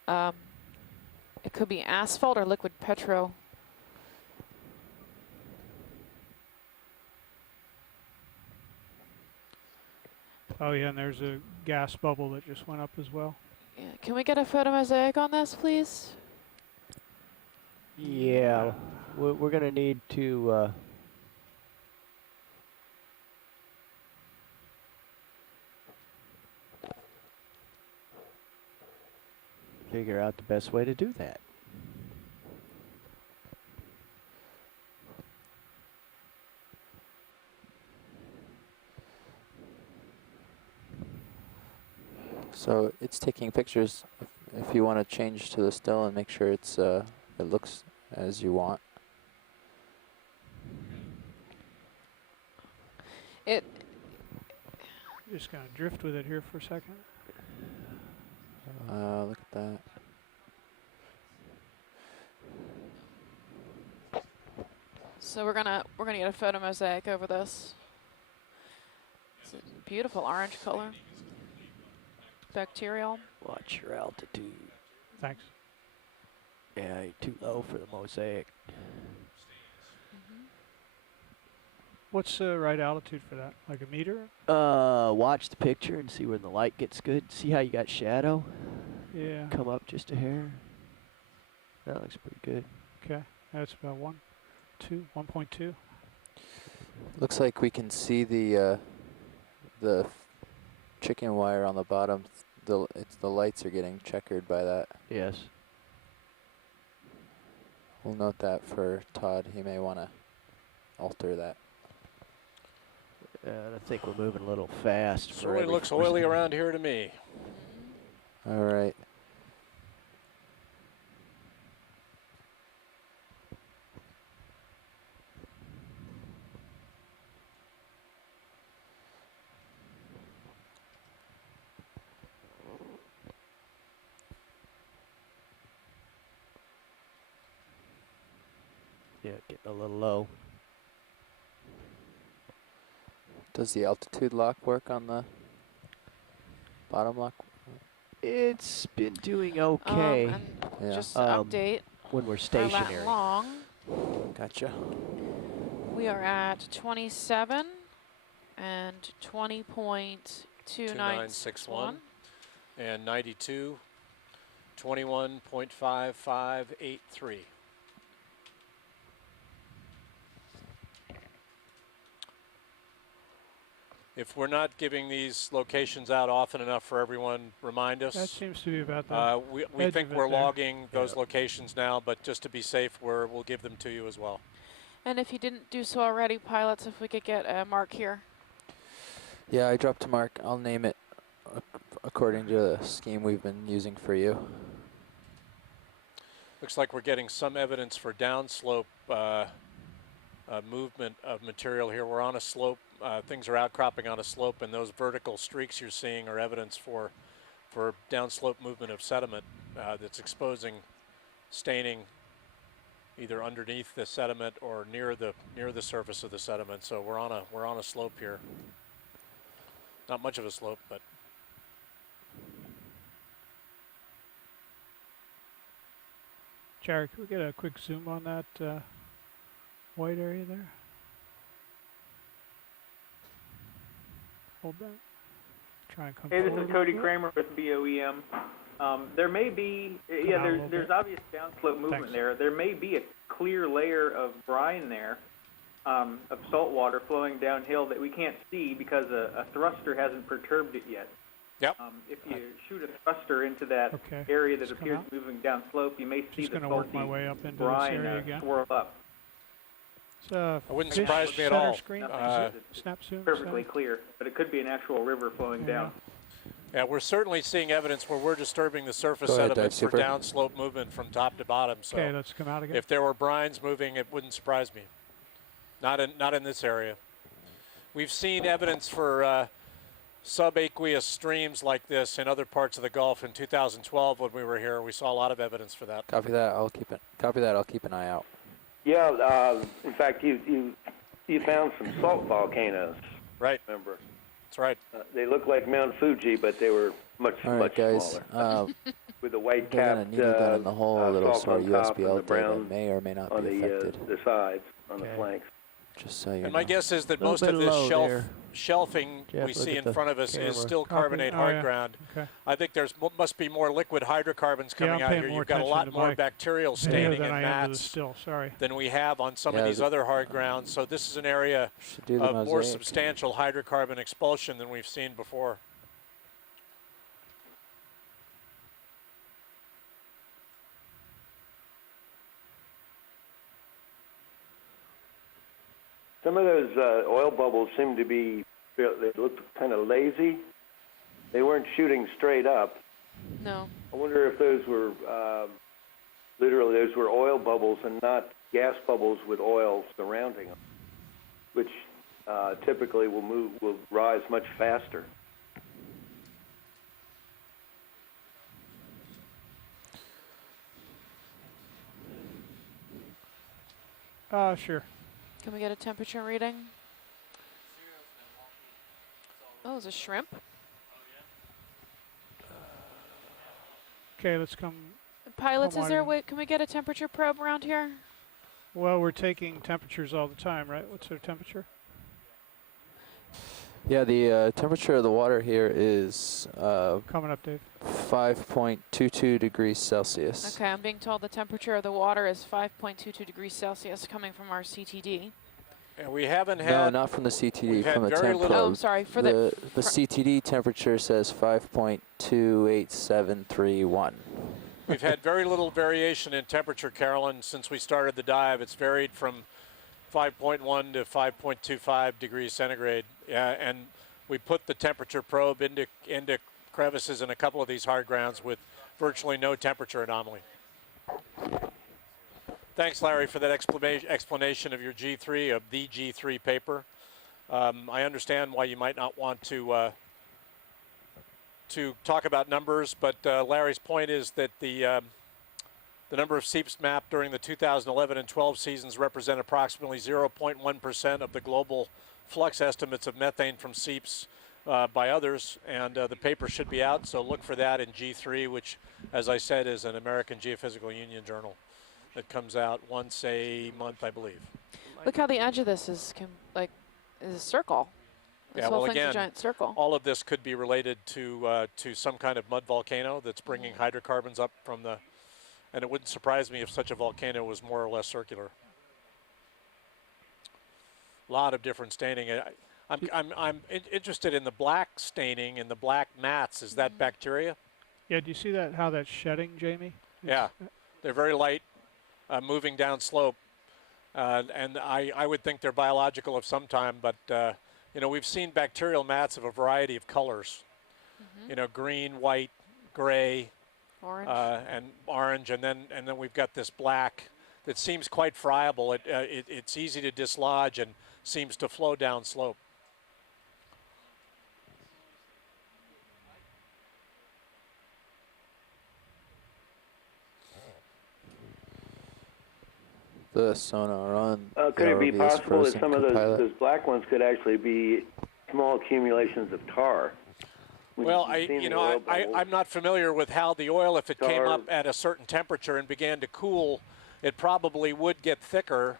It could be asphalt or liquid petro. Oh yeah, and there's a gas bubble that just went up as well. Yeah, can we get a photo mosaic on this, please? Yeah, we're gonna need to figure out the best way to do that. So it's taking pictures. If you want to change to the still and make sure it's it looks as you want. Just gonna drift with it here for a second. Look at that. So we're gonna get a photo mosaic over this. It's a beautiful orange color. Bacterial. Watch your altitude. Thanks. Yeah, you're too low for the mosaic. What's the right altitude for that? Like a meter? Watch the picture and see where the light gets good. See how you got shadow? Yeah. Come up just a hair. That looks pretty good. Okay, that's about 1.2. Looks like we can see the chicken wire on the bottom. The lights are getting checkered by that. Yes. We'll note that for Todd. He may want to alter that. I think we're moving a little fast. Certainly looks oily around here to me. All right. Yeah, getting a little low. Does the altitude lock work on the bottom lock? It's been doing okay. And just to update. When we're stationary. Long. Gotcha. We are at 27 and 20.2961. And 92, 21.5583. If we're not giving these locations out often enough for everyone, remind us. That seems to be about that. We think we're logging those locations now, but just to be safe, we'll give them to you as well. And if you didn't do so already, pilots, if we could get a mark here. Yeah, I dropped a mark. I'll name it according to the scheme we've been using for you. Looks like we're getting some evidence for downslope movement of material here. We're on a slope. Things are outcropping on a slope, and those vertical streaks you're seeing are evidence for downslope movement of sediment that's exposing staining either underneath the sediment or near the surface of the sediment. So we're on a slope here. Not much of a slope, but Jared, can we get a quick zoom on that white area there? Hold that. Try and come Hey, this forward is Cody a bit. Kramer with BOEM. There may be, there's obvious downslope movement there. There may be a clear layer of brine there, of salt water flowing downhill that we can't see because a thruster hasn't perturbed it yet. Yep. If you shoot a thruster into that area that appears moving down slope, you may see the salty brine swirl up. It wouldn't surprise me at all. Snap zoom. Perfectly clear, but it could be an actual river flowing down. Yeah, we're certainly seeing evidence where we're disturbing the surface sediments for downslope movement from top to bottom. So okay, let's come out again. If there were brines moving, it wouldn't surprise me. Not in this area. We've seen evidence for subaqueous streams like this in other parts of the Gulf. In 2012, when we were here, we saw a lot of evidence for that. Copy that. I'll keep it. Copy that. I'll keep an eye out. Yeah. In fact, you found some salt volcanoes. Right. Remember? That's right. They look like Mount Fuji, but they were much guys, smaller. With the white capped down in the hole a little, so our USBL data may or may not on be affected. The sides, on the flanks. Just so you know. My guess is that most of this shelving we see in front of us is still carbonate hard ground. Okay. I think there's must be more liquid hydrocarbons coming out here. You've got a lot more bacterial staining and mats than we have on some of these other hard grounds. So this is an area of more substantial hydrocarbon expulsion than we've seen before. Some of those oil bubbles seem to be, they looked kind of lazy. They weren't shooting straight up. No. I wonder if those were, literally those were oil bubbles and not gas bubbles with oil surrounding them, which typically will rise much faster. Sure. Can we get a temperature reading? Oh, it's a shrimp. Okay, let's come. Pilots, is there a way, can we get a temperature probe around here? Well, we're taking temperatures all the time, right? What's our temperature? Yeah, the temperature of the water here is coming up, Dave. 5.22 degrees Celsius. Okay, I'm being told the temperature of the water is 5.22 degrees Celsius coming from our CTD. And we haven't had... No, not from the CTD, from the temp probe. Oh, I'm sorry. For the CTD temperature says 5.28731. We've had very little variation in temperature, Carolyn, since we started the dive. It's varied from 5.1 to 5.25 degrees centigrade. And we put the temperature probe into crevices in a couple of these hard grounds with virtually no temperature anomaly. Thanks, Larry, for that explanation of your G3, of the G3 paper. I understand why you might not want to talk about numbers, but Larry's point is that the number of seeps mapped during the 2011 and 12 seasons represent approximately 0.1% of the global flux estimates of methane from seeps by others, and the paper should be out, so look for that in G3, which, as I said, is an American Geophysical Union journal that comes out once a month, I believe. Look how the edge of this is is a circle. This whole thing's a giant circle. All of this could be related to some kind of mud volcano that's bringing hydrocarbons up from the, and it wouldn't surprise me if such a volcano was more or less circular. A lot of different staining. I'm interested in the black staining and the black mats. Is that bacteria? Yeah, do you see that, how that's shedding, Jamie? Yeah, they're very light, moving down slope. And I would think they're biological of some time, but you know, we've seen bacterial mats of a variety of colors. You know, green, white, gray, orange, and then we've got this black that seems quite friable. It's easy to dislodge and seems to flow down slope. The sonar on. Could it be possible that some of those black ones could actually be small accumulations of tar? Well, I'm not familiar with how the oil, if it came up at a certain temperature and began to cool, it probably would get thicker.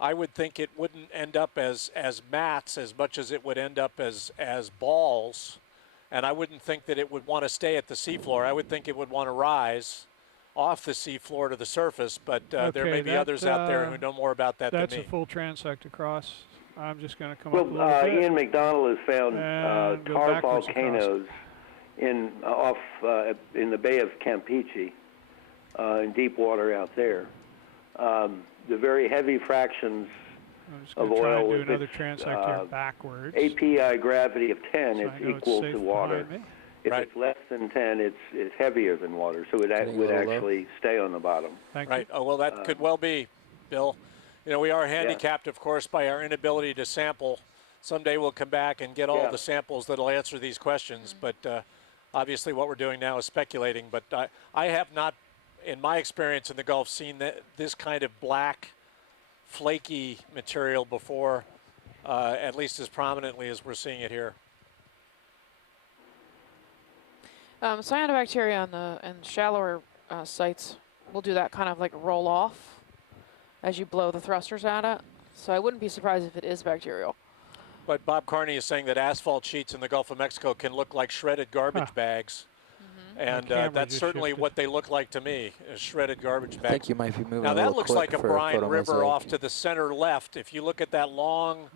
I would think it wouldn't end up as mats as much as it would end up as balls. And I wouldn't think that it would want to stay at the seafloor. I would think it would want to rise off the seafloor to the surface, but there may be others out there who know more about that than me. That's a full transect across. I'm just going to come up a little bit. Ian McDonald has found tar volcanoes in the Bay of Campeche, in deep water out there. The very heavy fractions of oil with another transect here backwards. API gravity of 10 is equal to water. If it's less than 10, it's heavier than water, so it would actually stay on the bottom. Right. Oh, well, that could well be, Bill. You know, we are handicapped, of course, by our inability to sample. Someday we'll come back and get all the samples that'll answer these questions, but obviously what we're doing now is speculating. But I have not, in my experience in the Gulf, seen this kind of black, flaky material before, at least as prominently as we're seeing it here. Cyanobacteria in shallower sites will do that kind of like roll off as you blow the thrusters at it. So I wouldn't be surprised if it is bacterial. But Bob Carney is saying that asphalt sheets in the Gulf of Mexico can look like shredded garbage bags. And that's certainly what they look like to me, shredded garbage bags. I think you might be moving now a that little looks like a brine river mosaic. Off to the center left. If you look at that long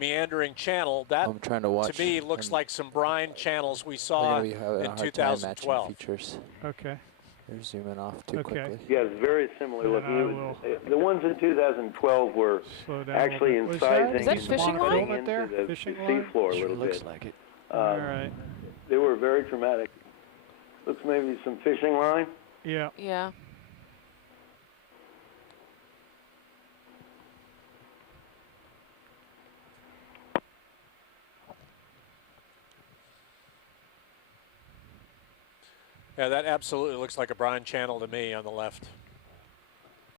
meandering channel, that I'm trying to watch to me looks like some brine channels we saw in 2012. Features. Okay. They're zooming off too quickly. Yeah, it's very similar looking. The ones in 2012 were actually incising is that fishing line into the seafloor a little bit. Looks like it. All right. They were very dramatic. Looks maybe some fishing line. Yeah. Yeah. Yeah, that absolutely looks like a brine channel to me on the left.